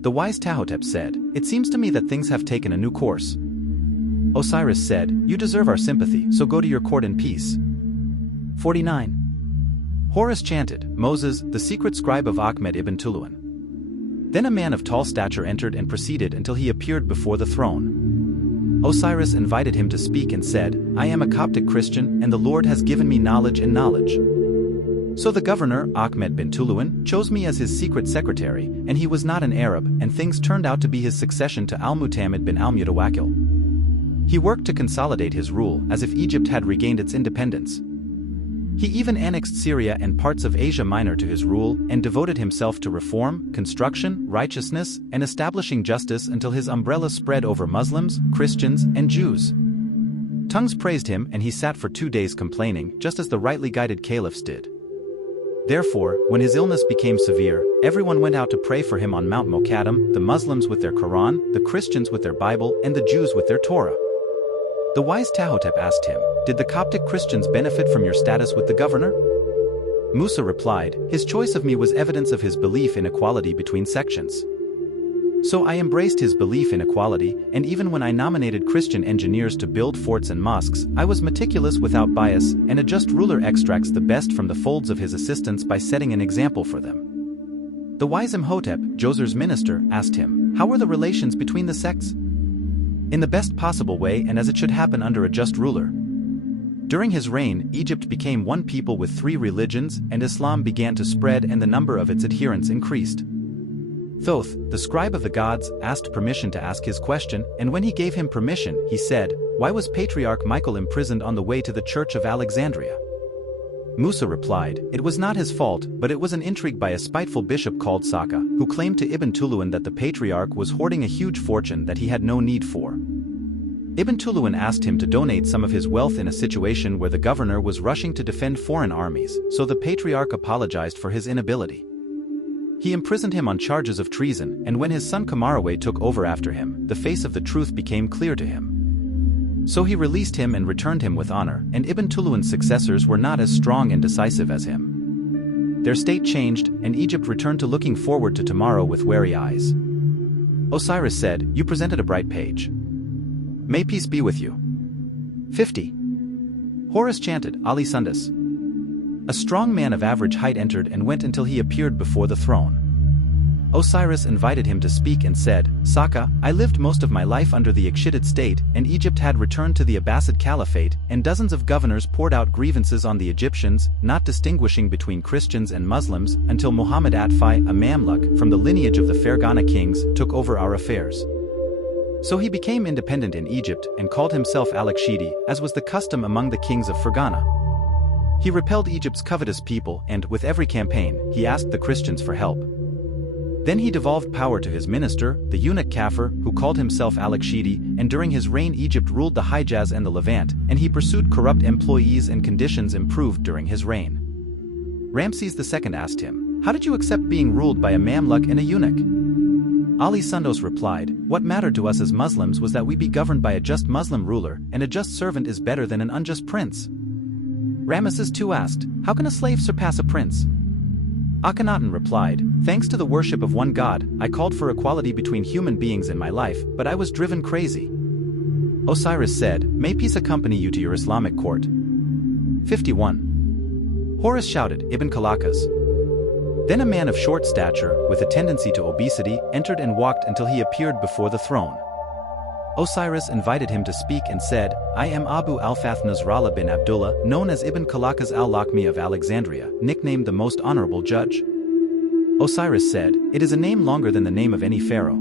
The wise Tahotep said, "It seems to me that things have taken a new course." Osiris said, "You deserve our sympathy, so go to your court in peace." 49. Horus chanted, "Moses, the secret scribe of Ahmed ibn Tuluan." Then a man of tall stature entered and proceeded until he appeared before the throne. Osiris invited him to speak and said, "I am a Coptic Christian, and the Lord has given me knowledge and knowledge. So the governor, Ahmed bin Tuluan, chose me as his secret secretary, and he was not an Arab, and things turned out to be his succession to Al-Mu'tamid bin al-Mutawakkil. He worked to consolidate his rule as if Egypt had regained its independence. He even annexed Syria and parts of Asia Minor to his rule and devoted himself to reform, construction, righteousness, and establishing justice until his umbrella spread over Muslims, Christians, and Jews. Tongues praised him, and he sat for 2 days complaining, just as the rightly guided caliphs did. Therefore, when his illness became severe, everyone went out to pray for him on Mount Mokattam, the Muslims with their Quran, the Christians with their Bible, and the Jews with their Torah. The wise Tahotep asked him, "Did the Coptic Christians benefit from your status with the governor?" Musa replied, "His choice of me was evidence of his belief in equality between sections. So I embraced his belief in equality, and even when I nominated Christian engineers to build forts and mosques, I was meticulous without bias, and a just ruler extracts the best from the folds of his assistants by setting an example for them." The wise Imhotep, Djoser's minister, asked him, "How were the relations between the sects?" "In the best possible way, and as it should happen under a just ruler." During his reign, Egypt became one people with 3 religions, and Islam began to spread and the number of its adherents increased. Thoth, the scribe of the gods, asked permission to ask his question, and when he gave him permission, he said, "Why was Patriarch Michael imprisoned on the way to the Church of Alexandria?" Musa replied, "It was not his fault, but it was an intrigue by a spiteful bishop called Saka, who claimed to Ibn Tuluan that the Patriarch was hoarding a huge fortune that he had no need for. Ibn Tuluan asked him to donate some of his wealth in a situation where the governor was rushing to defend foreign armies, so the Patriarch apologized for his inability. He imprisoned him on charges of treason, and when his son Kamaraway took over after him, the face of the truth became clear to him. So he released him and returned him with honor, and Ibn Tuluan's successors were not as strong and decisive as him. Their state changed, and Egypt returned to looking forward to tomorrow with wary eyes. Osiris said, "You presented a bright page. May peace be with you." 50. Horus chanted, Ali Sundus. A strong man of average height entered and went until he appeared before the throne. Osiris invited him to speak and said, "Saka, I lived most of my life under the Ikhshidid state, and Egypt had returned to the Abbasid Caliphate, and dozens of governors poured out grievances on the Egyptians, not distinguishing between Christians and Muslims, until Muhammad Atfi, a Mamluk from the lineage of the Fergana kings, took over our affairs. So he became independent in Egypt and called himself Al-Ikhshidi, as was the custom among the kings of Fergana. He repelled Egypt's covetous people and, with every campaign, he asked the Christians for help. Then he devolved power to his minister, the eunuch Kafir, who called himself Al-Ikhshidi, and during his reign Egypt ruled the Hijaz and the Levant, and he pursued corrupt employees and conditions improved during his reign." Ramses II asked him, "How did you accept being ruled by a Mamluk and a eunuch?" Ali Sundos replied, "What mattered to us as Muslims was that we be governed by a just Muslim ruler, and a just servant is better than an unjust prince." Ramesses II asked, "How can a slave surpass a prince?" Akhenaten replied, "Thanks to the worship of one God, I called for equality between human beings in my life, but I was driven crazy." Osiris said, "May peace accompany you to your Islamic court." 51. Horus shouted, Ibn Kalakas. Then a man of short stature, with a tendency to obesity, entered and walked until he appeared before the throne. Osiris invited him to speak and said, "I am Abu al-Fath Nasrallah bin Abdullah, known as Ibn Kalakas al-Lakhmi of Alexandria, nicknamed the Most Honorable Judge." Osiris said, "It is a name longer than the name of any pharaoh."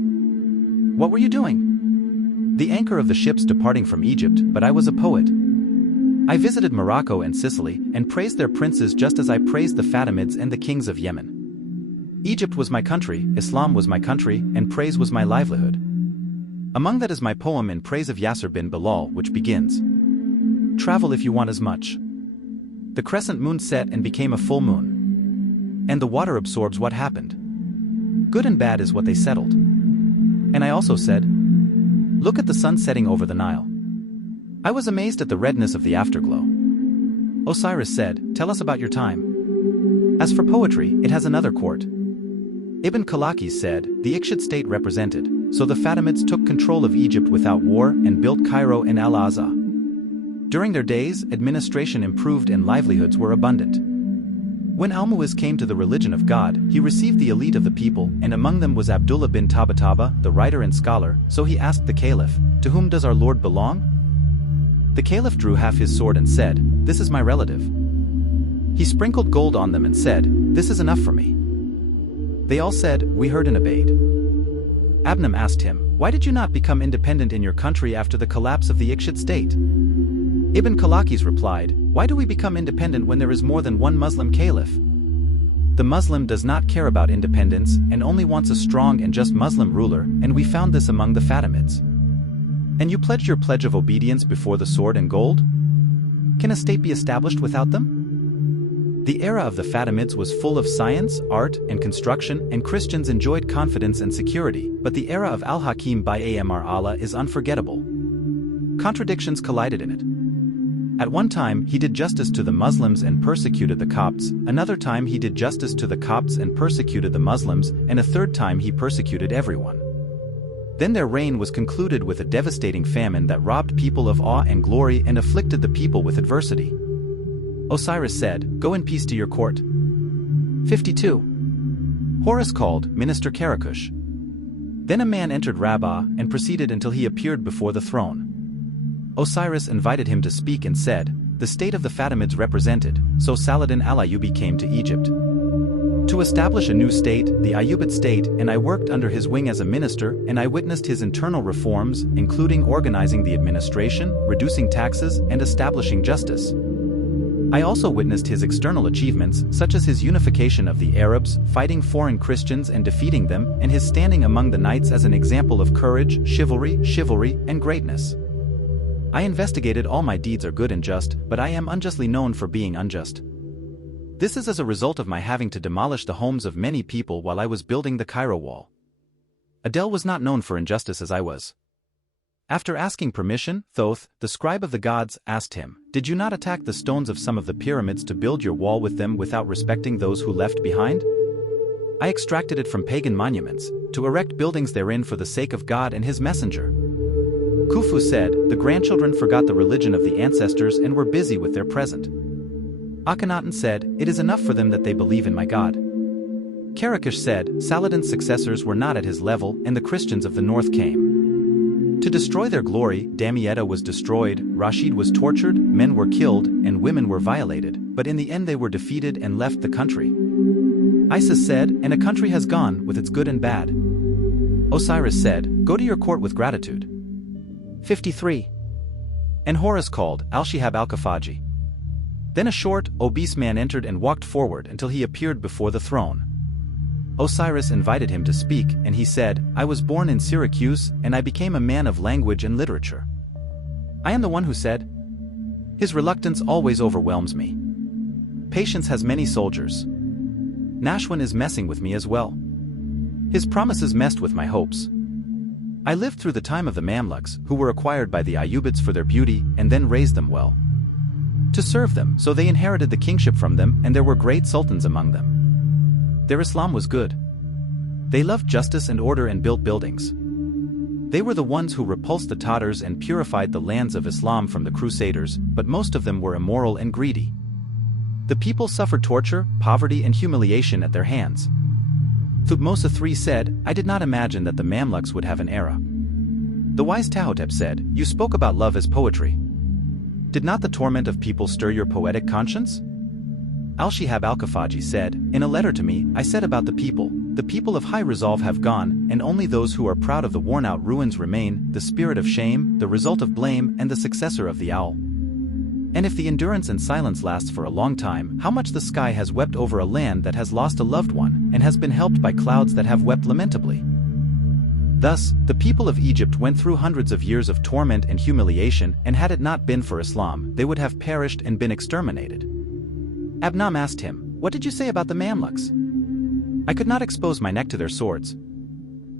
"What were you doing?" "The anchor of the ships departing from Egypt, but I was a poet. I visited Morocco and Sicily, and praised their princes just as I praised the Fatimids and the kings of Yemen. Egypt was my country, Islam was my country, and praise was my livelihood. Among that is my poem in praise of Yasser bin Bilal, which begins, 'Travel if you want as much.' The crescent moon set and became a full moon. And the water absorbs what happened. Good and bad is what they settled. And I also said, look at the sun setting over the Nile. I was amazed at the redness of the afterglow. Osiris said, tell us about your time. As for poetry, it has another court. Ibn Khalaqis said, the Ikhshid state represented, so the Fatimids took control of Egypt without war and built Cairo and Al-Azhar. During their days, administration improved and livelihoods were abundant. When Al-Mu'izz came to the religion of God, he received the elite of the people, and among them was Abdullah bin Tabataba, the writer and scholar, so he asked the caliph, to whom does our Lord belong? The caliph drew half his sword and said, this is my relative. He sprinkled gold on them and said, this is enough for me. They all said, we heard and obeyed. Abnam asked him, why did you not become independent in your country after the collapse of the Ikhshid state? Ibn Khalaqis replied, why do we become independent when there is more than one Muslim caliph? The Muslim does not care about independence and only wants a strong and just Muslim ruler, and we found this among the Fatimids. And you pledged your pledge of obedience before the sword and gold? Can a state be established without them? The era of the Fatimids was full of science, art, and construction, and Christians enjoyed confidence and security, but the era of Al-Hakim by Amr Allah is unforgettable. Contradictions collided in it. At one time, he did justice to the Muslims and persecuted the Copts, another time he did justice to the Copts and persecuted the Muslims, and a third time he persecuted everyone. Then their reign was concluded with a devastating famine that robbed people of awe and glory and afflicted the people with adversity. Osiris said, go in peace to your court. 52. Horus called, Minister Karakush. Then a man entered Rabbah and proceeded until he appeared before the throne. Osiris invited him to speak and said, the state of the Fatimids represented, so Saladin al-Ayyubi came to Egypt to establish a new state, the Ayyubid state, and I worked under his wing as a minister, and I witnessed his internal reforms, including organizing the administration, reducing taxes, and establishing justice. I also witnessed his external achievements, such as his unification of the Arabs, fighting foreign Christians and defeating them, and his standing among the knights as an example of courage, chivalry, and greatness. I investigated all my deeds are good and just, but I am unjustly known for being unjust. This is as a result of my having to demolish the homes of many people while I was building the Cairo wall. Adel was not known for injustice as I was. After asking permission, Thoth, the scribe of the gods, asked him, did you not attack the stones of some of the pyramids to build your wall with them without respecting those who left behind? I extracted it from pagan monuments, to erect buildings therein for the sake of God and his messenger. Khufu said, the grandchildren forgot the religion of the ancestors and were busy with their present. Akhenaten said, it is enough for them that they believe in my God. Karakush said, Saladin's successors were not at his level and the Christians of the north came to destroy their glory. Damietta was destroyed, Rashid was tortured, men were killed, and women were violated, but in the end they were defeated and left the country. Isis said, and a country has gone with its good and bad. Osiris said, go to your court with gratitude. 53. And Horus called, Al-Shihab al-Kafaji. Then a short, obese man entered and walked forward until he appeared before the throne. Osiris invited him to speak, and he said, I was born in Syracuse, and I became a man of language and literature. I am the one who said, his reluctance always overwhelms me. Patience has many soldiers. Nashwan is messing with me as well. His promises messed with my hopes. I lived through the time of the Mamluks, who were acquired by the Ayyubids for their beauty, and then raised them well to serve them, so they inherited the kingship from them, and there were great sultans among them. Their Islam was good. They loved justice and order and built buildings. They were the ones who repulsed the Tatars and purified the lands of Islam from the Crusaders, but most of them were immoral and greedy. The people suffered torture, poverty and humiliation at their hands. Thutmose III said, I did not imagine that the Mamluks would have an era. The wise Tahotep said, you spoke about love as poetry. Did not the torment of people stir your poetic conscience? Al-Shihab al-Kafaji said, in a letter to me, I said about the people of high resolve have gone, and only those who are proud of the worn-out ruins remain, the spirit of shame, the result of blame, and the successor of the owl. And if the endurance and silence lasts for a long time, how much the sky has wept over a land that has lost a loved one, and has been helped by clouds that have wept lamentably. Thus, the people of Egypt went through hundreds of years of torment and humiliation, and had it not been for Islam, they would have perished and been exterminated. Abnam asked him, What did you say about the Mamluks? I could not expose my neck to their swords.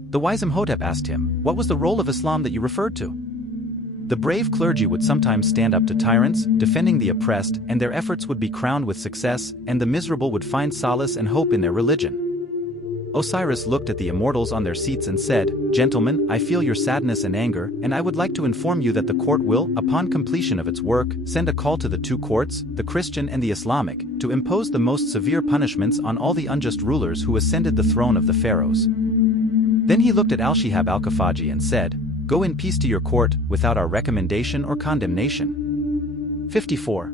The wise Imhotep asked him, what was the role of Islam that you referred to? The brave clergy would sometimes stand up to tyrants, defending the oppressed, and their efforts would be crowned with success, and the miserable would find solace and hope in their religion. Osiris looked at the immortals on their seats and said, Gentlemen, I feel your sadness and anger, and I would like to inform you that the court will, upon completion of its work, send a call to the two courts, the Christian and the Islamic, to impose the most severe punishments on all the unjust rulers who ascended the throne of the pharaohs. Then he looked at Al-Shihab al-Kafaji and said, Go in peace to your court, without our recommendation or condemnation. 54.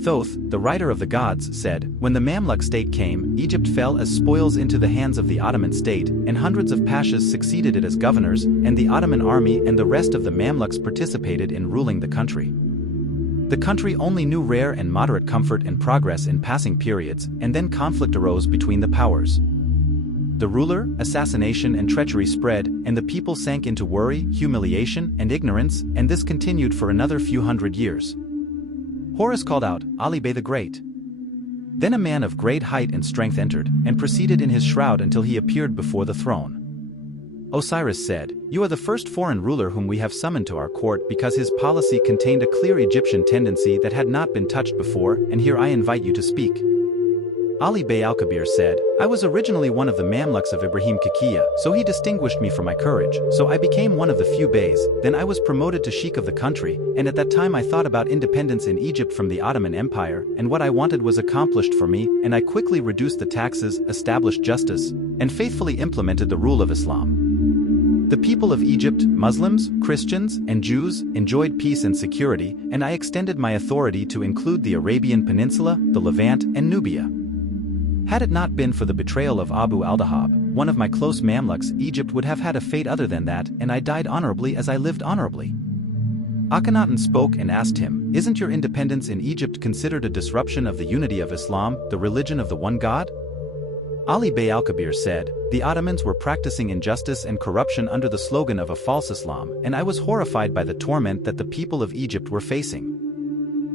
Thoth, the writer of the gods, said, When the Mamluk state came, Egypt fell as spoils into the hands of the Ottoman state, and hundreds of pashas succeeded it as governors, and the Ottoman army and the rest of the Mamluks participated in ruling the country. The country only knew rare and moderate comfort and progress in passing periods, and then conflict arose between the powers. The ruler, assassination and treachery spread, and the people sank into worry, humiliation, and ignorance, and this continued for another few hundred years. Horus called out, Ali Bey the Great. Then a man of great height and strength entered, and proceeded in his shroud until he appeared before the throne. Osiris said, You are the first foreign ruler whom we have summoned to our court because his policy contained a clear Egyptian tendency that had not been touched before, and here I invite you to speak. Ali Bey al-Kabir said, I was originally one of the Mamluks of Ibrahim Kakiya, so he distinguished me for my courage, so I became one of the few beys, then I was promoted to sheikh of the country, and at that time I thought about independence in Egypt from the Ottoman Empire, and what I wanted was accomplished for me, and I quickly reduced the taxes, established justice, and faithfully implemented the rule of Islam. The people of Egypt, Muslims, Christians, and Jews, enjoyed peace and security, and I extended my authority to include the Arabian Peninsula, the Levant, and Nubia. Had it not been for the betrayal of Abu al-Dahab, one of my close Mamluks, Egypt would have had a fate other than that, and I died honorably as I lived honorably. Akhenaten spoke and asked him, Isn't your independence in Egypt considered a disruption of the unity of Islam, the religion of the one God? Ali Bey al-Kabir said, The Ottomans were practicing injustice and corruption under the slogan of a false Islam, and I was horrified by the torment that the people of Egypt were facing.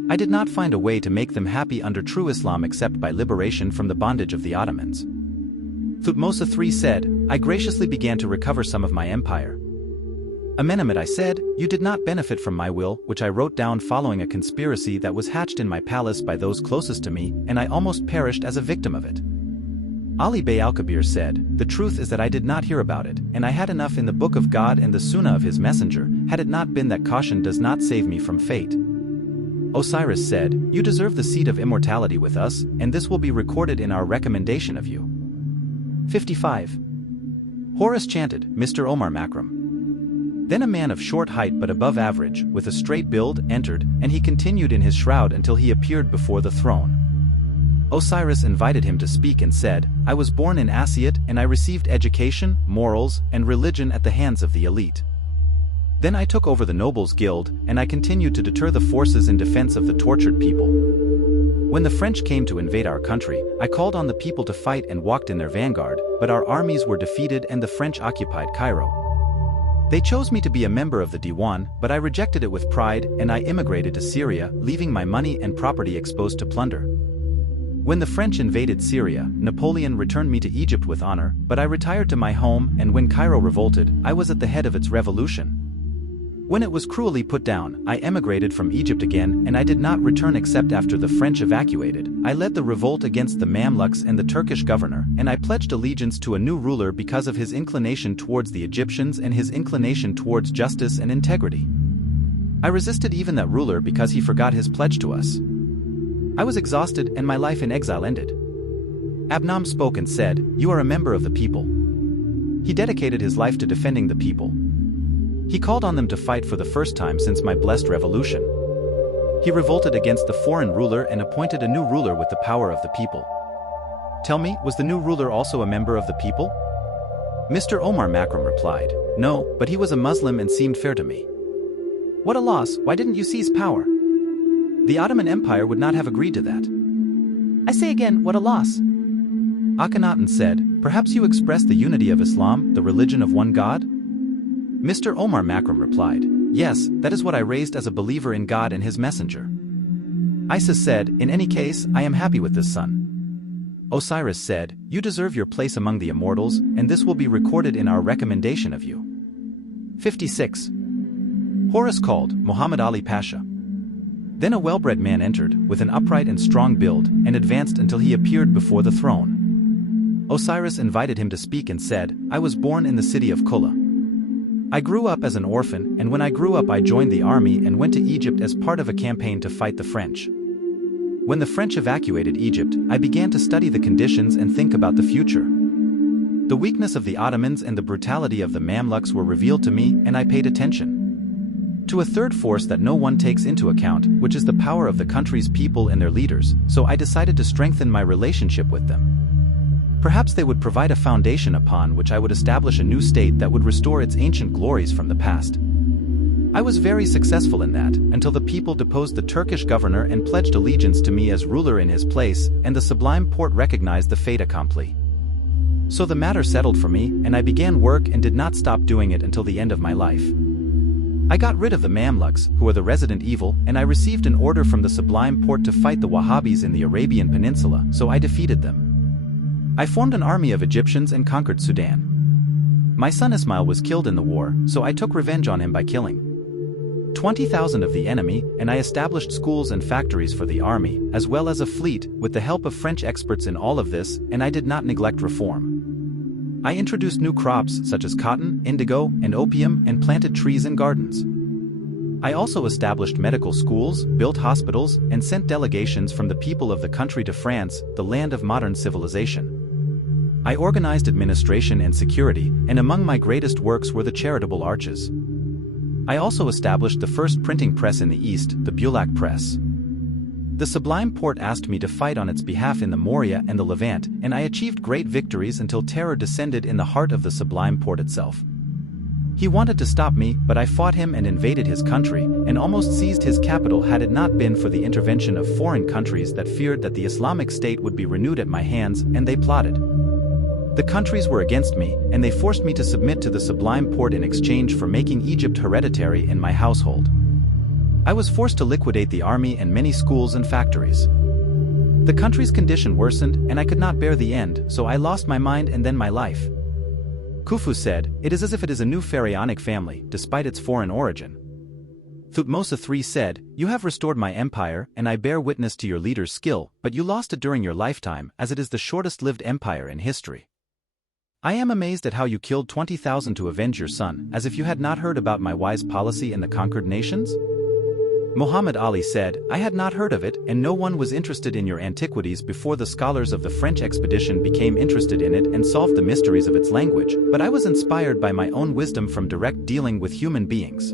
I did not find a way to make them happy under true Islam except by liberation from the bondage of the Ottomans. Thutmose III said, I graciously began to recover some of my empire. Amenemhat I said, You did not benefit from my will, which I wrote down following a conspiracy that was hatched in my palace by those closest to me, and I almost perished as a victim of it. Ali Bey al-Kabir said, The truth is that I did not hear about it, and I had enough in the book of God and the Sunnah of his messenger, had it not been that caution does not save me from fate. Osiris said, You deserve the seat of immortality with us, and this will be recorded in our recommendation of you. 55. Horus chanted, Mr. Omar Makram. Then a man of short height but above average, with a straight build, entered, and he continued in his shroud until he appeared before the throne. Osiris invited him to speak and said, I was born in Asiat and I received education, morals, and religion at the hands of the elite. Then I took over the Nobles Guild, and I continued to deter the forces in defense of the tortured people. When the French came to invade our country, I called on the people to fight and walked in their vanguard, but our armies were defeated and the French occupied Cairo. They chose me to be a member of the Diwan, but I rejected it with pride, and I immigrated to Syria, leaving my money and property exposed to plunder. When the French invaded Syria, Napoleon returned me to Egypt with honor, but I retired to my home, and when Cairo revolted, I was at the head of its revolution. When it was cruelly put down, I emigrated from Egypt again, and I did not return except after the French evacuated. I led the revolt against the Mamluks and the Turkish governor, and I pledged allegiance to a new ruler because of his inclination towards the Egyptians and his inclination towards justice and integrity. I resisted even that ruler because he forgot his pledge to us. I was exhausted and my life in exile ended. Abnam spoke and said, You are a member of the people. He dedicated his life to defending the people. He called on them to fight for the first time since my blessed revolution. He revolted against the foreign ruler and appointed a new ruler with the power of the people. Tell me, was the new ruler also a member of the people? Mr. Omar Makram replied, No, but he was a Muslim and seemed fair to me. What a loss, why didn't you seize power? The Ottoman Empire would not have agreed to that. I say again, what a loss. Akhenaten said, Perhaps you express the unity of Islam, the religion of one God? Mr. Omar Makram replied, Yes, that is what I raised as a believer in God and his messenger. Isis said, In any case, I am happy with this son. Osiris said, "You deserve your place among the immortals, and this will be recorded in our recommendation of you." 56. Horus called Muhammad Ali Pasha. Then a well-bred man entered, with an upright and strong build, and advanced until he appeared before the throne. Osiris invited him to speak and said, "I was born in the city of Kula. I grew up as an orphan, and when I grew up I joined the army and went to Egypt as part of a campaign to fight the French. When the French evacuated Egypt, I began to study the conditions and think about the future. The weakness of the Ottomans and the brutality of the Mamluks were revealed to me, and I paid attention to a third force that no one takes into account, which is the power of the country's people and their leaders, so I decided to strengthen my relationship with them. Perhaps they would provide a foundation upon which I would establish a new state that would restore its ancient glories from the past. I was very successful in that, until the people deposed the Turkish governor and pledged allegiance to me as ruler in his place, and the Sublime Porte recognized the fait accompli. So the matter settled for me, and I began work and did not stop doing it until the end of my life. I got rid of the Mamluks, who are the resident evil, and I received an order from the Sublime Porte to fight the Wahhabis in the Arabian Peninsula, so I defeated them. I formed an army of Egyptians and conquered Sudan. My son Ismail was killed in the war, so I took revenge on him by killing 20,000 of the enemy, and I established schools and factories for the army, as well as a fleet, with the help of French experts in all of this, and I did not neglect reform. I introduced new crops such as cotton, indigo, and opium, and planted trees and gardens. I also established medical schools, built hospitals, and sent delegations from the people of the country to France, the land of modern civilization. I organized administration and security, and among my greatest works were the charitable arches. I also established the first printing press in the East, the Bulaq Press. The Sublime Porte asked me to fight on its behalf in the Morea and the Levant, and I achieved great victories until terror descended in the heart of the Sublime Porte itself. He wanted to stop me, but I fought him and invaded his country, and almost seized his capital had it not been for the intervention of foreign countries that feared that the Islamic State would be renewed at my hands, and they plotted. The countries were against me, and they forced me to submit to the Sublime Porte in exchange for making Egypt hereditary in my household. I was forced to liquidate the army and many schools and factories. The country's condition worsened, and I could not bear the end, so I lost my mind and then my life. Khufu said, "It is as if it is a new pharaonic family, despite its foreign origin." Thutmose III said, "You have restored my empire, and I bear witness to your leader's skill, but you lost it during your lifetime, as it is the shortest-lived empire in history. I am amazed at how you killed 20,000 to avenge your son, as if you had not heard about my wise policy in the conquered nations?" Muhammad Ali said, "I had not heard of it, and no one was interested in your antiquities before the scholars of the French expedition became interested in it and solved the mysteries of its language, but I was inspired by my own wisdom from direct dealing with human beings."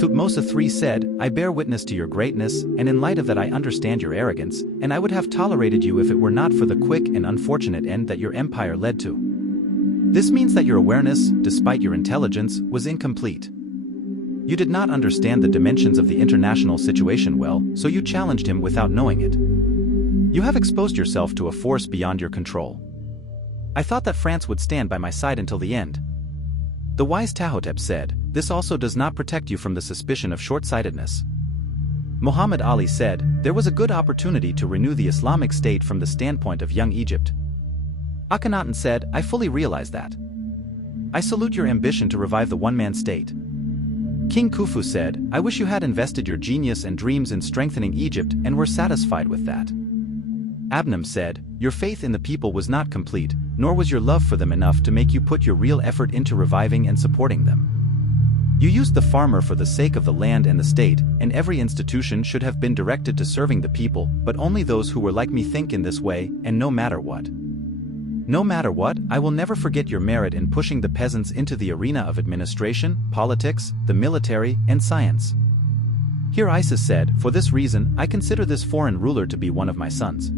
Thutmose III said, "I bear witness to your greatness, and in light of that I understand your arrogance, and I would have tolerated you if it were not for the quick and unfortunate end that your empire led to. This means that your awareness, despite your intelligence, was incomplete. You did not understand the dimensions of the international situation well, so you challenged him without knowing it. You have exposed yourself to a force beyond your control. I thought that France would stand by my side until the end." The wise Tahotep said, "This also does not protect you from the suspicion of short-sightedness." Muhammad Ali said, "There was a good opportunity to renew the Islamic State from the standpoint of young Egypt." Akhenaten said, "I fully realize that. I salute your ambition to revive the one-man state." King Khufu said, "I wish you had invested your genius and dreams in strengthening Egypt and were satisfied with that." Abnam said, "Your faith in the people was not complete, nor was your love for them enough to make you put your real effort into reviving and supporting them. You used the farmer for the sake of the land and the state, and every institution should have been directed to serving the people, but only those who were like me think in this way, and no matter what. No matter what, I will never forget your merit in pushing the peasants into the arena of administration, politics, the military, and science." Here Isis said, "For this reason, I consider this foreign ruler to be one of my sons."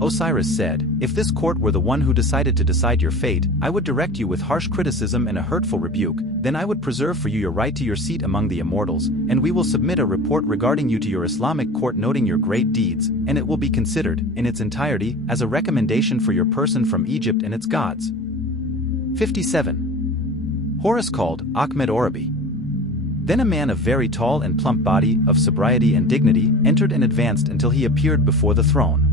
Osiris said, "If this court were the one who decided to decide your fate, I would direct you with harsh criticism and a hurtful rebuke, then I would preserve for you your right to your seat among the immortals, and we will submit a report regarding you to your Islamic court noting your great deeds, and it will be considered, in its entirety, as a recommendation for your person from Egypt and its gods." 57. Horus called Ahmed Orabi. Then a man of very tall and plump body, of sobriety and dignity, entered and advanced until he appeared before the throne.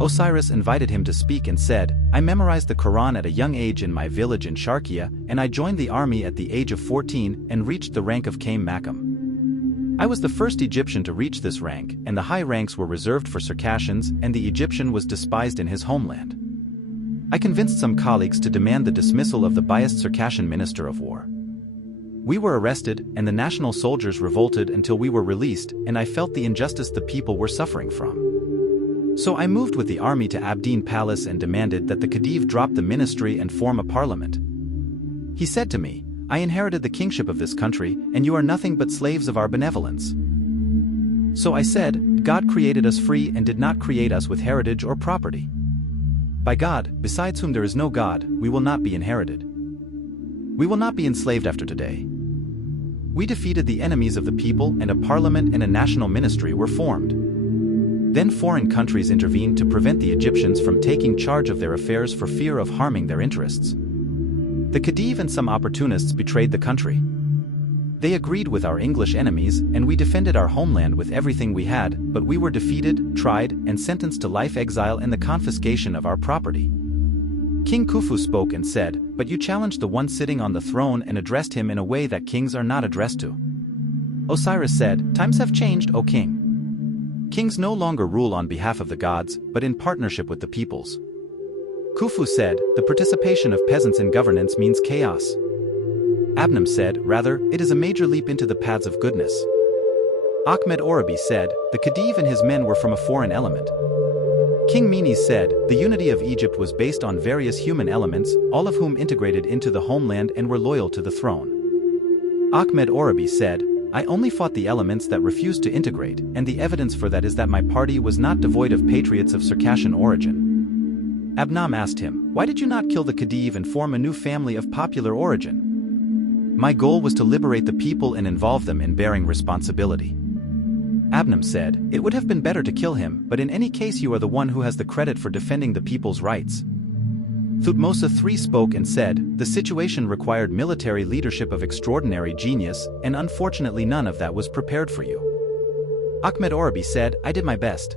Osiris invited him to speak and said, I memorized the Quran at a young age in my village in Sharkia, and I joined the army at the age of 14 and reached the rank of Qaim Makam. I was the first Egyptian to reach this rank, and the high ranks were reserved for Circassians, and the Egyptian was despised in his homeland. I convinced some colleagues to demand the dismissal of the biased Circassian Minister of War. We were arrested, and the national soldiers revolted until we were released, and I felt the injustice the people were suffering from. So I moved with the army to Abdeen Palace and demanded that the Khedive drop the ministry and form a parliament. He said to me, I inherited the kingship of this country, and you are nothing but slaves of our benevolence. So I said, God created us free and did not create us with heritage or property. By God, besides whom there is no God, we will not be inherited. We will not be enslaved after today. We defeated the enemies of the people, and a parliament and a national ministry were formed. Then foreign countries intervened to prevent the Egyptians from taking charge of their affairs for fear of harming their interests. The Khedive and some opportunists betrayed the country. They agreed with our English enemies, and we defended our homeland with everything we had, but we were defeated, tried, and sentenced to life exile and the confiscation of our property. King Khufu spoke and said, but you challenged the one sitting on the throne and addressed him in a way that kings are not addressed to. Osiris said, times have changed, O king. Kings no longer rule on behalf of the gods, but in partnership with the peoples. Khufu said, the participation of peasants in governance means chaos. Abnam said, rather, it is a major leap into the paths of goodness. Ahmed Orabi said, the Khedive and his men were from a foreign element. King Menes said, the unity of Egypt was based on various human elements, all of whom integrated into the homeland and were loyal to the throne. Ahmed Orabi said, I only fought the elements that refused to integrate, and the evidence for that is that my party was not devoid of patriots of Circassian origin. Abnam asked him, why did you not kill the Khedive and form a new family of popular origin? My goal was to liberate the people and involve them in bearing responsibility. Abnam said, it would have been better to kill him, but in any case you are the one who has the credit for defending the people's rights. Thutmose III spoke and said, the situation required military leadership of extraordinary genius, and unfortunately none of that was prepared for you. Ahmed Orabi said, I did my best.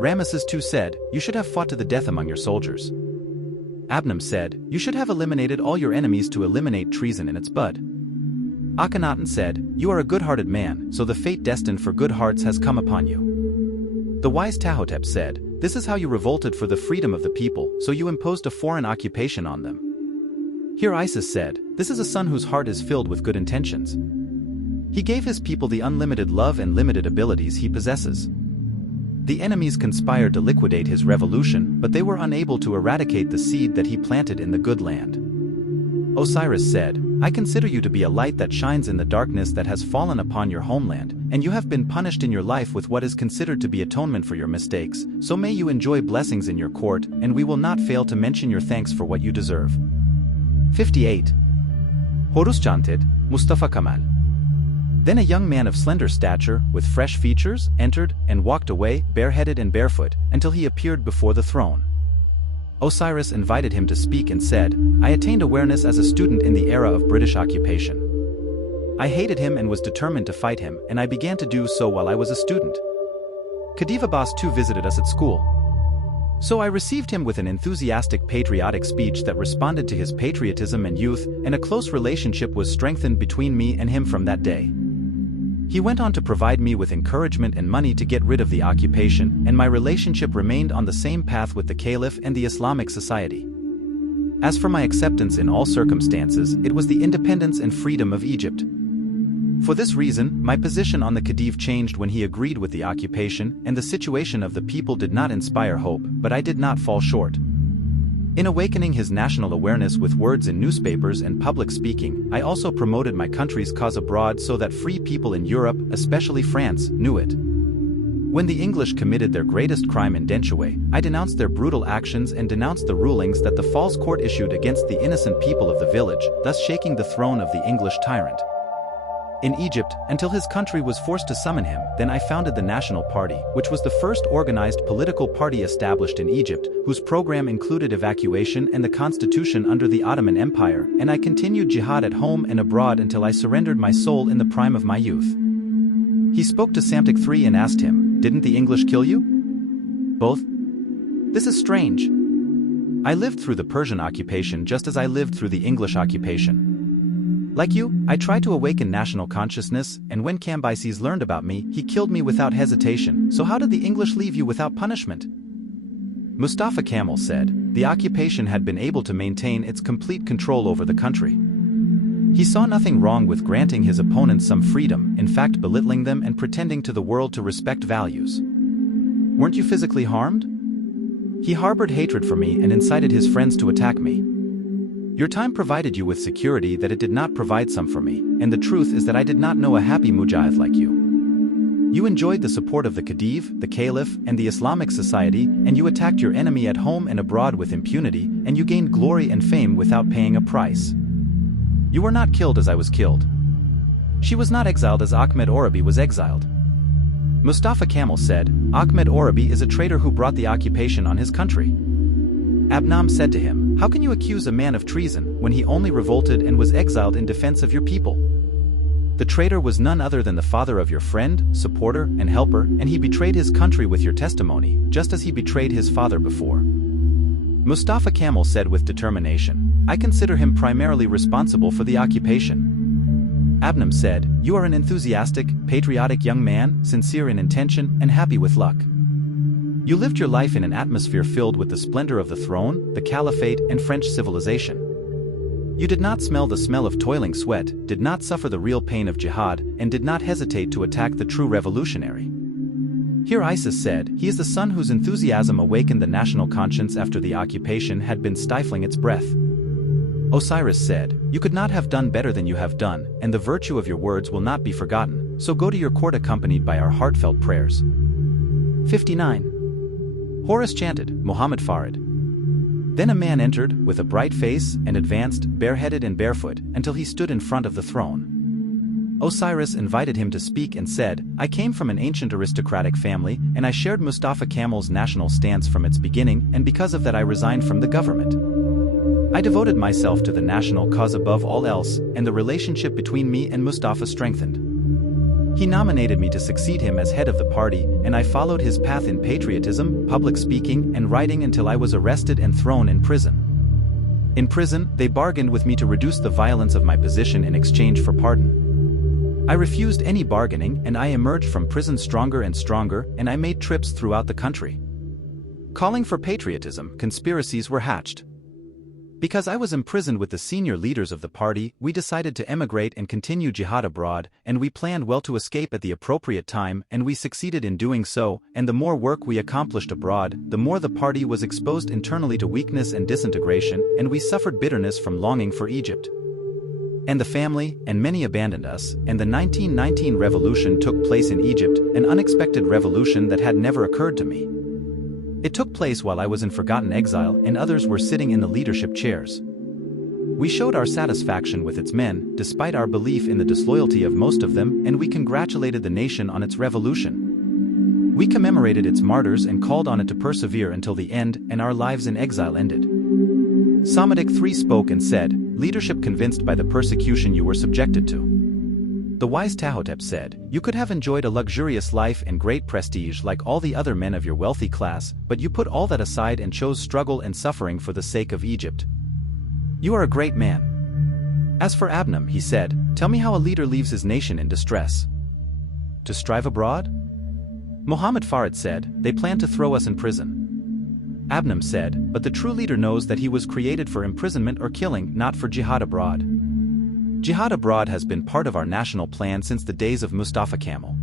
Ramesses II said, you should have fought to the death among your soldiers. Abnam said, you should have eliminated all your enemies to eliminate treason in its bud. Akhenaten said, you are a good-hearted man, so the fate destined for good hearts has come upon you. The wise Tahotep said, this is how you revolted for the freedom of the people, so you imposed a foreign occupation on them. Here Isis said, this is a son whose heart is filled with good intentions. He gave his people the unlimited love and limited abilities he possesses. The enemies conspired to liquidate his revolution, but they were unable to eradicate the seed that he planted in the good land. Osiris said, I consider you to be a light that shines in the darkness that has fallen upon your homeland, and you have been punished in your life with what is considered to be atonement for your mistakes, so may you enjoy blessings in your court, and we will not fail to mention your thanks for what you deserve. 58. Horus chanted, Mustafa Kemal. Then a young man of slender stature, with fresh features, entered and walked away, bareheaded and barefoot, until he appeared before the throne. Osiris invited him to speak and said, I attained awareness as a student in the era of British occupation. I hated him and was determined to fight him, and I began to do so while I was a student. Khedive Abbas II visited us at school. So I received him with an enthusiastic patriotic speech that responded to his patriotism and youth, and a close relationship was strengthened between me and him from that day. He went on to provide me with encouragement and money to get rid of the occupation, and my relationship remained on the same path with the Caliph and the Islamic society. As for my acceptance in all circumstances, it was the independence and freedom of Egypt. For this reason, my position on the Khedive changed when he agreed with the occupation, and the situation of the people did not inspire hope, but I did not fall short. In awakening his national awareness with words in newspapers and public speaking, I also promoted my country's cause abroad so that free people in Europe, especially France, knew it. When the English committed their greatest crime in Dentchaway, I denounced their brutal actions and denounced the rulings that the false court issued against the innocent people of the village, thus shaking the throne of the English tyrant. In Egypt, until his country was forced to summon him, then I founded the National Party, which was the first organized political party established in Egypt, whose program included evacuation and the constitution under the Ottoman Empire, and I continued jihad at home and abroad until I surrendered my soul in the prime of my youth. He spoke to Psamtik III and asked him, didn't the English kill you? Both? This is strange. I lived through the Persian occupation just as I lived through the English occupation. Like you, I tried to awaken national consciousness, and when Cambyses learned about me, he killed me without hesitation. So how did the English leave you without punishment? Mustafa Kemal said, the occupation had been able to maintain its complete control over the country. He saw nothing wrong with granting his opponents some freedom, in fact belittling them and pretending to the world to respect values. Weren't you physically harmed? He harbored hatred for me and incited his friends to attack me. Your time provided you with security that it did not provide some for me, and the truth is that I did not know a happy mujahid like you. You enjoyed the support of the Khedive, the Caliph, and the Islamic Society, and you attacked your enemy at home and abroad with impunity, and you gained glory and fame without paying a price. You were not killed as I was killed. She was not exiled as Ahmed Orabi was exiled. Mustafa Kemal said, Ahmed Orabi is a traitor who brought the occupation on his country. Adnan said to him, how can you accuse a man of treason when he only revolted and was exiled in defense of your people? The traitor was none other than the father of your friend, supporter, and helper, and he betrayed his country with your testimony, just as he betrayed his father before. Mustafa Kemal said with determination, I consider him primarily responsible for the occupation. Adnan said, you are an enthusiastic, patriotic young man, sincere in intention, and happy with luck. You lived your life in an atmosphere filled with the splendor of the throne, the caliphate, and French civilization. You did not smell the smell of toiling sweat, did not suffer the real pain of jihad, and did not hesitate to attack the true revolutionary. Here Isis said, he is the son whose enthusiasm awakened the national conscience after the occupation had been stifling its breath. Osiris said, you could not have done better than you have done, and the virtue of your words will not be forgotten, so go to your court accompanied by our heartfelt prayers. 59. Horus chanted, Muhammad Farid. Then a man entered, with a bright face, and advanced, bareheaded and barefoot, until he stood in front of the throne. Osiris invited him to speak and said, I came from an ancient aristocratic family, and I shared Mustafa Kemal's national stance from its beginning, and because of that I resigned from the government. I devoted myself to the national cause above all else, and the relationship between me and Mustafa strengthened. He nominated me to succeed him as head of the party, and I followed his path in patriotism, public speaking, and writing until I was arrested and thrown in prison. In prison, they bargained with me to reduce the violence of my position in exchange for pardon. I refused any bargaining, and I emerged from prison stronger and stronger, and I made trips throughout the country. Calling for patriotism, conspiracies were hatched. Because I was imprisoned with the senior leaders of the party, we decided to emigrate and continue jihad abroad, and we planned well to escape at the appropriate time, and we succeeded in doing so, and the more work we accomplished abroad, the more the party was exposed internally to weakness and disintegration, and we suffered bitterness from longing for Egypt. And the family, and many abandoned us, and the 1919 revolution took place in Egypt, an unexpected revolution that had never occurred to me. It took place while I was in forgotten exile and others were sitting in the leadership chairs. We showed our satisfaction with its men, despite our belief in the disloyalty of most of them, and we congratulated the nation on its revolution. We commemorated its martyrs and called on it to persevere until the end, and our lives in exile ended. Samitic III spoke and said, leadership convinced by the persecution you were subjected to. The wise Tahotep said, you could have enjoyed a luxurious life and great prestige like all the other men of your wealthy class, but you put all that aside and chose struggle and suffering for the sake of Egypt. You are a great man. As for Adnan, he said, tell me how a leader leaves his nation in distress. To strive abroad? Muhammad Farid said, they plan to throw us in prison. Adnan said, but the true leader knows that he was created for imprisonment or killing, not for jihad abroad. Jihad abroad has been part of our national plan since the days of Mustafa Kemal.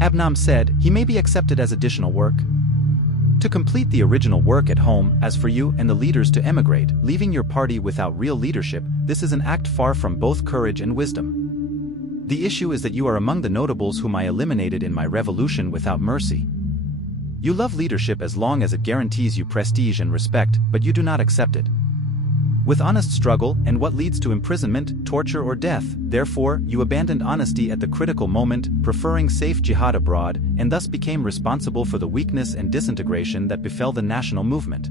Adnan said, he may be accepted as additional work. To complete the original work at home, as for you and the leaders to emigrate, leaving your party without real leadership, this is an act far from both courage and wisdom. The issue is that you are among the notables whom I eliminated in my revolution without mercy. You love leadership as long as it guarantees you prestige and respect, but you do not accept it. With honest struggle and what leads to imprisonment, torture or death, therefore, you abandoned honesty at the critical moment, preferring safe jihad abroad, and thus became responsible for the weakness and disintegration that befell the national movement.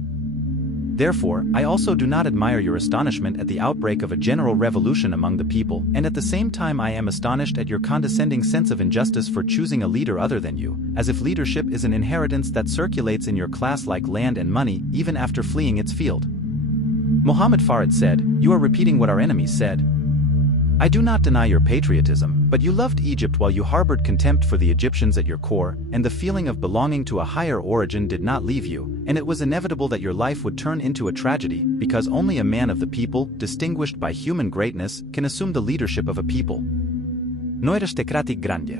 Therefore, I also do not admire your astonishment at the outbreak of a general revolution among the people, and at the same time I am astonished at your condescending sense of injustice for choosing a leader other than you, as if leadership is an inheritance that circulates in your class like land and money, even after fleeing its field. Mohammed Farid said, "You are repeating what our enemies said. I do not deny your patriotism, but you loved Egypt while you harbored contempt for the Egyptians at your core, and the feeling of belonging to a higher origin did not leave you, and it was inevitable that your life would turn into a tragedy, because only a man of the people, distinguished by human greatness, can assume the leadership of a people." No aristocratic grandeur.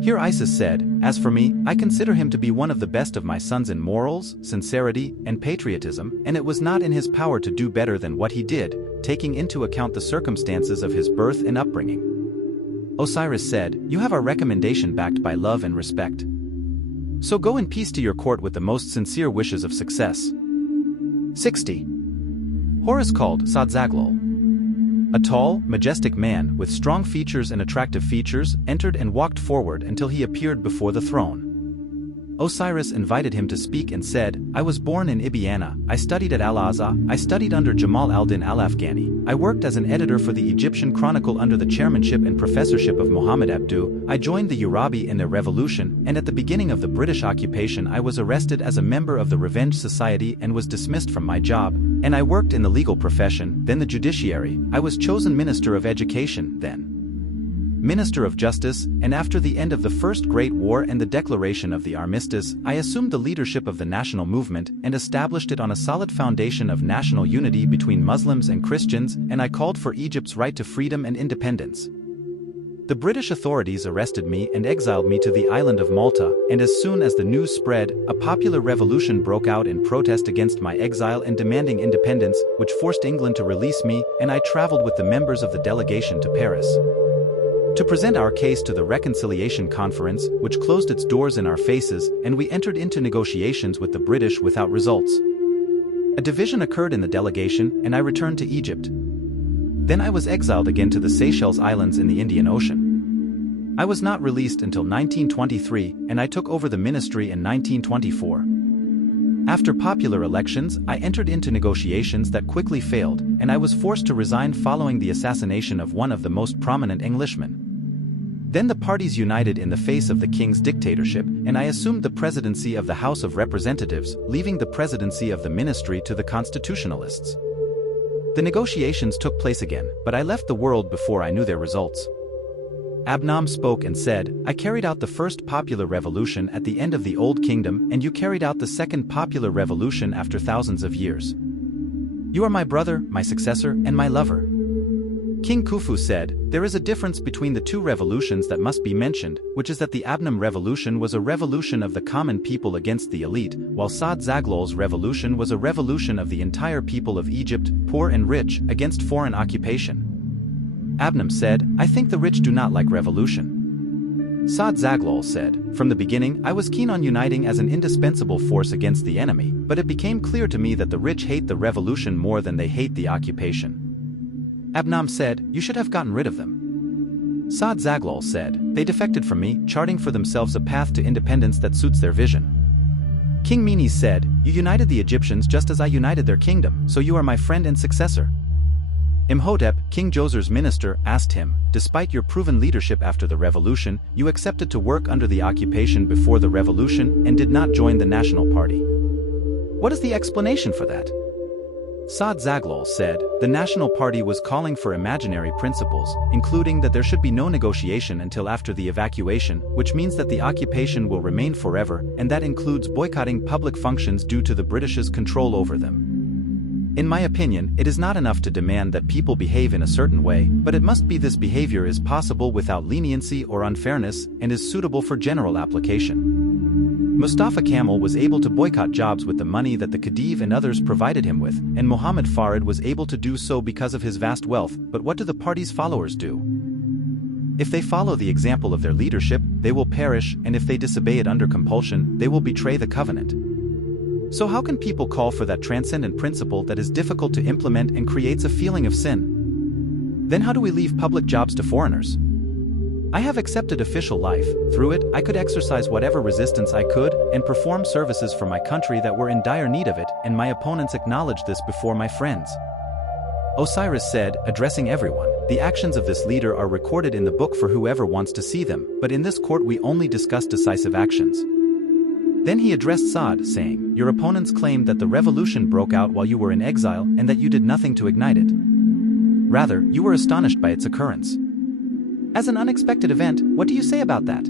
Here Isis said, "As for me, I consider him to be one of the best of my sons in morals, sincerity, and patriotism, and it was not in his power to do better than what he did, taking into account the circumstances of his birth and upbringing." Osiris said, "You have our recommendation backed by love and respect. So go in peace to your court with the most sincere wishes of success." 60. Horus called Saad Zaglol. A tall, majestic man with strong features and attractive features entered and walked forward until he appeared before the throne. Osiris invited him to speak and said, "I was born in Ibiana, I studied at Al-Azhar, I studied under Jamal al-Din al-Afghani, I worked as an editor for the Egyptian Chronicle under the chairmanship and professorship of Muhammad Abdu, I joined the Urabi in their revolution, and at the beginning of the British occupation I was arrested as a member of the Revenge Society and was dismissed from my job, and I worked in the legal profession, then the judiciary, I was chosen Minister of Education, then Minister of Justice, and after the end of the First Great War and the declaration of the Armistice, I assumed the leadership of the national movement and established it on a solid foundation of national unity between Muslims and Christians, and I called for Egypt's right to freedom and independence. The British authorities arrested me and exiled me to the island of Malta, and as soon as the news spread, a popular revolution broke out in protest against my exile and demanding independence, which forced England to release me, and I traveled with the members of the delegation to Paris to present our case to the Reconciliation Conference, which closed its doors in our faces, and we entered into negotiations with the British without results. A division occurred in the delegation, and I returned to Egypt. Then I was exiled again to the Seychelles Islands in the Indian Ocean. I was not released until 1923, and I took over the ministry in 1924. After popular elections, I entered into negotiations that quickly failed, and I was forced to resign following the assassination of one of the most prominent Englishmen. Then the parties united in the face of the king's dictatorship, and I assumed the presidency of the House of Representatives, leaving the presidency of the ministry to the constitutionalists. The negotiations took place again, but I left the world before I knew their results. Abnam spoke and said, "I carried out the first popular revolution at the end of the Old Kingdom, and you carried out the second popular revolution after thousands of years. You are my brother, my successor, and my lover." King Khufu said, "There is a difference between the two revolutions that must be mentioned, which is that the Abnam revolution was a revolution of the common people against the elite, while Saad Zaglol's revolution was a revolution of the entire people of Egypt, poor and rich, against foreign occupation." Abnam said, "I think the rich do not like revolution." Saad Zaglol said, "From the beginning I was keen on uniting as an indispensable force against the enemy, but it became clear to me that the rich hate the revolution more than they hate the occupation." Abnam said, "You should have gotten rid of them." Saad Zaglol said, "They defected from me, charting for themselves a path to independence that suits their vision." King Menes said, "You united the Egyptians just as I united their kingdom, so you are my friend and successor." Imhotep, King Djoser's minister, asked him, "Despite your proven leadership after the revolution, you accepted to work under the occupation before the revolution and did not join the National Party. What is the explanation for that?" Saad Zaglol said, "The National Party was calling for imaginary principles, including that there should be no negotiation until after the evacuation, which means that the occupation will remain forever, and that includes boycotting public functions due to the British's control over them. In my opinion, it is not enough to demand that people behave in a certain way, but it must be this behavior is possible without leniency or unfairness, and is suitable for general application." Mustafa Kemal was able to boycott jobs with the money that the Khedive and others provided him with, and Mohammed Farid was able to do so because of his vast wealth, but what do the party's followers do? If they follow the example of their leadership, they will perish, and if they disobey it under compulsion, they will betray the covenant. So how can people call for that transcendent principle that is difficult to implement and creates a feeling of sin? Then how do we leave public jobs to foreigners? I have accepted official life. Through it, I could exercise whatever resistance I could and perform services for my country that were in dire need of it, and my opponents acknowledged this before my friends. Osiris said, addressing everyone, the actions of this leader are recorded in the book for whoever wants to see them, but in this court we only discuss decisive actions. Then he addressed Saad, saying, your opponents claimed that the revolution broke out while you were in exile and that you did nothing to ignite it. Rather, you were astonished by its occurrence. As an unexpected event, what do you say about that?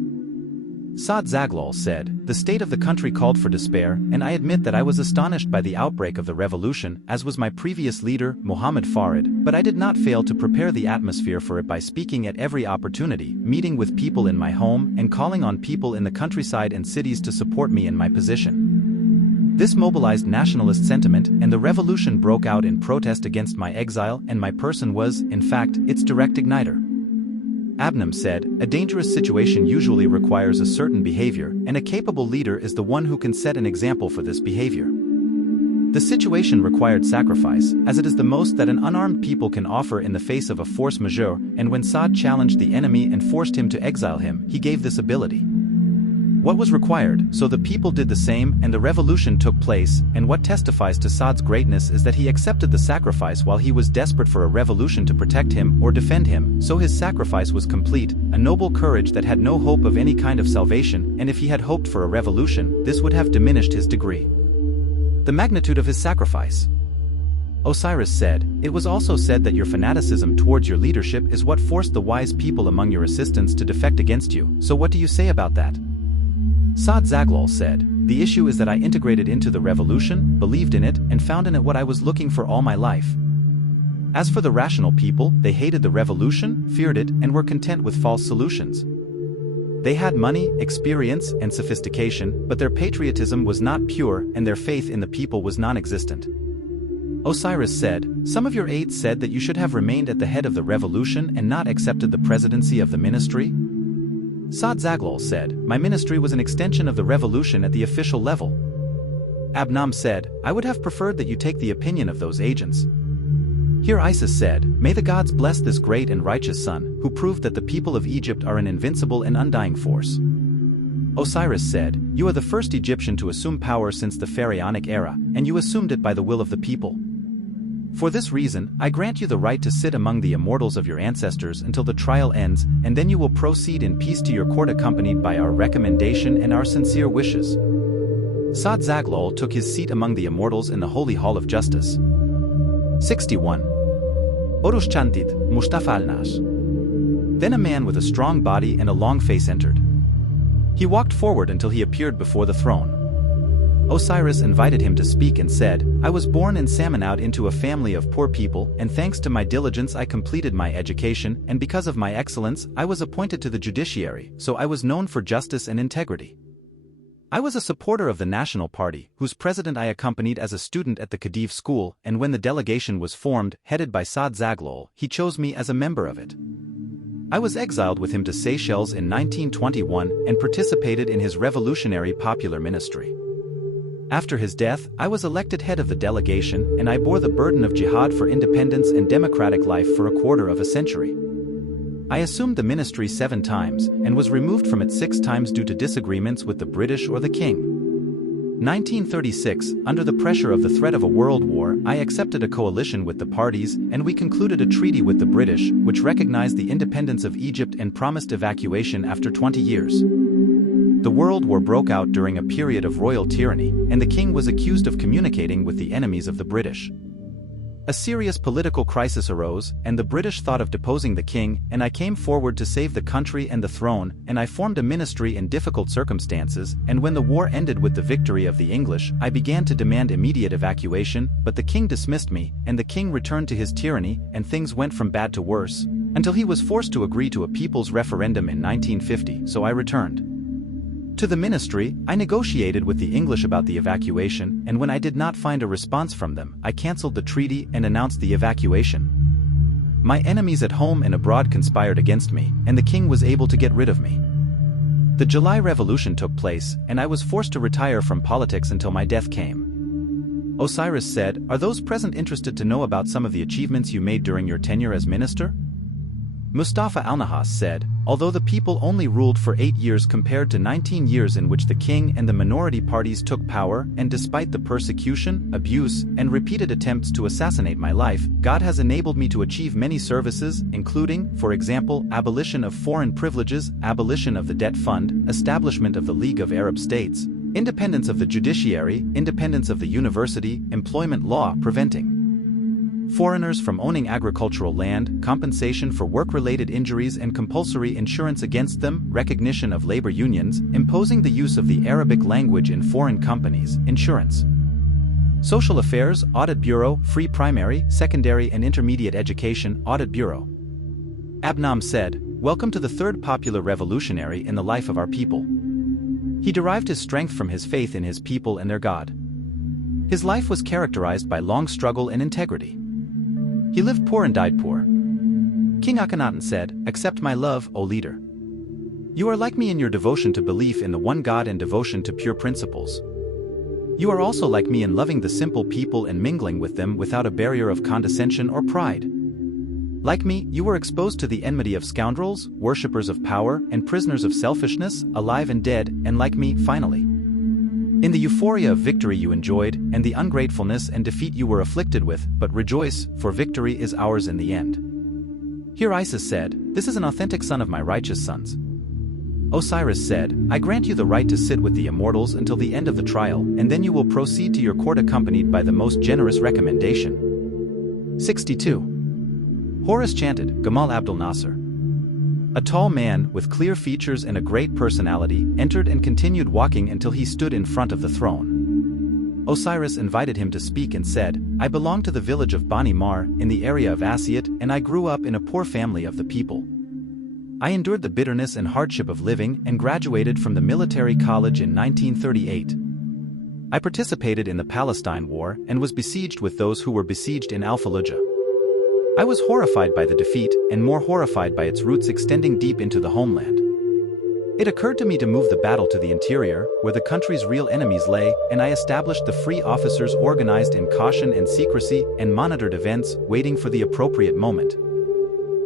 Saad Zaghloul said, the state of the country called for despair, and I admit that I was astonished by the outbreak of the revolution, as was my previous leader, Mohammed Farid, but I did not fail to prepare the atmosphere for it by speaking at every opportunity, meeting with people in my home, and calling on people in the countryside and cities to support me in my position. This mobilized nationalist sentiment, and the revolution broke out in protest against my exile, and my person was, in fact, its direct igniter. Abnam said, a dangerous situation usually requires a certain behavior, and a capable leader is the one who can set an example for this behavior. The situation required sacrifice, as it is the most that an unarmed people can offer in the face of a force majeure, and when Saad challenged the enemy and forced him to exile him, he gave this ability. What was required, so the people did the same, and the revolution took place, and what testifies to Saad's greatness is that he accepted the sacrifice while he was desperate for a revolution to protect him or defend him, so his sacrifice was complete, a noble courage that had no hope of any kind of salvation, and if he had hoped for a revolution, this would have diminished his degree. The magnitude of his sacrifice. Osiris said, it was also said that your fanaticism towards your leadership is what forced the wise people among your assistants to defect against you, so what do you say about that? Saad Zaghloul said, the issue is that I integrated into the revolution, believed in it, and found in it what I was looking for all my life. As for the rational people, they hated the revolution, feared it, and were content with false solutions. They had money, experience, and sophistication, but their patriotism was not pure and their faith in the people was non-existent. Osiris said, some of your aides said that you should have remained at the head of the revolution and not accepted the presidency of the ministry. Saad Zaghloul said, my ministry was an extension of the revolution at the official level. Abnam said, I would have preferred that you take the opinion of those agents. Here Isis said, may the gods bless this great and righteous son, who proved that the people of Egypt are an invincible and undying force. Osiris said, you are the first Egyptian to assume power since the pharaonic era, and you assumed it by the will of the people. For this reason, I grant you the right to sit among the immortals of your ancestors until the trial ends, and then you will proceed in peace to your court accompanied by our recommendation and our sincere wishes. Saad Zaghloul took his seat among the immortals in the Holy Hall of Justice. 61. Orush Chantit, Mustafa al-Nash. Then a man with a strong body and a long face entered. He walked forward until he appeared before the throne. Osiris invited him to speak and said, I was born in Samanout into a family of poor people, and thanks to my diligence I completed my education, and because of my excellence I was appointed to the judiciary, so I was known for justice and integrity. I was a supporter of the National Party, whose president I accompanied as a student at the Khedive school, and when the delegation was formed, headed by Saad Zaghloul, he chose me as a member of it. I was exiled with him to Seychelles in 1921 and participated in his revolutionary popular ministry. After his death, I was elected head of the delegation, and I bore the burden of jihad for independence and democratic life for a quarter of a century. I assumed the ministry 7 times, and was removed from it 6 times due to disagreements with the British or the King. 1936, under the pressure of the threat of a world war, I accepted a coalition with the parties, and we concluded a treaty with the British, which recognized the independence of Egypt and promised evacuation after 20 years. The World War broke out during a period of royal tyranny, and the king was accused of communicating with the enemies of the British. A serious political crisis arose, and the British thought of deposing the king, and I came forward to save the country and the throne, and I formed a ministry in difficult circumstances, and when the war ended with the victory of the English, I began to demand immediate evacuation, but the king dismissed me, and the king returned to his tyranny, and things went from bad to worse, until he was forced to agree to a people's referendum in 1950, so I returned to the ministry. I negotiated with the English about the evacuation, and when I did not find a response from them, I cancelled the treaty and announced the evacuation. My enemies at home and abroad conspired against me, and the king was able to get rid of me. The July Revolution took place, and I was forced to retire from politics until my death came. Osiris said, "Are those present interested to know about some of the achievements you made during your tenure as minister?" Mustafa al-Nahas said, although the people only ruled for 8 years compared to 19 years in which the king and the minority parties took power, and despite the persecution, abuse, and repeated attempts to assassinate my life, God has enabled me to achieve many services, including, for example, abolition of foreign privileges, abolition of the debt fund, establishment of the League of Arab States, independence of the judiciary, independence of the university, employment law preventing foreigners from owning agricultural land, compensation for work-related injuries and compulsory insurance against them, recognition of labor unions, imposing the use of the Arabic language in foreign companies, insurance, social affairs, audit bureau, free primary, secondary and intermediate education, audit bureau. Abnam said, "Welcome to the third popular revolutionary in the life of our people." He derived his strength from his faith in his people and their God. His life was characterized by long struggle and integrity. He lived poor and died poor. King Akhenaten said, "Accept my love, O leader. You are like me in your devotion to belief in the one God and devotion to pure principles. You are also like me in loving the simple people and mingling with them without a barrier of condescension or pride. Like me, you were exposed to the enmity of scoundrels, worshippers of power, and prisoners of selfishness, alive and dead, and like me, finally. In the euphoria of victory you enjoyed, and the ungratefulness and defeat you were afflicted with, but rejoice, for victory is ours in the end." Here Isis said, "This is an authentic son of my righteous sons." Osiris said, "I grant you the right to sit with the immortals until the end of the trial, and then you will proceed to your court accompanied by the most generous recommendation." 62. Horus chanted, Gamal Abdel Nasser. A tall man, with clear features and a great personality, entered and continued walking until he stood in front of the throne. Osiris invited him to speak and said, "I belong to the village of Bani Mar, in the area of Asiat, and I grew up in a poor family of the people. I endured the bitterness and hardship of living and graduated from the military college in 1938. I participated in the Palestine War and was besieged with those who were besieged in Al-Fallujah. I was horrified by the defeat, and more horrified by its roots extending deep into the homeland. It occurred to me to move the battle to the interior, where the country's real enemies lay, and I established the free officers organized in caution and secrecy, and monitored events, waiting for the appropriate moment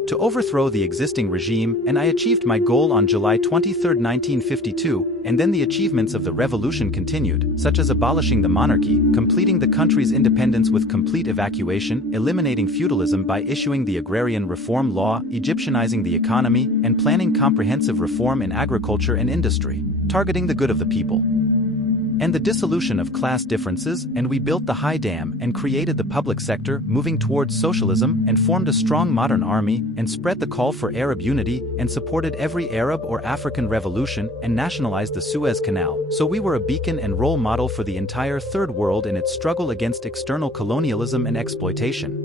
to overthrow the existing regime, and I achieved my goal on July 23, 1952, and then the achievements of the revolution continued, such as abolishing the monarchy, completing the country's independence with complete evacuation, eliminating feudalism by issuing the agrarian reform law, Egyptianizing the economy, and planning comprehensive reform in agriculture and industry, targeting the good of the people, and the dissolution of class differences, and we built the high dam and created the public sector, moving towards socialism, and formed a strong modern army, and spread the call for Arab unity, and supported every Arab or African revolution, and nationalized the Suez Canal, so we were a beacon and role model for the entire Third World in its struggle against external colonialism and exploitation.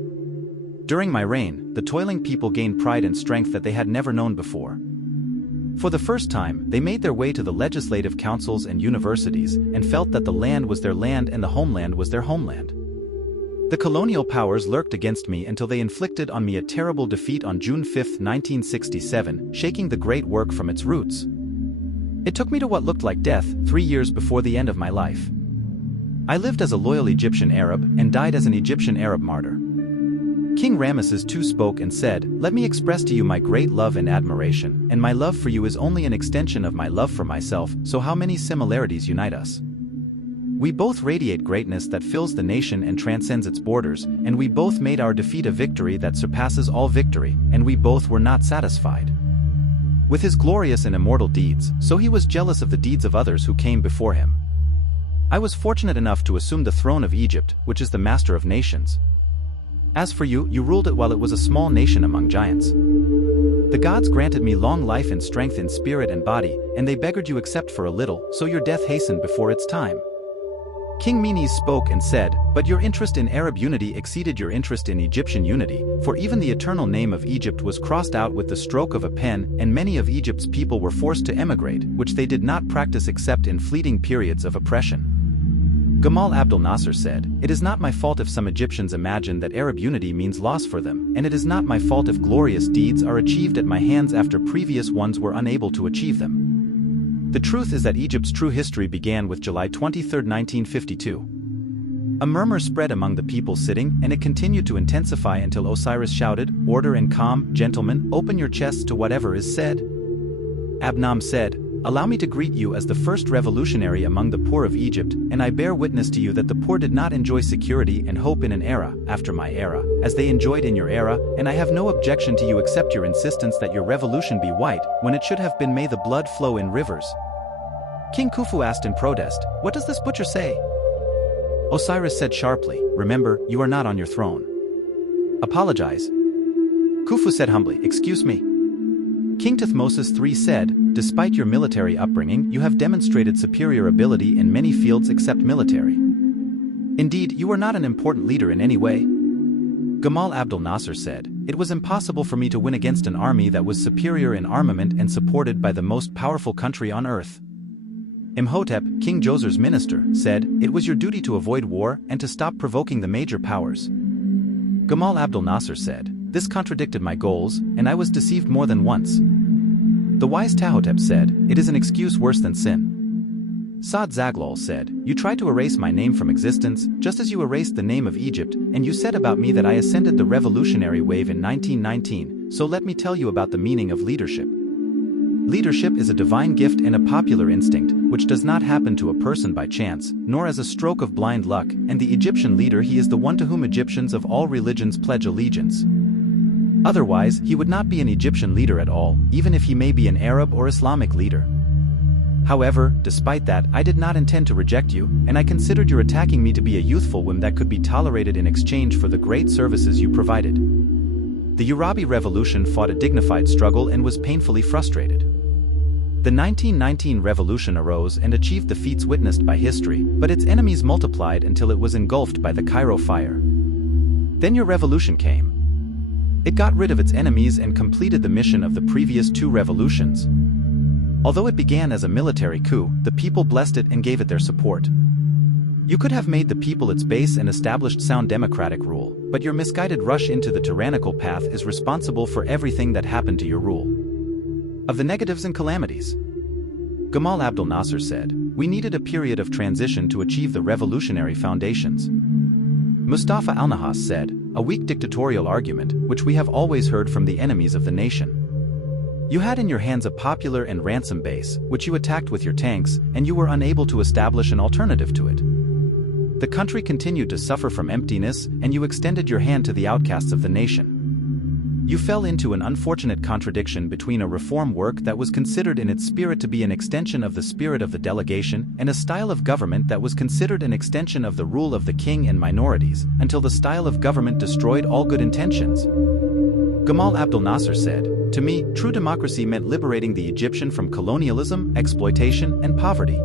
During my reign, the toiling people gained pride and strength that they had never known before. For the first time, they made their way to the legislative councils and universities, and felt that the land was their land and the homeland was their homeland. The colonial powers lurked against me until they inflicted on me a terrible defeat on June 5, 1967, shaking the great work from its roots. It took me to what looked like death, 3 years before the end of my life. I lived as a loyal Egyptian Arab, and died as an Egyptian Arab martyr. King Ramesses II spoke and said, "Let me express to you my great love and admiration, and my love for you is only an extension of my love for myself, so how many similarities unite us? We both radiate greatness that fills the nation and transcends its borders, and we both made our defeat a victory that surpasses all victory, and we both were not satisfied with his glorious and immortal deeds, so he was jealous of the deeds of others who came before him. I was fortunate enough to assume the throne of Egypt, which is the master of nations. As for you, you ruled it while it was a small nation among giants. The gods granted me long life and strength in spirit and body, and they beggared you except for a little, so your death hastened before its time." King Menes spoke and said, "But your interest in Arab unity exceeded your interest in Egyptian unity, for even the eternal name of Egypt was crossed out with the stroke of a pen, and many of Egypt's people were forced to emigrate, which they did not practice except in fleeting periods of oppression." Gamal Abdel Nasser said, "It is not my fault if some Egyptians imagine that Arab unity means loss for them, and it is not my fault if glorious deeds are achieved at my hands after previous ones were unable to achieve them. The truth is that Egypt's true history began with July 23, 1952. A murmur spread among the people sitting, and it continued to intensify until Osiris shouted, 'Order and calm, gentlemen, open your chests to whatever is said.' Abnam said, "Allow me to greet you as the first revolutionary among the poor of Egypt, and I bear witness to you that the poor did not enjoy security and hope in an era, after my era, as they enjoyed in your era, and I have no objection to you except your insistence that your revolution be white, when it should have been may the blood flow in rivers." King Khufu asked in protest, "What does this butcher say?" Osiris said sharply, "Remember, you are not on your throne. Apologize." Khufu said humbly, "Excuse me." King Thutmose III said, "Despite your military upbringing, you have demonstrated superior ability in many fields except military. Indeed, you are not an important leader in any way." Gamal Abdel Nasser said, "It was impossible for me to win against an army that was superior in armament and supported by the most powerful country on earth." Imhotep, King Djoser's minister, said, "It was your duty to avoid war and to stop provoking the major powers." Gamal Abdel Nasser said, "This contradicted my goals, and I was deceived more than once." The wise Tahotep said, "It is an excuse worse than sin." Saad Zaglal said, "You tried to erase my name from existence, just as you erased the name of Egypt, and you said about me that I ascended the revolutionary wave in 1919, so let me tell you about the meaning of leadership. Leadership is a divine gift and a popular instinct, which does not happen to a person by chance, nor as a stroke of blind luck, and the Egyptian leader he is the one to whom Egyptians of all religions pledge allegiance. Otherwise, he would not be an Egyptian leader at all, even if he may be an Arab or Islamic leader. However, despite that, I did not intend to reject you, and I considered your attacking me to be a youthful whim that could be tolerated in exchange for the great services you provided." The Urabi Revolution fought a dignified struggle and was painfully frustrated. The 1919 revolution arose and achieved the feats witnessed by history, but its enemies multiplied until it was engulfed by the Cairo fire. Then your revolution came. It got rid of its enemies and completed the mission of the previous two revolutions. Although it began as a military coup, the people blessed it and gave it their support. You could have made the people its base and established sound democratic rule, but your misguided rush into the tyrannical path is responsible for everything that happened to your rule. Of the negatives and calamities, Gamal Abdel Nasser said, "We needed a period of transition to achieve the revolutionary foundations." Mustafa al-Nahas said, "A weak dictatorial argument, which we have always heard from the enemies of the nation. You had in your hands a popular and ransom base, which you attacked with your tanks, and you were unable to establish an alternative to it. The country continued to suffer from emptiness, and you extended your hand to the outcasts of the nation. You fell into an unfortunate contradiction between a reform work that was considered in its spirit to be an extension of the spirit of the delegation and a style of government that was considered an extension of the rule of the king and minorities, until the style of government destroyed all good intentions." Gamal Abdel Nasser said, "To me, true democracy meant liberating the Egyptian from colonialism, exploitation, and poverty."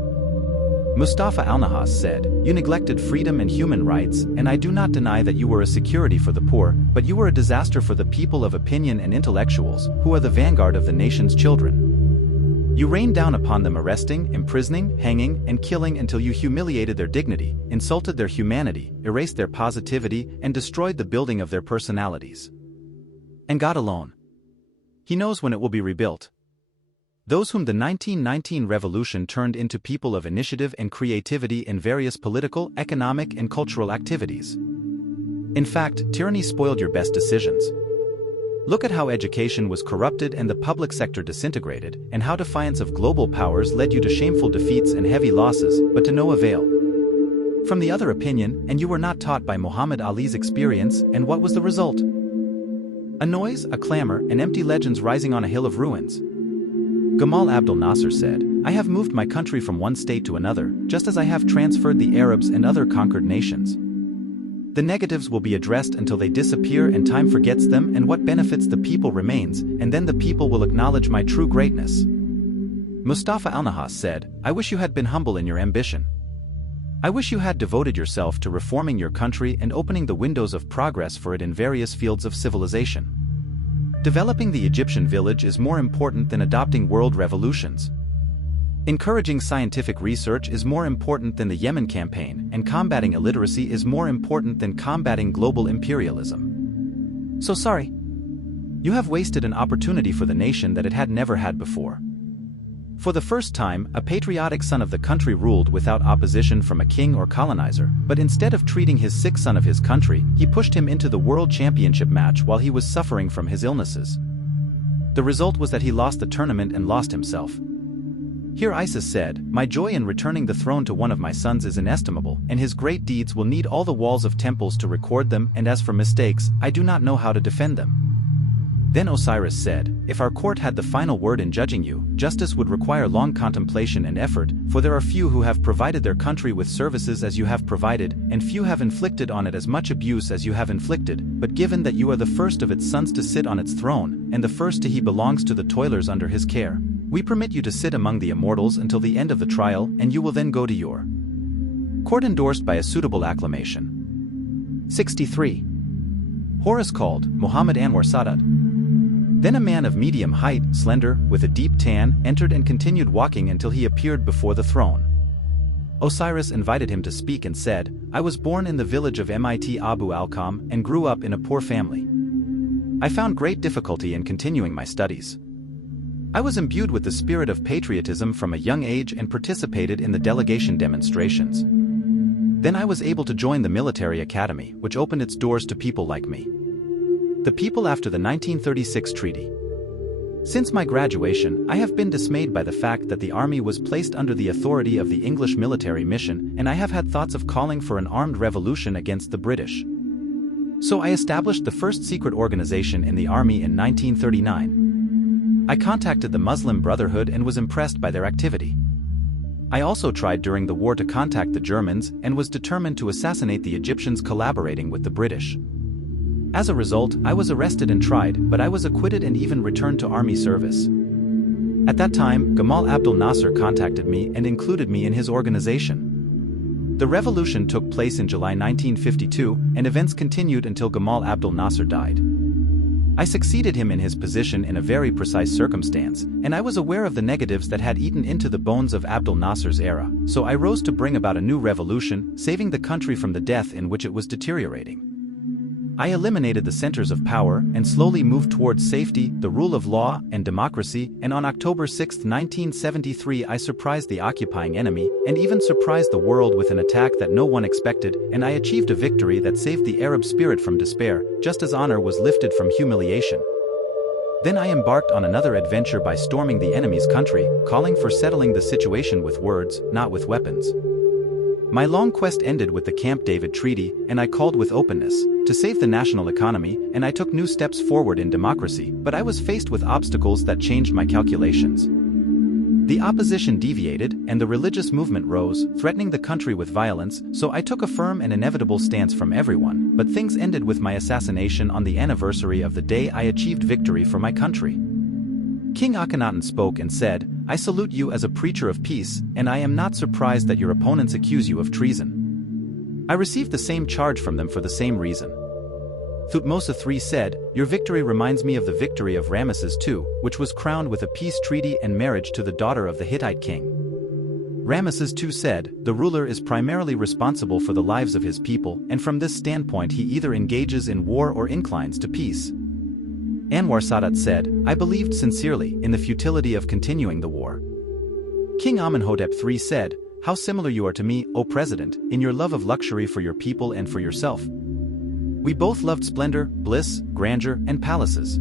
Mustafa al-Nahas said, "You neglected freedom and human rights, and I do not deny that you were a security for the poor, but you were a disaster for the people of opinion and intellectuals, who are the vanguard of the nation's children. You rained down upon them arresting, imprisoning, hanging, and killing until you humiliated their dignity, insulted their humanity, erased their positivity, and destroyed the building of their personalities. And God alone, He knows when it will be rebuilt. Those whom the 1919 revolution turned into people of initiative and creativity in various political, economic, and cultural activities. In fact, tyranny spoiled your best decisions. Look at how education was corrupted and the public sector disintegrated, and how defiance of global powers led you to shameful defeats and heavy losses, but to no avail. From the other opinion, and you were not taught by Muhammad Ali's experience, and what was the result? A noise, a clamor, and empty legends rising on a hill of ruins." Gamal Abdel Nasser said, "I have moved my country from one state to another, just as I have transferred the Arabs and other conquered nations. The negatives will be addressed until they disappear and time forgets them, and what benefits the people remains, and then the people will acknowledge my true greatness." Mustafa al-Nahas said, "I wish you had been humble in your ambition. I wish you had devoted yourself to reforming your country and opening the windows of progress for it in various fields of civilization. Developing the Egyptian village is more important than adopting world revolutions. Encouraging scientific research is more important than the Yemen campaign, and combating illiteracy is more important than combating global imperialism. So sorry. You have wasted an opportunity for the nation that it had never had before. For the first time, a patriotic son of the country ruled without opposition from a king or colonizer, but instead of treating his sick son of his country, he pushed him into the world championship match while he was suffering from his illnesses. The result was that he lost the tournament and lost himself. Here Isis said, "My joy in returning the throne to one of my sons is inestimable, and his great deeds will need all the walls of temples to record them, and as for mistakes, I do not know how to defend them." Then Osiris said, "If our court had the final word in judging you, justice would require long contemplation and effort, for there are few who have provided their country with services as you have provided, and few have inflicted on it as much abuse as you have inflicted, but given that you are the first of its sons to sit on its throne, and the first to he belongs to the toilers under his care, we permit you to sit among the immortals until the end of the trial, and you will then go to your court endorsed by a suitable acclamation." 63. Horus called Muhammad Anwar Sadat. Then a man of medium height, slender, with a deep tan, entered and continued walking until he appeared before the throne. Osiris invited him to speak and said, "I was born in the village of Mit Abu al-Qam and grew up in a poor family. I found great difficulty in continuing my studies. I was imbued with the spirit of patriotism from a young age and participated in the delegation demonstrations. Then I was able to join the military academy, which opened its doors to people like me. The people after the 1936 treaty. Since my graduation, I have been dismayed by the fact that the army was placed under the authority of the English military mission, and I have had thoughts of calling for an armed revolution against the British. So I established the first secret organization in the army in 1939. I contacted the Muslim Brotherhood and was impressed by their activity. I also tried during the war to contact the Germans and was determined to assassinate the Egyptians collaborating with the British. As a result, I was arrested and tried, but I was acquitted and even returned to army service. At that time, Gamal Abdel Nasser contacted me and included me in his organization. The revolution took place in July 1952, and events continued until Gamal Abdel Nasser died. I succeeded him in his position in a very precise circumstance, and I was aware of the negatives that had eaten into the bones of Abdel Nasser's era, so I rose to bring about a new revolution, saving the country from the death in which it was deteriorating. I eliminated the centers of power and slowly moved towards safety, the rule of law, and democracy, and on October 6, 1973 I surprised the occupying enemy, and even surprised the world with an attack that no one expected, and I achieved a victory that saved the Arab spirit from despair, just as honor was lifted from humiliation. Then I embarked on another adventure by storming the enemy's country, calling for settling the situation with words, not with weapons. My long quest ended with the Camp David Treaty, and I called with openness to save the national economy, and I took new steps forward in democracy, but I was faced with obstacles that changed my calculations. The opposition deviated, and the religious movement rose, threatening the country with violence, so I took a firm and inevitable stance from everyone, but things ended with my assassination on the anniversary of the day I achieved victory for my country. King Akhenaten spoke and said, "I salute you as a preacher of peace, and I am not surprised that your opponents accuse you of treason. I received the same charge from them for the same reason." Thutmose III said, "Your victory reminds me of the victory of Ramesses II, which was crowned with a peace treaty and marriage to the daughter of the Hittite king." Ramesses II said, "The ruler is primarily responsible for the lives of his people, and from this standpoint he either engages in war or inclines to peace." Anwar Sadat said, "I believed sincerely in the futility of continuing the war." King Amenhotep III said, "How similar you are to me, O President, in your love of luxury for your people and for yourself. We both loved splendor, bliss, grandeur, and palaces.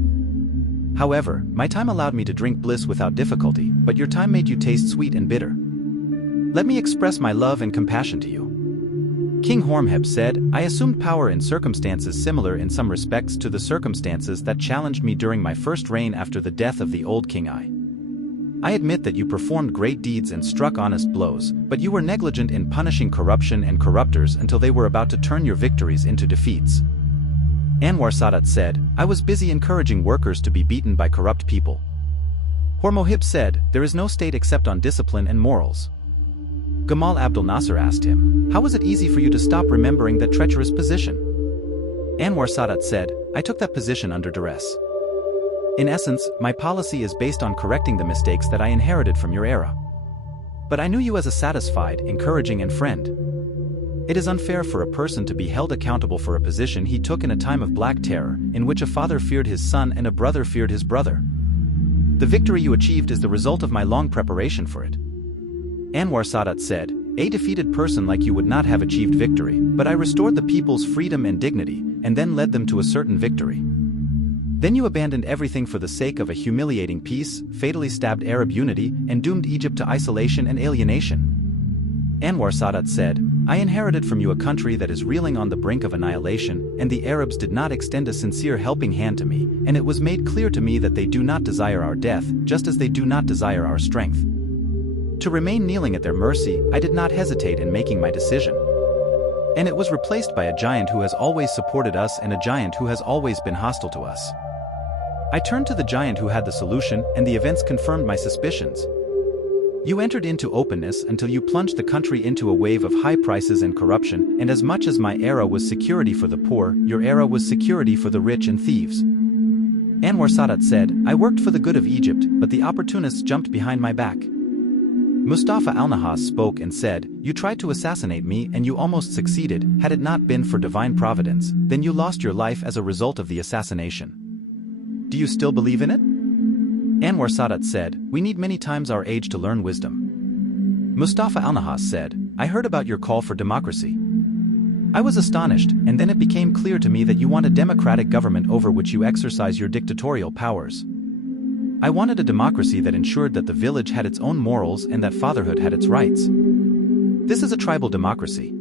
However, my time allowed me to drink bliss without difficulty, but your time made you taste sweet and bitter. Let me express my love and compassion to you." King Horemheb said, "I assumed power in circumstances similar in some respects to the circumstances that challenged me during my first reign after the death of the old King I. I admit that you performed great deeds and struck honest blows, but you were negligent in punishing corruption and corruptors until they were about to turn your victories into defeats." Anwar Sadat said, "I was busy encouraging workers to be beaten by corrupt people." Hormohib said, "There is no state except on discipline and morals." Gamal Abdel Nasser asked him, "How was it easy for you to stop remembering that treacherous position?" Anwar Sadat said, "I took that position under duress. In essence, my policy is based on correcting the mistakes that I inherited from your era. But I knew you as a satisfied, encouraging and friend. It is unfair for a person to be held accountable for a position he took in a time of black terror, in which a father feared his son and a brother feared his brother. The victory you achieved is the result of my long preparation for it." Anwar Sadat said, "A defeated person like you would not have achieved victory, but I restored the people's freedom and dignity, and then led them to a certain victory. Then you abandoned everything for the sake of a humiliating peace, fatally stabbed Arab unity, and doomed Egypt to isolation and alienation. Anwar Sadat said, I inherited from you a country that is reeling on the brink of annihilation, and the Arabs did not extend a sincere helping hand to me, and it was made clear to me that they do not desire our death, just as they do not desire our strength. To remain kneeling at their mercy, I did not hesitate in making my decision. And it was replaced by a giant who has always supported us and a giant who has always been hostile to us. I turned to the giant who had the solution, and the events confirmed my suspicions. You entered into openness until you plunged the country into a wave of high prices and corruption, and as much as my era was security for the poor, your era was security for the rich and thieves. Anwar Sadat said, I worked for the good of Egypt, but the opportunists jumped behind my back. Mustafa al-Nahas spoke and said, you tried to assassinate me and you almost succeeded. Had it not been for divine providence, then you lost your life as a result of the assassination. Do you still believe in it? Anwar Sadat said, we need many times our age to learn wisdom. Mustafa al-Nahas said, I heard about your call for democracy. I was astonished, and then it became clear to me that you want a democratic government over which you exercise your dictatorial powers. I wanted a democracy that ensured that the village had its own morals and that fatherhood had its rights. This is a tribal democracy.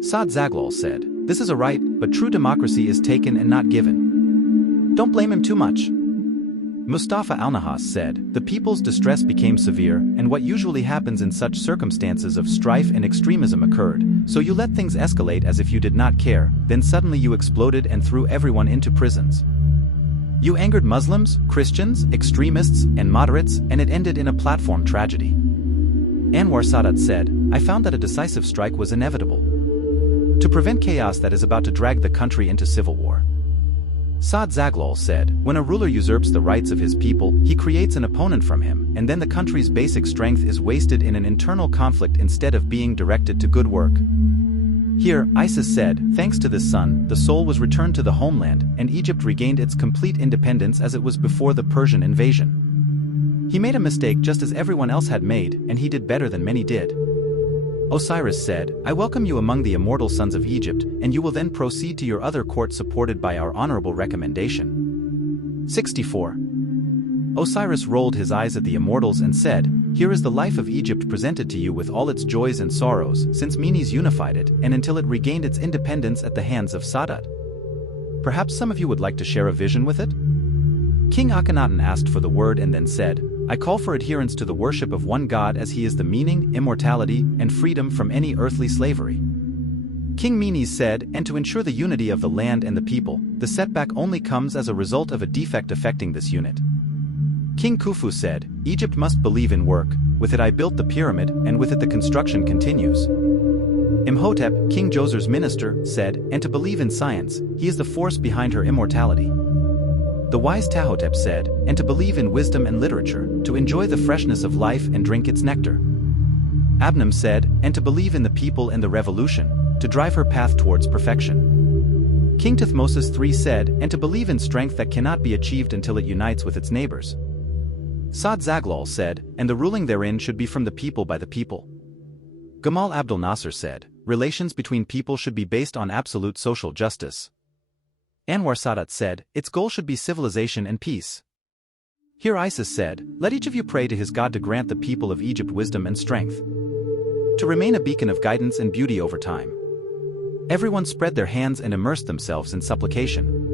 Saad Zaghloul said, this is a right, but true democracy is taken and not given. Don't blame him too much. Mustafa al-Nahas said, the people's distress became severe, and what usually happens in such circumstances of strife and extremism occurred, so you let things escalate as if you did not care, then suddenly you exploded and threw everyone into prisons. You angered Muslims, Christians, extremists, and moderates, and it ended in a platform tragedy. Anwar Sadat said, I found that a decisive strike was inevitable to prevent chaos that is about to drag the country into civil war. Saad Zaghloul said, when a ruler usurps the rights of his people, he creates an opponent from him, and then the country's basic strength is wasted in an internal conflict instead of being directed to good work. Here, Isis said, thanks to this son, the soul was returned to the homeland, and Egypt regained its complete independence as it was before the Persian invasion. He made a mistake just as everyone else had made, and he did better than many did. Osiris said, I welcome you among the immortal sons of Egypt, and you will then proceed to your other court supported by our honorable recommendation. 64. Osiris rolled his eyes at the immortals and said, here is the life of Egypt presented to you with all its joys and sorrows since Menes unified it and until it regained its independence at the hands of Sadat. Perhaps some of you would like to share a vision with it? King Akhenaten asked for the word and then said, I call for adherence to the worship of one God as he is the meaning, immortality, and freedom from any earthly slavery. King Menes said, and to ensure the unity of the land and the people, the setback only comes as a result of a defect affecting this unit. King Khufu said, Egypt must believe in work, with it I built the pyramid, and with it the construction continues. Imhotep, King Djoser's minister, said, and to believe in science, he is the force behind her immortality. The wise Tahotep said, and to believe in wisdom and literature, to enjoy the freshness of life and drink its nectar. Abnam said, and to believe in the people and the revolution, to drive her path towards perfection. King Thutmose III said, and to believe in strength that cannot be achieved until it unites with its neighbors. Saad Zaghloul said, and the ruling therein should be from the people by the people. Gamal Abdel Nasser said, relations between people should be based on absolute social justice. Anwar Sadat said, its goal should be civilization and peace. Here Isis said, let each of you pray to his God to grant the people of Egypt wisdom and strength, to remain a beacon of guidance and beauty over time. Everyone spread their hands and immersed themselves in supplication.